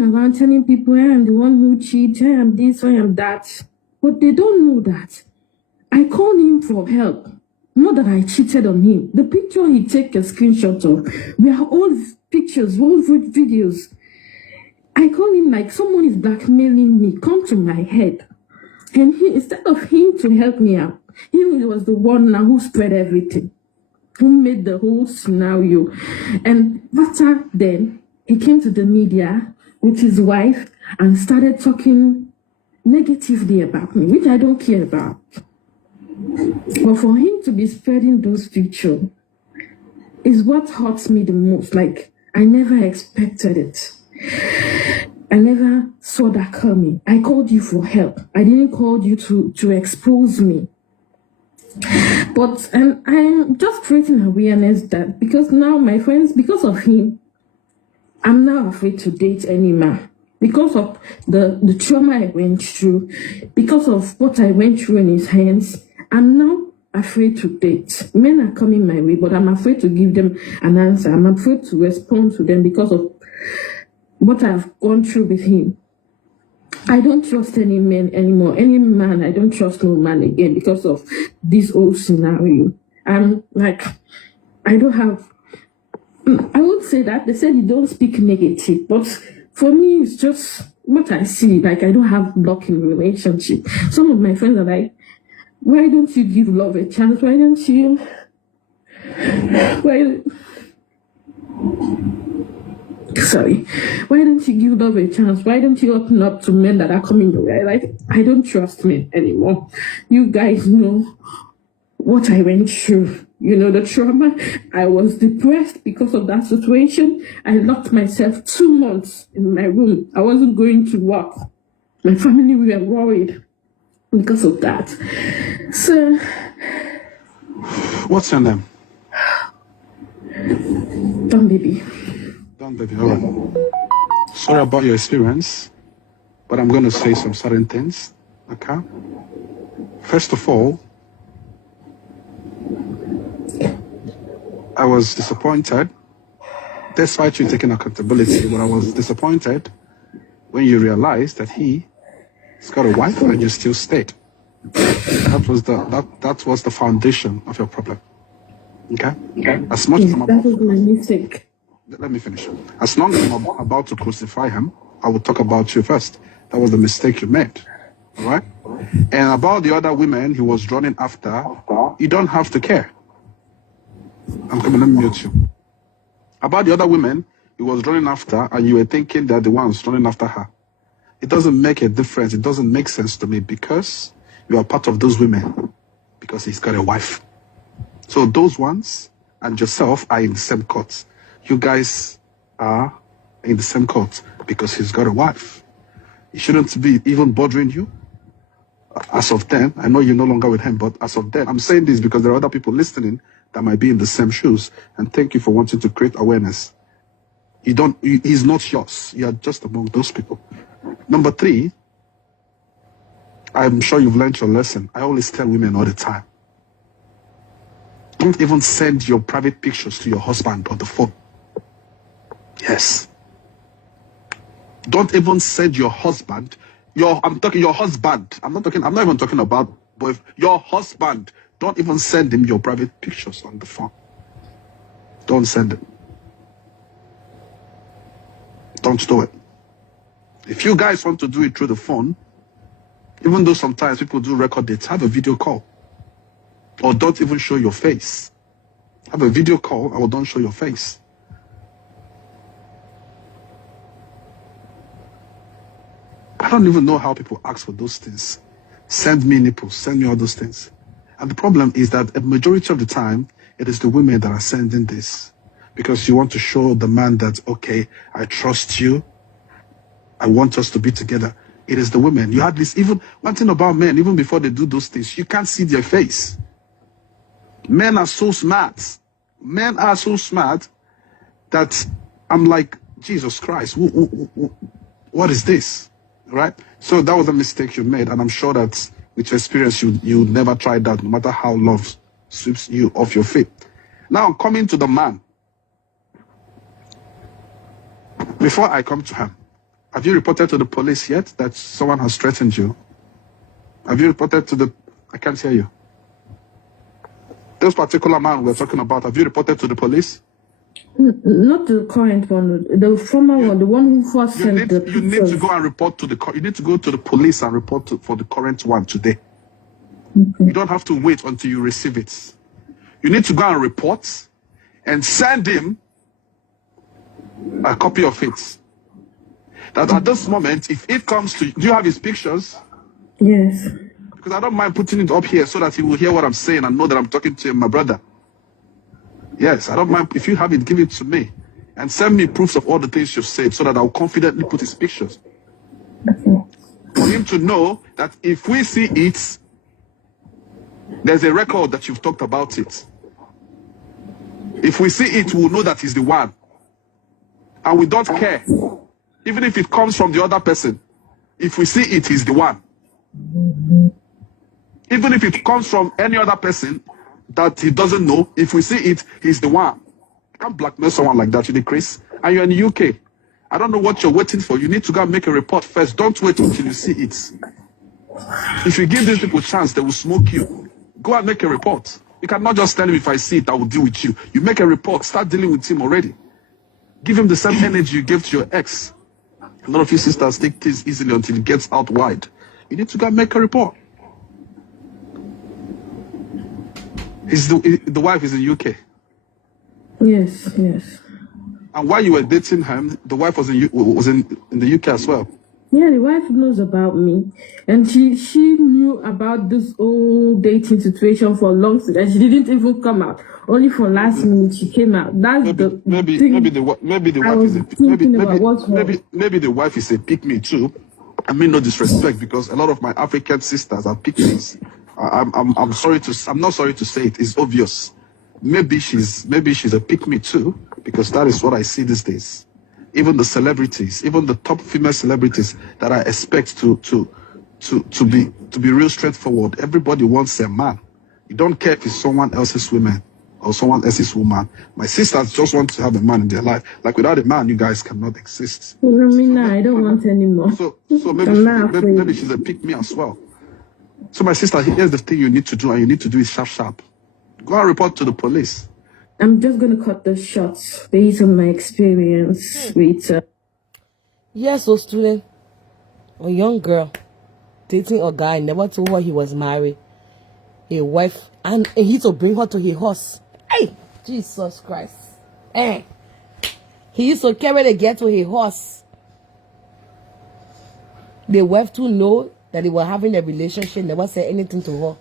around telling people I am the one who cheats, I am this, I am that. But they don't know that. I called him for help. Not that I cheated on him. The picture he take a screenshot of, we are all pictures, all videos. I call him like someone is blackmailing me, come to my head. And instead of him to help me out, he was the one now who spread everything, who made the whole scenario. And after then, he came to the media with his wife and started talking negatively about me, which I don't care about. But for him to be spreading those pictures is what hurts me the most. Like, I never expected it. I never saw that coming. I called you for help. I didn't call you to expose me. But I'm just creating awareness that because now my friends, because of him, I'm now afraid to date any man. Because of the trauma I went through, because of what I went through in his hands, I'm now afraid to date. Men are coming my way, but I'm afraid to give them an answer. I'm afraid to respond to them because of what I've gone through with him. I don't trust any man anymore. Any man, I don't trust no man again because of this whole scenario. I'm like, I don't have, I would say that. They said you don't speak negative, but for me, it's just what I see. Like, I don't have luck in relationship. Some of my friends are like, why don't you give love a chance? Why don't you, why don't you give love a chance? Why don't you open up to men that are coming your way? Like, I don't trust men anymore. You guys know what I went through. You know, the trauma. I was depressed because of that situation. I locked myself 2 months in my room. I wasn't going to work. My family were worried because of that. So, what's your name? Don Baby. Don Baby, all right. Sorry about your experience, but I'm going to say some certain things, okay? First of all, I was disappointed, despite you taking accountability, but I was disappointed when you realized that he's got a wife and you still stayed. That was the foundation of your problem. Okay? As much as that was my mistake. Let me finish. As long as I'm about to crucify him, I will talk about you first. That was the mistake you made. All right? And about the other women he was running after, you don't have to care. I'm coming, let me mute you. About the other women he was running after, and you were thinking that the one's running after her. It doesn't make a difference. It doesn't make sense to me because you are part of those women because he's got a wife. So those ones and yourself are in the same court. You guys are in the same court because he's got a wife. He shouldn't be even bothering you. As of then, I know you're no longer with him, but as of then, I'm saying this because there are other people listening that might be in the same shoes. And thank you for wanting to create awareness. He's not yours. You are just among those people. Number 3, I'm sure you've learned your lesson. I always tell women all the time, don't even send your private pictures to your husband on the phone. Yes. Don't even send your husband, I'm talking your husband. I'm not even talking about boyfriend. Your husband. Don't even send him your private pictures on the phone. Don't send it. Don't do it. If you guys want to do it through the phone, even though sometimes people do record dates, have a video call. Or don't even show your face. Have a video call or don't show your face. I don't even know how people ask for those things. Send me nipples, send me all those things. And the problem is that a majority of the time, it is the women that are sending this. Because you want to show the man that, okay, I trust you. I want us to be together. It is the women. You had this, even one thing about men, even before they do those things, you can't see their face. Men are so smart. Men are so smart that I'm like, Jesus Christ, what is this? Right? So that was a mistake you made. And I'm sure that with your experience, you never tried that, no matter how love sweeps you off your feet. Now, coming to the man. Before I come to him, have you reported to the police yet that someone has threatened you? Have you reported to the... I can't hear you. This particular man we're talking about, have you reported to the police? Not the current one, the former one, the one who first sent the pictures. You need to go and report to the... You need to go to the police and report for the current one today. Okay. You don't have to wait until you receive it. You need to go and report and send him a copy of it. That at this moment, if it comes to... Do you have his pictures? Yes. Because I don't mind putting it up here so that he will hear what I'm saying and know that I'm talking to him, my brother. Yes, I don't mind. If you have it, give it to me. And send me proofs of all the things you've said so that I'll confidently put his pictures. Okay. For him to know that if we see it, there's a record that you've talked about it. If we see it, we'll know that he's the one. And we don't care. Even if it comes from the other person. If we see it, he's the one. Even if it comes from any other person that he doesn't know, if we see it, he's the one. You can't blackmail someone like that, you need Chris. And you're in the UK. I don't know what you're waiting for. You need to go and make a report first. Don't wait until you see it. If you give these people a chance, they will smoke you. Go and make a report. You cannot just tell him, if I see it, I will deal with you. You make a report. Start dealing with him already. Give him the same energy you gave to your ex. A lot of you sisters take things easily until it gets out wide. You need to go and make a report. The wife is in UK. Yes, yes. And while you were dating him, the wife was in the UK as well. Yeah, the wife knows about me, and she knew about this whole dating situation for a long time, and she didn't even come out. Only for last minute she came out. That's maybe the wife is a pick-me too. I mean, no disrespect, because a lot of my African sisters are pick-me's. I'm not sorry to say it. It's obvious. Maybe she's a pick-me too, because that is what I see these days. Even the celebrities, even the top female celebrities that I expect to be real straightforward. Everybody wants a man. You don't care if it's someone else's woman or someone else's woman. My sisters just want to have a man in their life. Like, without a man, you guys cannot exist. I don't want any more. So maybe she's a pick-me as well. So my sister, here's the thing you need to do, and you need to do it sharp. Go and report to the police. I'm just going to cut the shots based on my experience with... Yes, so student, a young girl dating a guy, never told her he was married, a wife, and he to bring her to his house. Hey, Jesus Christ. Hey, He used to carry the girl to his horse. The wife to know that they were having a relationship, never said anything to her.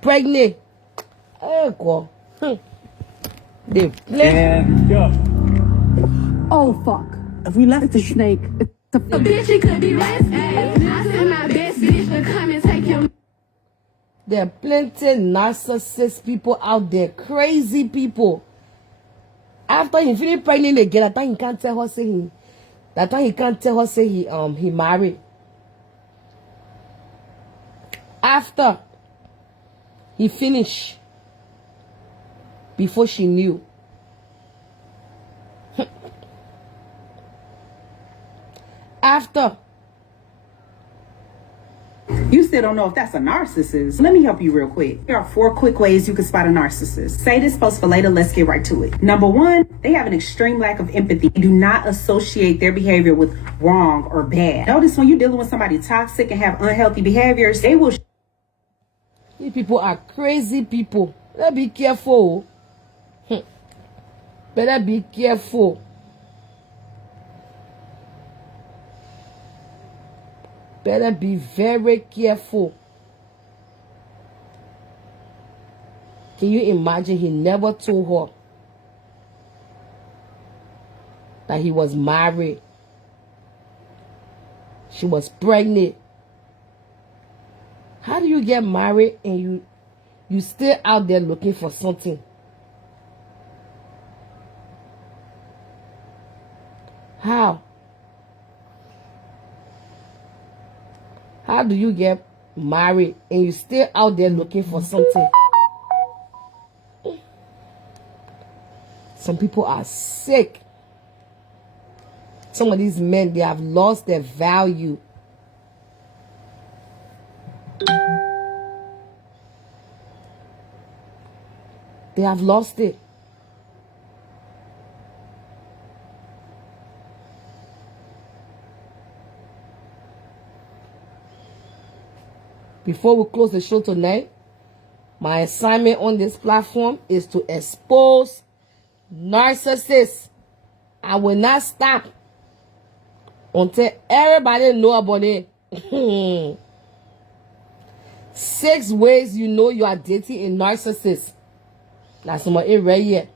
Pregnant. Oh, God. They play. Oh, fuck. If we left the snake, it's a bitch, it could be less. I sent my best bitch to come and take him. There are plenty narcissist people out there, crazy people. After he finished pregnant again, that time he can't tell her say he married. After he finished, before she knew. After. You still don't know if that's a narcissist. Let me help you real quick. There are 4 quick ways you can spot a narcissist. Say this post for later, let's get right to it. Number 1, they have an extreme lack of empathy. They do not associate their behavior with wrong or bad. Notice when you're dealing with somebody toxic and have unhealthy behaviors, they will... These people are crazy people. Better be careful. Better be careful. Better be very careful. Can you imagine he never told her that he was married? She was pregnant. How do you get married and you still out there looking for something? How? How do you get married and you still out there looking for something? Some people are sick. Some of these men, they have lost their value. They have lost it. Before we close the show tonight, my assignment on this platform is to expose narcissists. I will not stop until everybody know about it. 6 ways you know you are dating a narcissist. That's number 8 right here.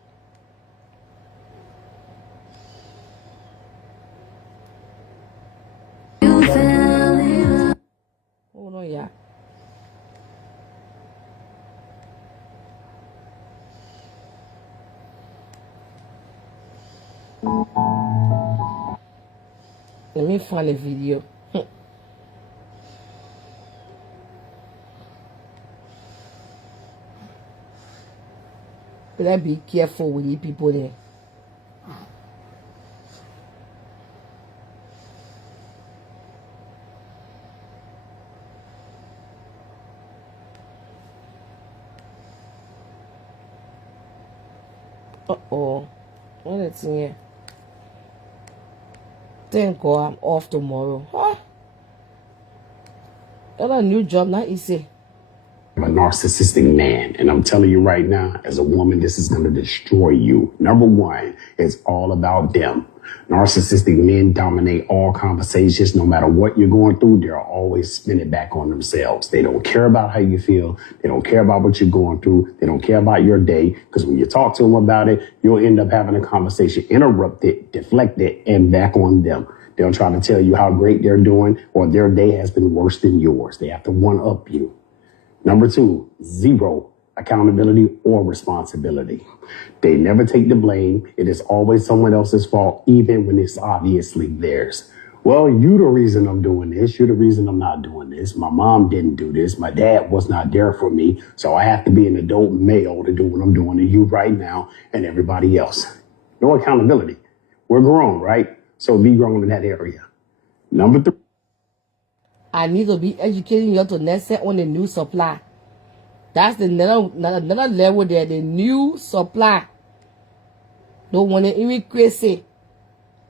Hold on, yeah. Let me find a video. Better be careful with you people there. Uh-oh. What is in here? Thank God I'm off tomorrow. Huh? Got a new job, not easy. I'm a narcissistic man, and I'm telling you right now, as a woman, this is going to destroy you. Number 1, it's all about them. Narcissistic men dominate all conversations. No matter what you're going through, they're always spinning back on themselves. They don't care about how you feel. They don't care about what you're going through. They don't care about your day, because when you talk to them about it, you'll end up having a conversation interrupted, deflected, and back on them. They'll try to tell you how great they're doing, or their day has been worse than yours. They have to one-up you. Number 2, 0 accountability or responsibility. They never take the blame. It is always someone else's fault, even when it's obviously theirs. Well, you the reason I'm doing this. You're the reason I'm not doing this. My mom didn't do this. My dad was not there for me. So I have to be an adult male to do what I'm doing to you right now and everybody else. No accountability. We're grown, right? So be grown in that area. Number 3. I need to be educating you to next set on the new supply. That's the another level there, the new supply. Don't want to even crazy.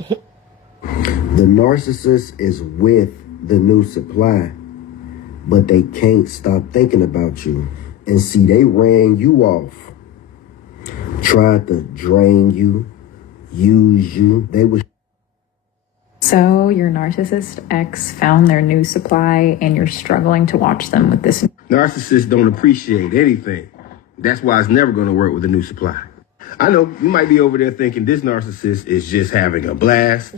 The narcissist is with the new supply, but they can't stop thinking about you. And see, they ran you off, tried to drain you, use you. They would. So your narcissist ex found their new supply and you're struggling to watch them with this. Narcissists don't appreciate anything. That's why it's never going to work with a new supply. I know you might be over there thinking this narcissist is just having a blast.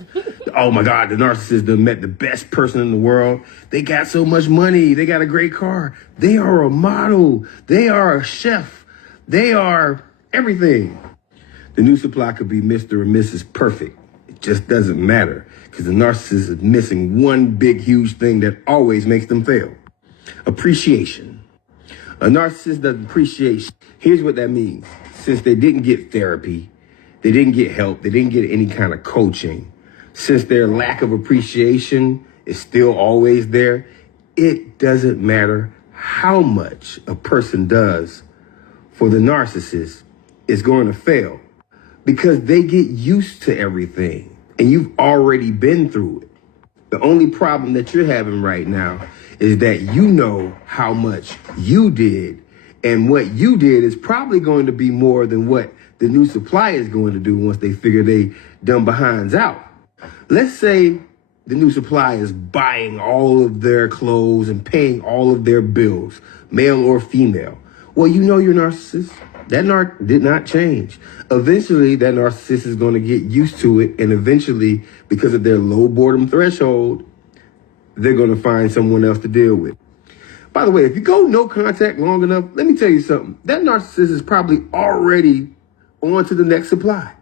Oh my God, the narcissist done met the best person in the world. They got so much money. They got a great car. They are a model. They are a chef. They are everything. The new supply could be Mr. or Mrs. Perfect. It just doesn't matter because the narcissist is missing one big, huge thing that always makes them fail. Appreciation. A narcissist doesn't appreciate. Here's what that means. Since they didn't get therapy, they didn't get help, they didn't get any kind of coaching, since their lack of appreciation is still always there, it doesn't matter how much a person does for the narcissist, it's going to fail because they get used to everything and you've already been through it. The only problem that you're having right now is that you know how much you did, and what you did is probably going to be more than what the new supply is going to do once they figure they dumb behinds out. Let's say the new supply is buying all of their clothes and paying all of their bills, male or female. Well, you know your narcissist. That narc did not change. Eventually, that narcissist is going to get used to it, and eventually, because of their low boredom threshold, they're going to find someone else to deal with. By the way, if you go no contact long enough, let me tell you something. That narcissist is probably already on to the next supply.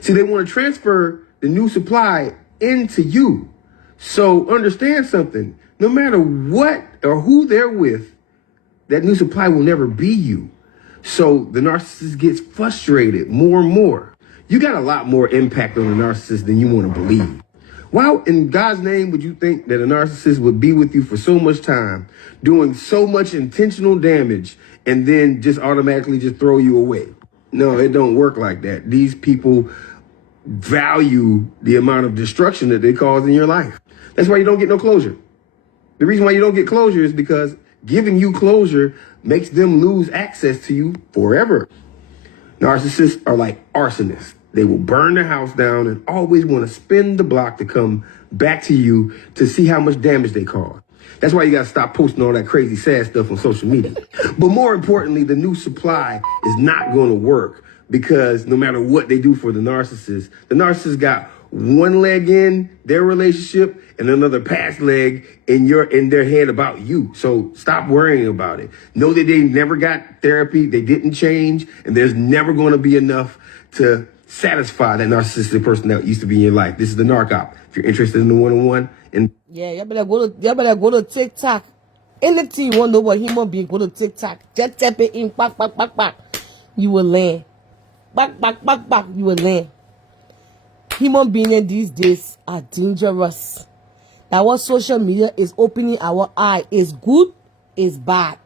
See, they want to transfer the new supply into you. So understand something. No matter what or who they're with, that new supply will never be you. So the narcissist gets frustrated more and more. You got a lot more impact on the narcissist than you want to believe. Why in God's name would you think that a narcissist would be with you for so much time, doing so much intentional damage, and then just automatically just throw you away? No, it don't work like that. These people value the amount of destruction that they cause in your life. That's why you don't get no closure. The reason why you don't get closure is because giving you closure makes them lose access to you forever. Narcissists are like arsonists. They will burn the house down and always want to spin the block to come back to you to see how much damage they cause. That's why you got to stop posting all that crazy sad stuff on social media. But more importantly, the new supply is not going to work because no matter what they do for the narcissist got one leg in their relationship and another past leg in their head about you. So stop worrying about it. Know that they never got therapy. They didn't change, and there's never going to be enough to satisfy that narcissistic person that used to be in your life. This is the Narc Op. If you're interested in the one-on-one, and yeah, you better go to TikTok. Anything you want to know about human being, go to TikTok. Just tap it in, back. You will learn. Back. You will learn. Human beings these days are dangerous. That what social media is opening our eye is good, is bad.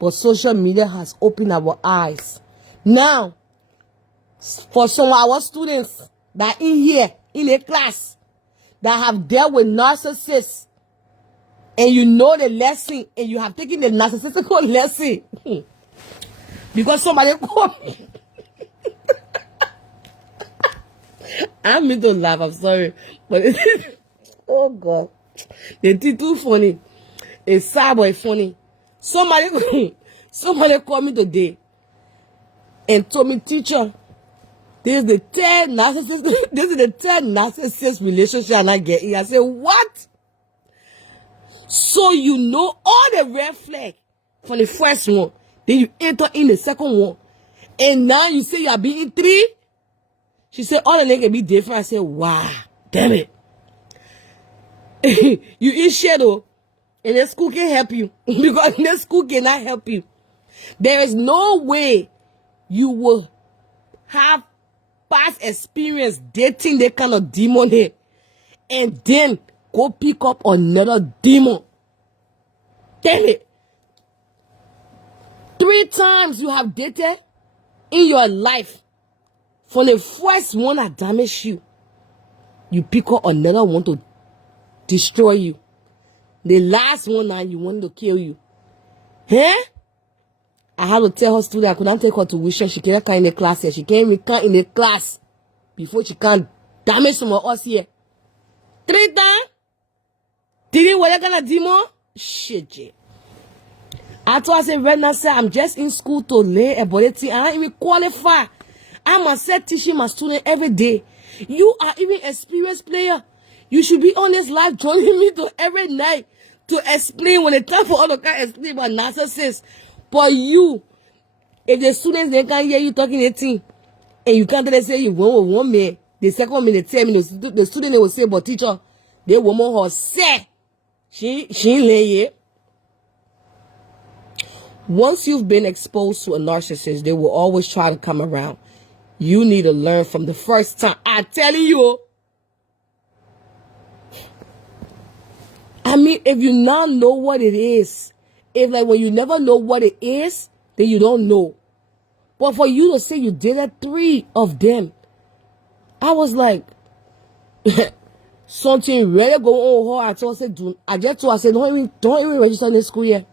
But social media has opened our eyes. Now, for some of our students that in here, in a class, that have dealt with narcissists, and you know the lesson, and you have taken the narcissistic lesson, because somebody called me. I mean to laugh, I'm sorry. But oh God. The thing too funny. It's sad but funny. Somebody called me today and told me, teacher, this is the third narcissist relationship and I get in. I said, what? So you know all the red flag from the first one. Then you enter in the second one. And now you say you are being three? She said, all the niggas can be different. I said, wow, damn it. You in shadow, and the school can help you. Because the school cannot help you. There is no way you will have past experience dating that kind of demon here, and then go pick up another demon. Damn it. 3 times you have dated in your life. For the first one that damaged you, you pick up another one to destroy you. The last one now you want to kill you. Huh? I had to tell her student I couldn't take her tuition. She can't come in the class here. She can't even come in the class. before she can damage some of us here. 3 times? Didn't what gonna do more? Shit, Jay. I told I said right now, say I'm just in school to lay a body thing. I don't even qualify. I'm a set teaching my student every day. You are even experienced player. You should be on this live joining me to every night to explain when it's time for other guys explain about narcissists. But you, if the students they can't hear you talking 18, and you can't tell them say you want with 1 minute, the second minute 10 minutes, the student they will say, but teacher, they woman her say she ain't lay it. Once you've been exposed to a narcissist, they will always try to come around. You need to learn from the first time. I'm telling you. I mean, if you now know what it is, if like when you never know what it is, then you don't know. But for you to say you did it 3 of them, I was like, something really go on. I just told I said, don't even register in this school yet.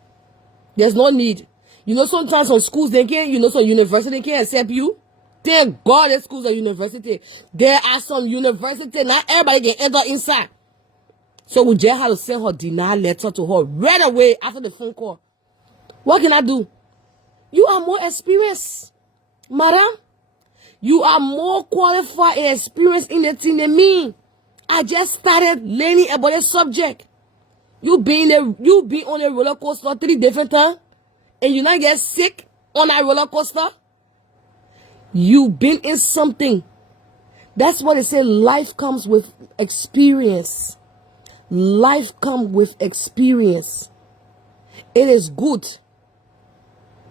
There's no need. You know, sometimes some schools they can't, some university they can't accept you. Thank God that schools are university. There are some universities, not everybody can enter inside. So we just had to send her denial letter to her right away after the phone call. What can I do? You are more experienced, madam. You are more qualified and experienced in the thing than me. I just started learning about the subject. You been on a roller coaster 3 different times, and you not get sick on that roller coaster. You've been in something. That's what they say. Life comes with experience. Life comes with experience. It is good.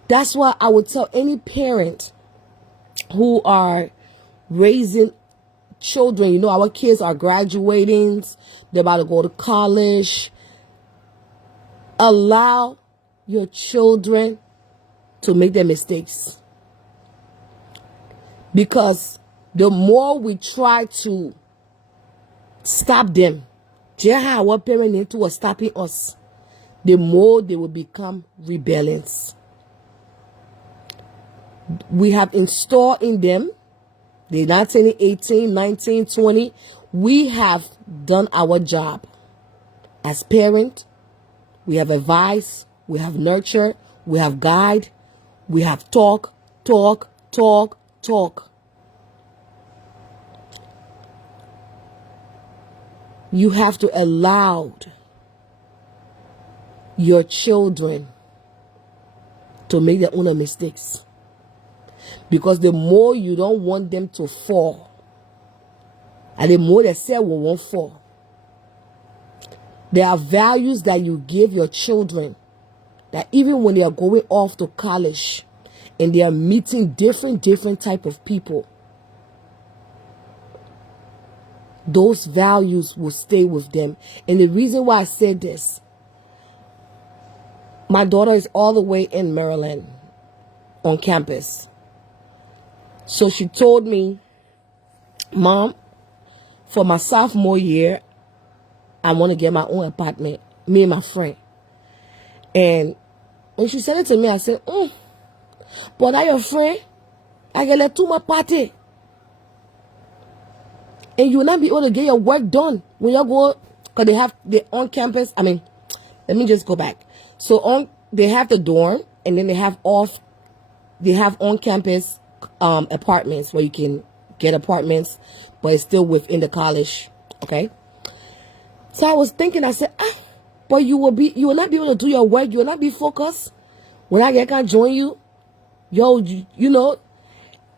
That's why I would tell any parent who are raising children, our kids are graduating, they're about to go to college. Allow your children to make their mistakes. Because the more we try to stop them, just how our parents into was stopping us, the more they will become rebellious. We have installed in them, they're not turning 18, 19, 20. We have done our job. As parents, we have advised, we have nurtured, we have guide, we have talk. You have to allow your children to make their own mistakes. Because the more you don't want them to fall, and the more they say we won't fall. There are values that you give your children that even when they are going off to college and they are meeting different type of people, those values will stay with them. And the reason why I said this, my daughter is all the way in Maryland on campus. So she told me, Mom, for my sophomore year, I want to get my own apartment, me and my friend. And when she said it to me, I said, but I your friend, I get let to my party. And you will not be able to get your work done when you go, because they have the on campus, let me just go back. So they have the dorm, and then they have on campus apartments where you can get apartments, but it's still within the college. Okay. So I was thinking, I said, but you will not be able to do your work. You will not be focused. When I can join you,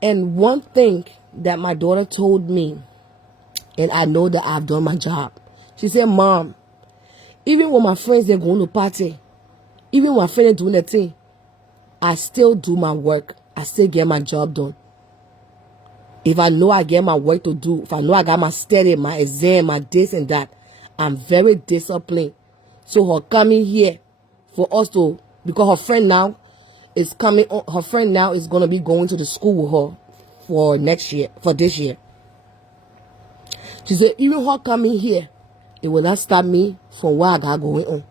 and one thing that my daughter told me, and I know that I've done my job. She said, Mom, even when my friends, they're going to party, even when my friends are doing their thing, I still do my work. I still get my job done. If I know I get my work to do, if I know I got my study, my exam, my this and that, I'm very disciplined. So her coming here for us to, because her friend now is coming, her friend now is going to be going to the school with her for this year. She said, even her coming here, it will not stop me from what I got going on.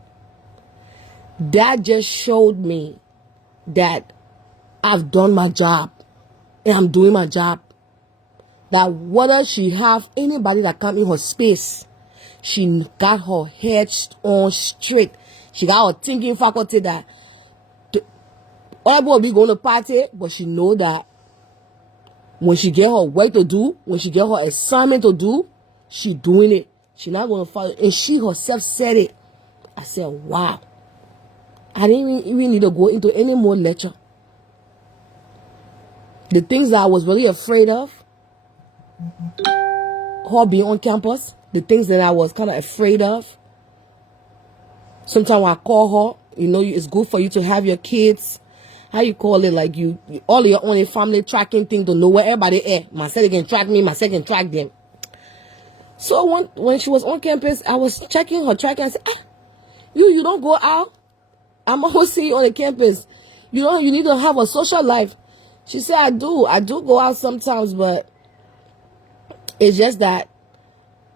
That just showed me that I've done my job and I'm doing my job. that whether she have anybody that come in her space, she got her head on straight. She got her thinking faculty that everybody be going to party, but she know that when she get her work to do, when she get her assignment to do, she doing it. She not going to follow. And she herself said it. I said, wow. I didn't even need to go into any more lecture. The things that I was really afraid of, her being on campus, the things that I was kind of afraid of. Sometimes when I call her, you know, it's good for you to have your kids, how you call it, like you all your own family tracking thing to know where everybody is. Myself can track me, myself can track them. So when she was on campus, I was checking her tracking. I said, you don't go out. I'm always seeing you on the campus. You know, you need to have a social life. She said, I do go out sometimes, but it's just that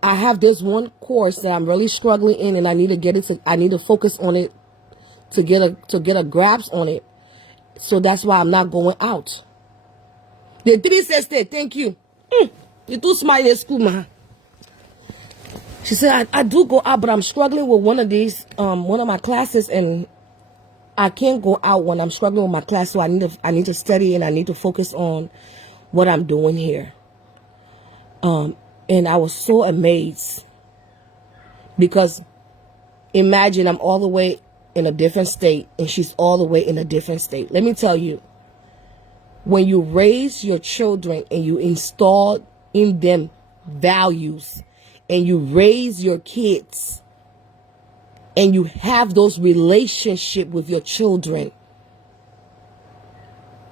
I have this one course that I'm really struggling in, and I need to get it. I need to focus on it to get a grasp on it. So that's why I'm not going out. The three sisters, thank you. You're too smart in school, man. She said, I do go out, but I'm struggling with one of my classes, and I can't go out when I'm struggling with my class. So I need to study, and I need to focus on what I'm doing here. And I was so amazed because imagine I'm all the way in a different state and she's all the way in a different state. Let me tell you, when you raise your children and you install in them values and you raise your kids and you have those relationships with your children,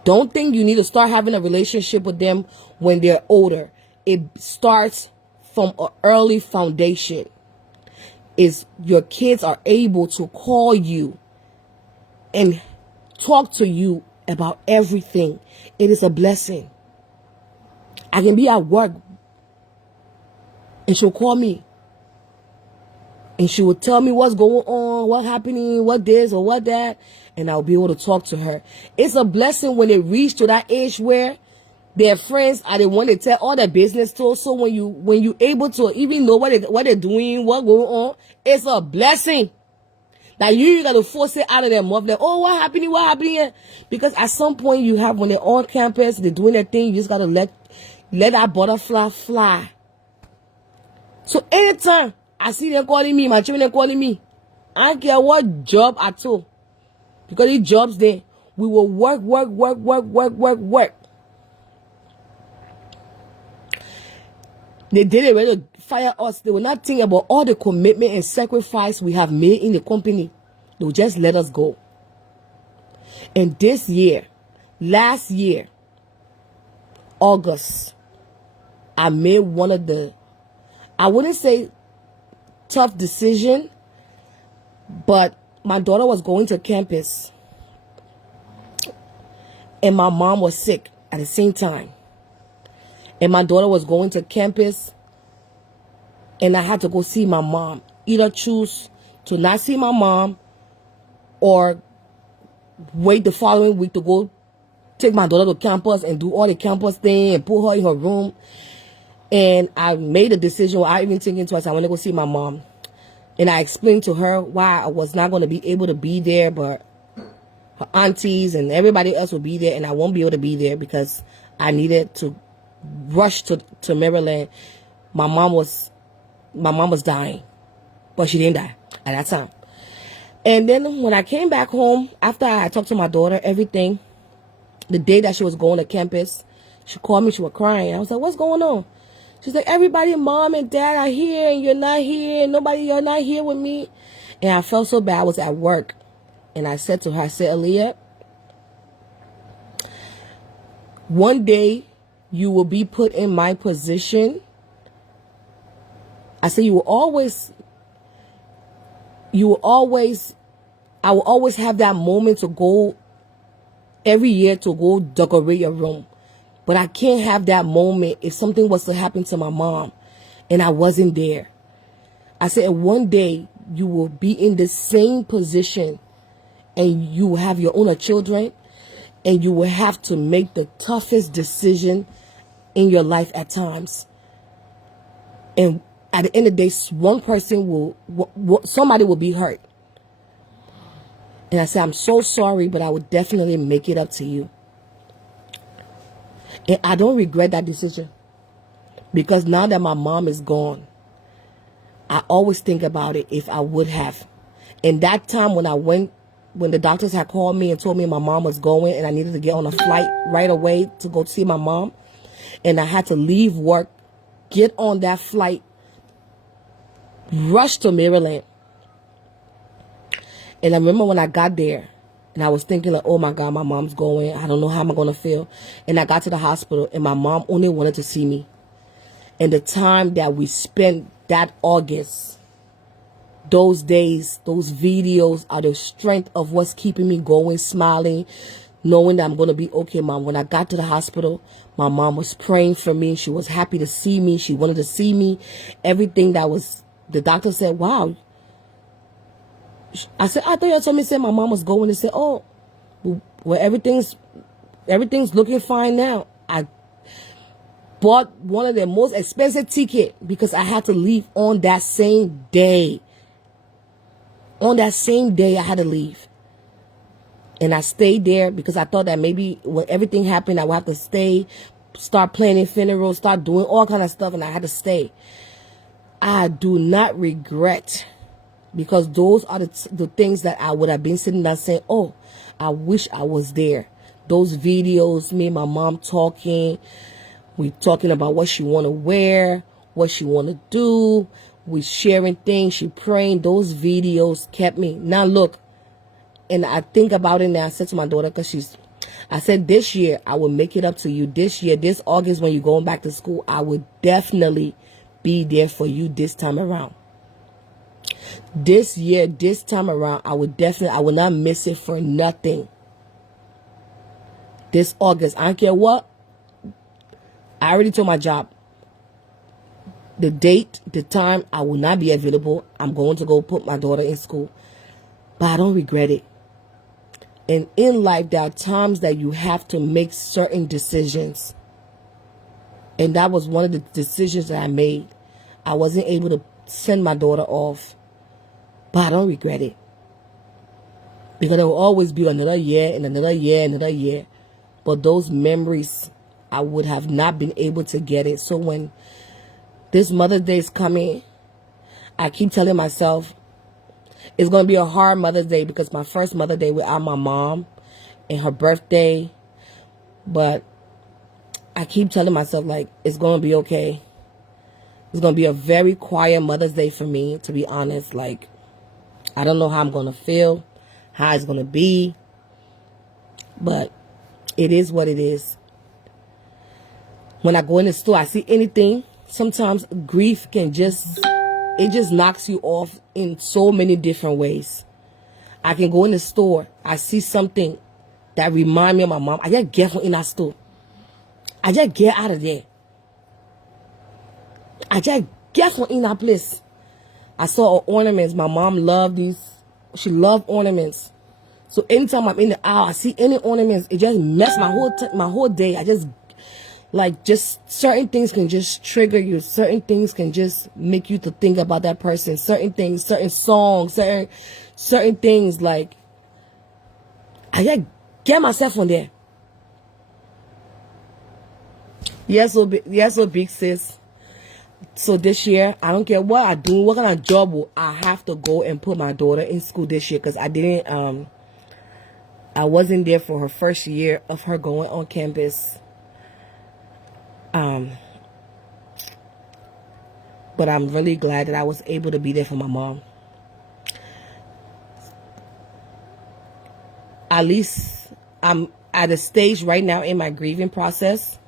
don't think you need to start having a relationship with them when they're older. It starts from an early foundation. Is your kids are able to call you and talk to you about everything. It is a blessing. I can be at work and she'll call me and she will tell me what's going on, what's happening, what this or what that, and I'll be able to talk to her. It's a blessing when they reach to that age where their friends are the one they tell all their business to. So when you able to even know what they're doing, what's going on, it's a blessing. That you got to force it out of their mouth. Like, oh, what happening? Because at some point you have, when they're on campus, they're doing their thing, you just got to let that butterfly fly. So anytime I see them calling me, my children calling me, I don't care what job I took. Because these jobs there, we will work. They didn't really fire us. They were not thinking about all the commitment and sacrifice we have made in the company. They would just let us go. And this year, last year, August, I made one of the, I wouldn't say tough decision, but my daughter was going to campus and my mom was sick at the same time. And my daughter was going to campus and I had to go see my mom. Either choose to not see my mom or wait the following week to go take my daughter to campus and do all the campus thing and put her in her room. And I made a decision without even thinking twice. I want to go see my mom. And I explained to her why I was not going to be able to be there, but her aunties and everybody else will be there, and I won't be able to be there because I needed to rush to Maryland. My mom was dying, but she didn't die at that time. And then when I came back home, after I talked to my daughter, everything, the day that she was going to campus, she called me, she was crying. I was like, what's going on? She's like, everybody, mom and dad are here and you're not here. You're not here with me. And I felt so bad. I was at work. And I said to her, I said, Aaliyah, one day you will be put in my position. I said, I will always have that moment to go every year to go decorate your room. But I can't have that moment if something was to happen to my mom and I wasn't there. I said, one day you will be in the same position and you will have your own children and you will have to make the toughest decision in your life at times. And at the end of the day, one person somebody will be hurt. And I said, I'm so sorry, but I would definitely make it up to you. And I don't regret that decision. Because now that my mom is gone, I always think about it if I would have. And that time when the doctors had called me and told me my mom was going and I needed to get on a flight right away to go see my mom, and I had to leave work, get on that flight, rush to Maryland. And I remember when I got there, and I was thinking like, oh my God, my mom's going. I don't know how I'm going to feel. And I got to the hospital, and my mom only wanted to see me. And the time that we spent that August, those days, those videos are the strength of what's keeping me going, smiling, knowing that I'm going to be okay, Mom. When I got to the hospital, my mom was praying for me. She was happy to see me. She wanted to see me. Everything the doctor said, wow. I said, I thought you told me, said my mom was going. They said, oh, well, everything's looking fine now. I bought one of the most expensive tickets because I had to leave on that same day. On that same day, I had to leave. And I stayed there because I thought that maybe when everything happened, I would have to stay, start planning funerals, start doing all kind of stuff, and I had to stay. I do not regret, because those are the things that I would have been sitting there saying, oh, I wish I was there. Those videos, me and my mom talking, we talking about what she want to wear, what she want to do, we sharing things, she praying. Those videos kept me. Now look, and I think about it now. I said to my daughter, I said, this year, I will make it up to you. This year, this August, when you're going back to school, I would definitely be there for you this time around. This year, this time around, I will not miss it for nothing. This August, I don't care what. I already told my job. The date, the time, I will not be available. I'm going to go put my daughter in school. But I don't regret it. And in life, there are times that you have to make certain decisions. And that was one of the decisions that I made. I wasn't able to send my daughter off. But I don't regret it. Because there will always be another year and another year and another year. But those memories, I would have not been able to get it. So when this Mother's Day is coming, I keep telling myself, it's going to be a hard Mother's Day because my first Mother's Day without my mom and her birthday. But I keep telling myself, like, it's going to be okay. It's going to be a very quiet Mother's Day for me, to be honest. Like, I don't know how I'm going to feel, how it's going to be. But it is what it is. When I go in the store, I see anything. Sometimes grief it just knocks you off in so many different ways. I can go in the store. I see something that reminds me of my mom. I just get from in that store. I just get out of there. I just get from in that place. I saw ornaments. My mom loved these. She loved ornaments. So anytime I'm in the aisle, I see any ornaments, it just messes my whole day. I just certain things can just trigger you. Certain things can just make you to think about that person. Certain things, certain songs, certain things, like, I just get myself on there. Yes, so big sis. So this year, I don't care what I do, what kind of job, I have to go and put my daughter in school this year because I wasn't there for her first year of her going on campus. But I'm really glad that I was able to be there for my mom. At least I'm at a stage right now in my grieving process.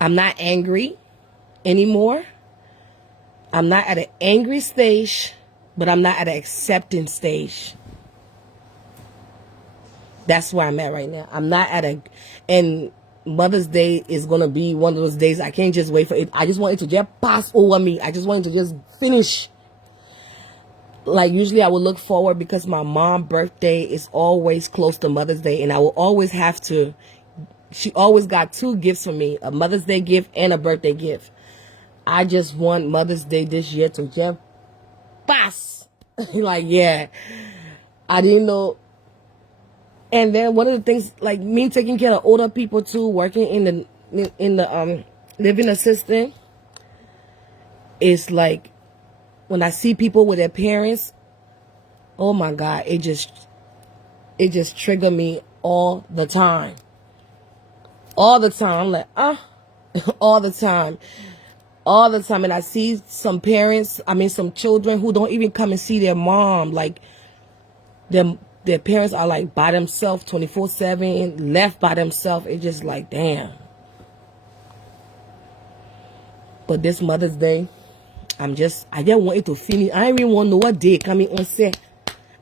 I'm not angry anymore. I'm not at an angry stage, but I'm not at an accepting stage. That's where I'm at right now. I'm not at and Mother's Day is going to be one of those days I can't just wait for it. I just want it to just pass over me. I just want it to just finish. Like, usually I would look forward because my mom's birthday is always close to Mother's Day. And I will always have to She always got 2 gifts for me, a Mother's Day gift and a birthday gift. I just want Mother's Day this year to just pass. Like, yeah, I didn't know. And then one of the things, like me taking care of older people too, working in the living assistant, is like when I see people with their parents, oh my God, it just trigger me all the time. All the time. I'm like, all the time. All the time. And I see some parents, some children who don't even come and see their mom. Like, their parents are like by themselves 24/7, left by themselves. It's just like, damn. But this Mother's Day, I just want it to finish. I don't even want to know what day coming on set.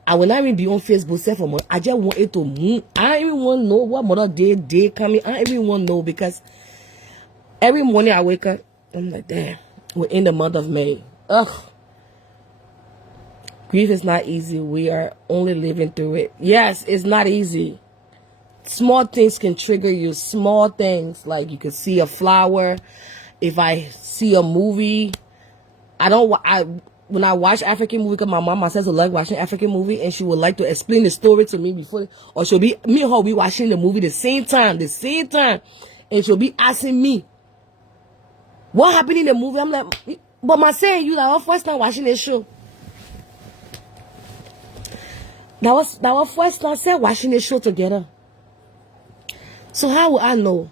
I will not even be on Facebook set for month. I just want it to move. I don't even want to know what Mother's Day coming. I don't even want to know, because every morning I wake up, I'm like, damn, we're in the month of May. Ugh. Grief is not easy. We are only living through it. Yes, it's not easy. Small things can trigger you. Small things, like you can see a flower. If I see a movie, when I watch African movie, because my mom, says I like watching African movie, and she would like to explain the story to me before, or she'll be, me and her be watching the movie the same time, and she'll be asking me, what happened in the movie? I'm like, but my saying, you like our first time watching this show. That was our first time said watching this show together. So how will I know?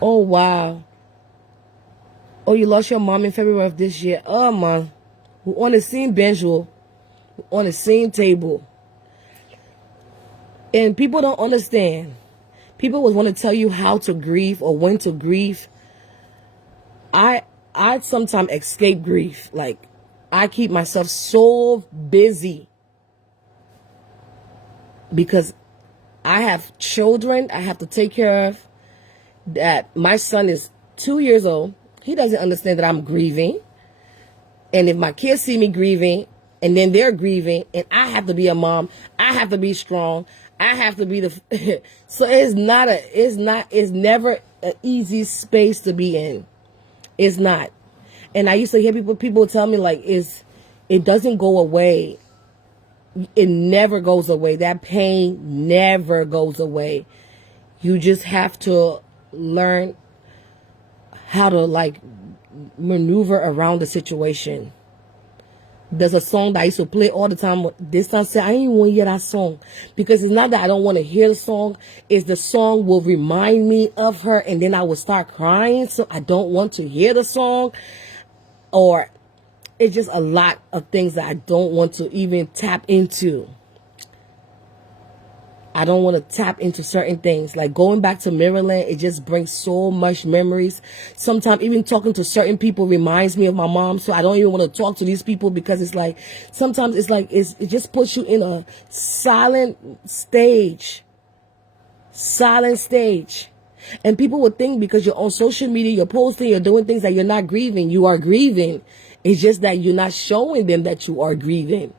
Oh wow. Oh, you lost your mom in February of this year. Oh man. We're on the same bench, we're on the same table. And people don't understand. People would want to tell you how to grieve or when to grieve. I sometimes escape grief. Like, I keep myself so busy because I have children I have to take care of. That my son is 2 years old. He doesn't understand that I'm grieving. And if my kids see me grieving and then they're grieving and I have to be a mom, I have to be strong. I have to be the so it's never an easy space to be in. It's not. And I used to hear people tell me, like, it doesn't go away. It never goes away. That pain never goes away. You just have to learn how to, like, maneuver around the situation. There's a song that I used to play all the time. This time, I didn't even want to hear that song, because it's not that I don't want to hear the song. It's the song will remind me of her, and then I will start crying. So I don't want to hear the song, or it's just a lot of things that I don't want to even tap into. I don't want to tap into certain things. Like going back to Maryland, it just brings so much memories. Sometimes even talking to certain people reminds me of my mom. So I don't even want to talk to these people, because it's like, sometimes it's like, it just puts you in a silent stage. Silent stage. And people would think because you're on social media, you're posting, you're doing things, that you're not grieving. You are grieving. It's just that you're not showing them that you are grieving.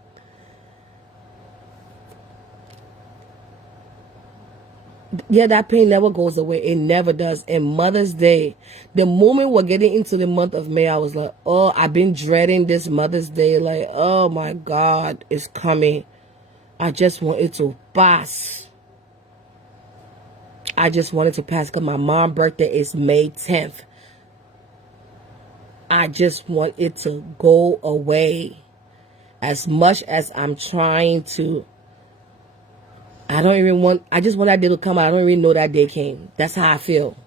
Yeah, that pain never goes away. It never does. And Mother's Day, the moment we're getting into the month of May, I was like, oh, I've been dreading this Mother's Day. Like, oh my God, it's coming. I just want it to pass. I just want it to pass, because my mom's birthday is May 10th. I just want it to go away. As much as I'm trying to, I just want that day to come out. I don't even know that day came. That's how I feel.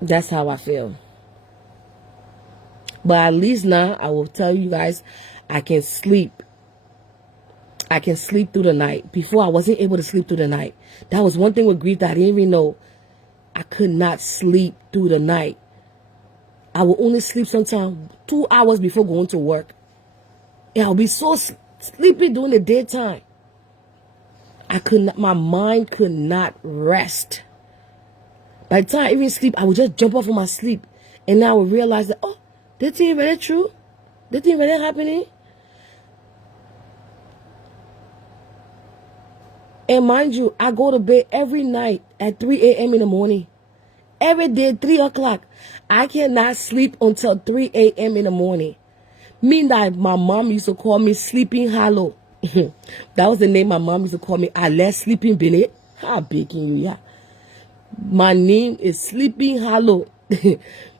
That's how I feel. But at least now, I will tell you guys, I can sleep. I can sleep through the night. Before, I wasn't able to sleep through the night. That was one thing with grief that I didn't even know. I could not sleep through the night. I would only sleep sometimes 2 hours before going to work. And I'll be so sleepy during the daytime. My mind could not rest. By the time I even sleep, I would just jump off of my sleep. And now I would realize that, oh, this thing really true? This thing really happening? And mind you, I go to bed every night at 3 a.m. in the morning. Every day, 3 o'clock. I cannot sleep until 3 a.m. in the morning. Mean that my mom used to call me Sleeping Hollow. That was the name my mom used to call me. I let Sleeping Bennett. How baking you, yeah. My name is Sleeping Hollow.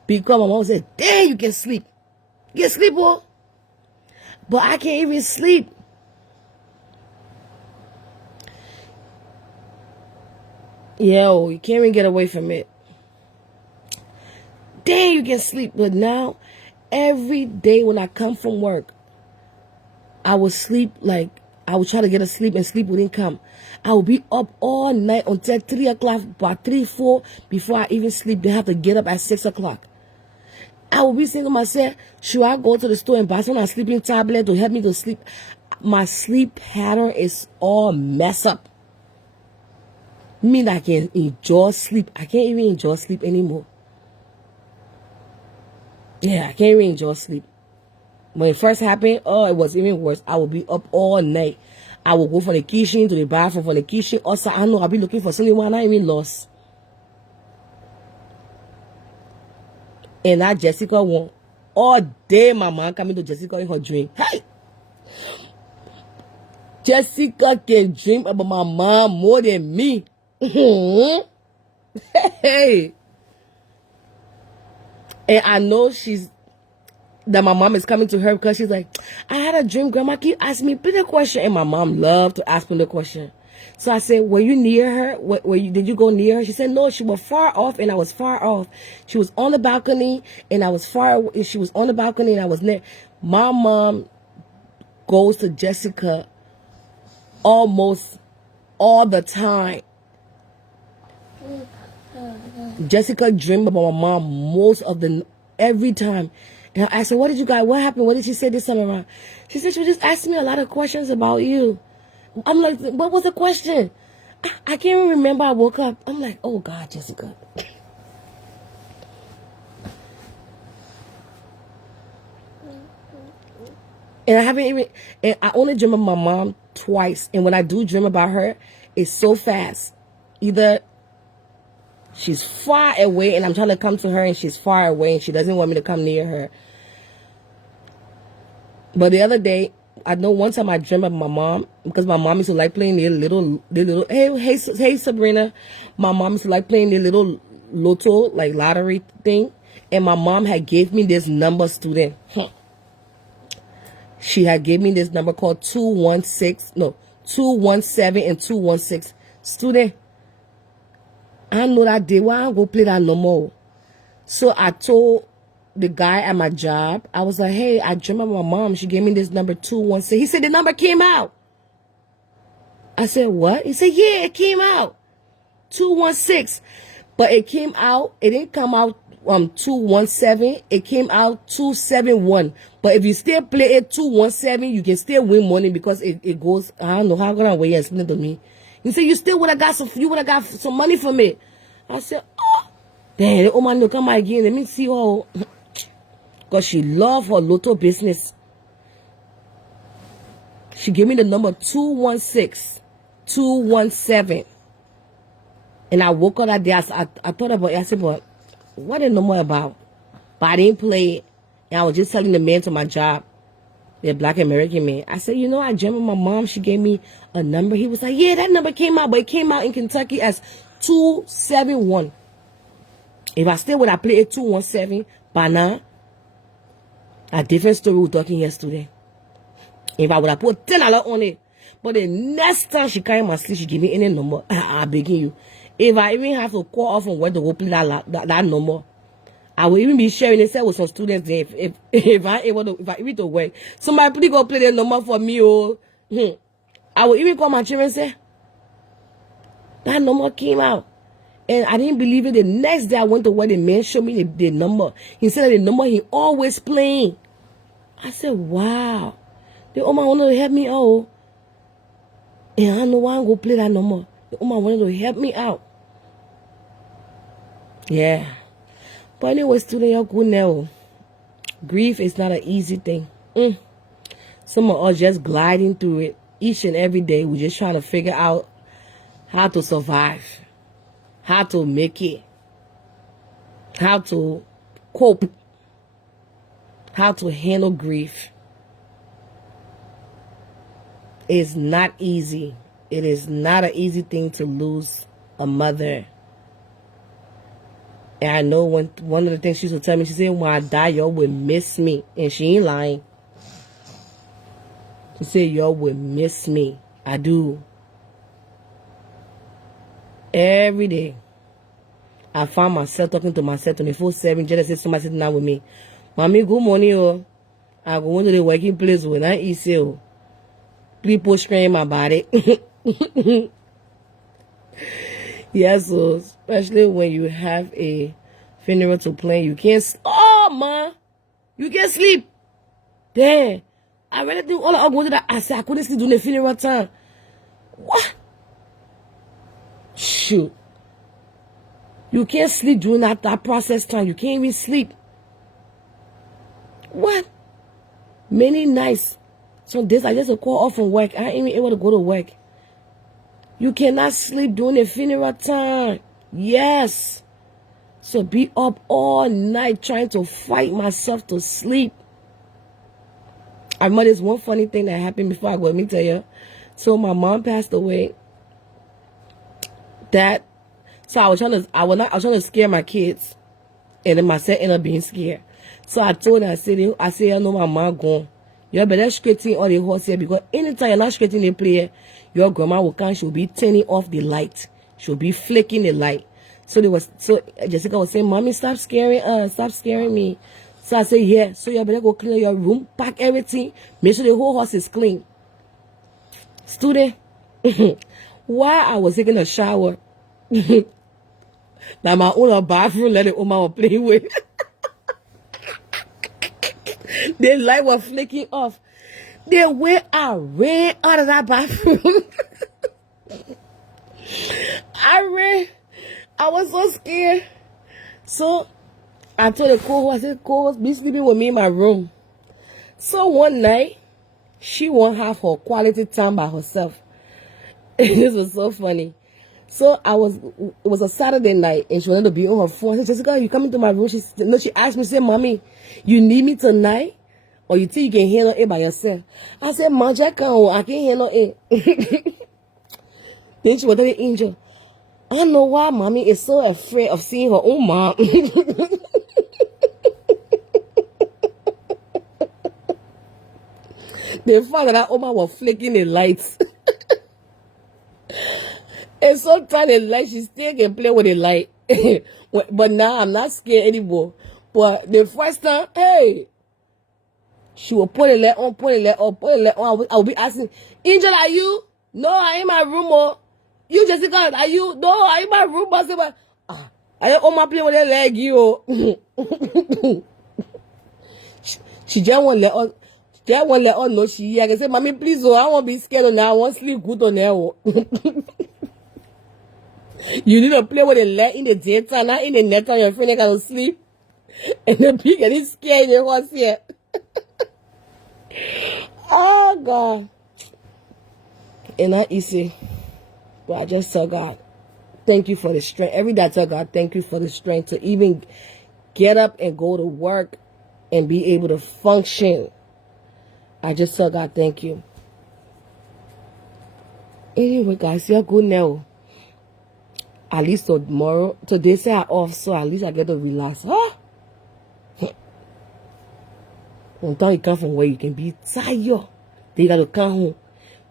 Because my mom said, damn, you can sleep. You can sleep, boy. But I can't even sleep. Yo, you can't even get away from it. Damn, you can sleep. But now, every day when I come from work, I would sleep like, I would try to get a sleep and sleep wouldn't come. I would be up all night until 3 o'clock, by 3, 4, before I even sleep. They have to get up at 6 o'clock. I would be saying to myself, should I go to the store and buy some sleeping tablet to help me to sleep? My sleep pattern is all messed up. Mean I can enjoy sleep. I can't even enjoy sleep anymore. Yeah, I can't even enjoy sleep. When it first happened, oh, it was even worse. I would be up all night. I would go from the kitchen to the bathroom, from the kitchen. Also, I know I'll be looking for something when I even lost. And that Jessica won. All day, my mom coming to Jessica in her dream. Hey! Jessica can dream about my mom more than me. Hey! And I know that my mom is coming to her because she's like, I had a dream, Grandma, keep asking me the question. And my mom loved to ask me the question. So I said, were you near her? Did you go near her? She said, no, she was far off and I was far off. She was on the balcony and I was far away. She was on the balcony and I was near. My mom goes to Jessica almost all the time. Jessica dreamed about my mom every time. And I asked her, what happened? What did she say this time around? She said she was just asking me a lot of questions about you. I'm like, what was the question? I can't even remember. I woke up. I'm like, oh God, Jessica. And I only dream about my mom twice. And when I do dream about her, it's so fast. Either she's far away and I'm trying to come to her and she's far away and she doesn't want me to come near her. But the other day, I know one time I dreamt about my mom because my mom used to like playing their little, hey Sabrina. My mom used to like playing their little lotto, like lottery thing. And my mom had gave me this number, student. She had gave me this number called 217 and 216. Student, I know that day. Why I go play that no more? So I told the guy at my job, I was like, hey, I dreamt about my mom. She gave me this number 216. He said the number came out. I said, what? He said, yeah, it came out. 216. But it came out, it didn't come out 217. It came out 271. But if you still play it 217, you can still win money because it goes, I don't know how gonna wait and explain to me. He said, you would have got some money from it. I said, oh, damn, the woman will come out again. Let me see how. Because she loved her lotto business. She gave me the number 216, 217. And I woke up that day. I thought about it. I said, but what the number about? But I didn't play it. And I was just telling the man to my job, the Black American man. I said, I dreamt of my mom. She gave me a number. He was like, yeah, that number came out. But it came out in Kentucky as 271. If I still would have played it 217, by now, a different story we were talking yesterday. If I would have put $10 on it. But the next time she carry my sleep, she give me any number. I'm begging you. If I even have to call off from where to go play that number, I will even be sharing it with some students there. If I even to work, somebody please go play the number for me. I will even call my children and say, that number came out. And I didn't believe it. The next day I went to where the man showed me the number. He said that the number he always playing. I said, wow. The Oma wanted to help me out. And I don't know why I'm going to play that number. The Oma wanted to help me out. Yeah. But anyway, student, you're good now. Grief is not an easy thing. Some of us just gliding through it each and every day. We're just trying to figure out how to survive, how to make it, how to cope, how to handle grief. It's not easy. It is not an easy thing to lose a mother. And I know one of the things she used to tell me, she said, when I die, y'all will miss me. And she ain't lying. She said, y'all will miss me. I do. Every day, I find myself talking to myself 24/7. Just say somebody sitting down with me. Mommy, good morning, oh. I go into the working place when I eat, oh. Please push screen my body. Yes, so especially when you have a funeral to plan, you can't. Oh man, you can't sleep. Damn, I really think all I wanted. I said I couldn't sleep during the funeral time. What? Shoot, you can't sleep during that process time. You can't even sleep. What? Many nights. Some days I just call off from work. I ain't even able to go to work. You cannot sleep during the funeral time. Yes. So be up all night trying to fight myself to sleep. I remember this one funny thing that happened before I go. Let me tell you. So my mom passed away. So I was trying to scare my kids. And then myself ended up being scared. So I told her, I said, I know my mom gone. You better straighten all the horse here, because anytime you're not straightening the player, your grandma will come, she'll be turning off the light. She'll be flicking the light. So Jessica was saying, Mommy, stop scaring us, stop scaring me. So I said, yeah, so you better go clean your room, pack everything, make sure the whole house is clean. Student, while I was taking a shower, now my own bathroom, let the Oma was playing with. The light was flicking off. The way I ran out of that bathroom. I was so scared. So I told the co-host, I said, co-host, be sleeping with me in my room. So one night, she won't have her quality time by herself. This was so funny. So it was a Saturday night, and she wanted to be on her phone. I said, Jessica, you coming to my room? She asked me, say, Mommy, you need me tonight? Or you think you can handle it by yourself? I said, Ma, I can't handle it. Then she was telling the angel, I don't know why Mommy is so afraid of seeing her own mom. They found that Oma was flicking the lights. And sometimes the light, she still can play with the light. But now I'm not scared anymore. But the first time, hey, she will put the light on, put the light on, put the light on. I will be asking, Angel, are you? No, I'm in my room. Oh. You, Jessica, are you? No, I'm in my room. I don't my play with the leg, you. She just won't let on. Just won't let on. No, I can say, Mommy, please, oh, I won't be scared now. I won't sleep good on there. Oh. You need to play with the light in the daytime, not in the night time. Your friend can sleep. And the pig getting scared in the horse here. Oh, God. And not easy. But I just tell God, thank you for the strength. Every day I tell God, thank you for the strength to even get up and go to work and be able to function. I just tell God, thank you. Anyway, guys, you're good now. At least tomorrow, today say I off, so at least I get to relax. Huh? Until you come from where you can be tired. Then you got to come home,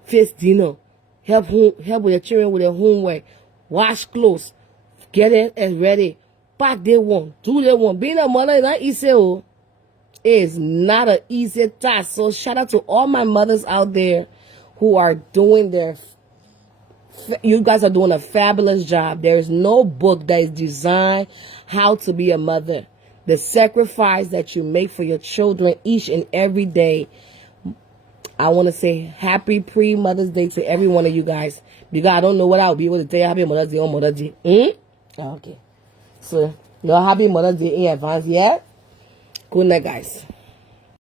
face dinner, help with your children with their homework, wash clothes, get it and ready, pack day one, do day one. Being a mother is not easy. Oh. It's not an easy task. So shout out to all my mothers out there who are doing you guys are doing a fabulous job. There is no book that is designed how to be a mother. The sacrifice that you make for your children each and every day. I want to say happy pre-Mother's Day to every one of you guys. Because I don't know what I'll be able to tell you happy Mother's Day on Mother's Day. Okay. So, happy Mother's Day in advance, yeah? Good night, guys.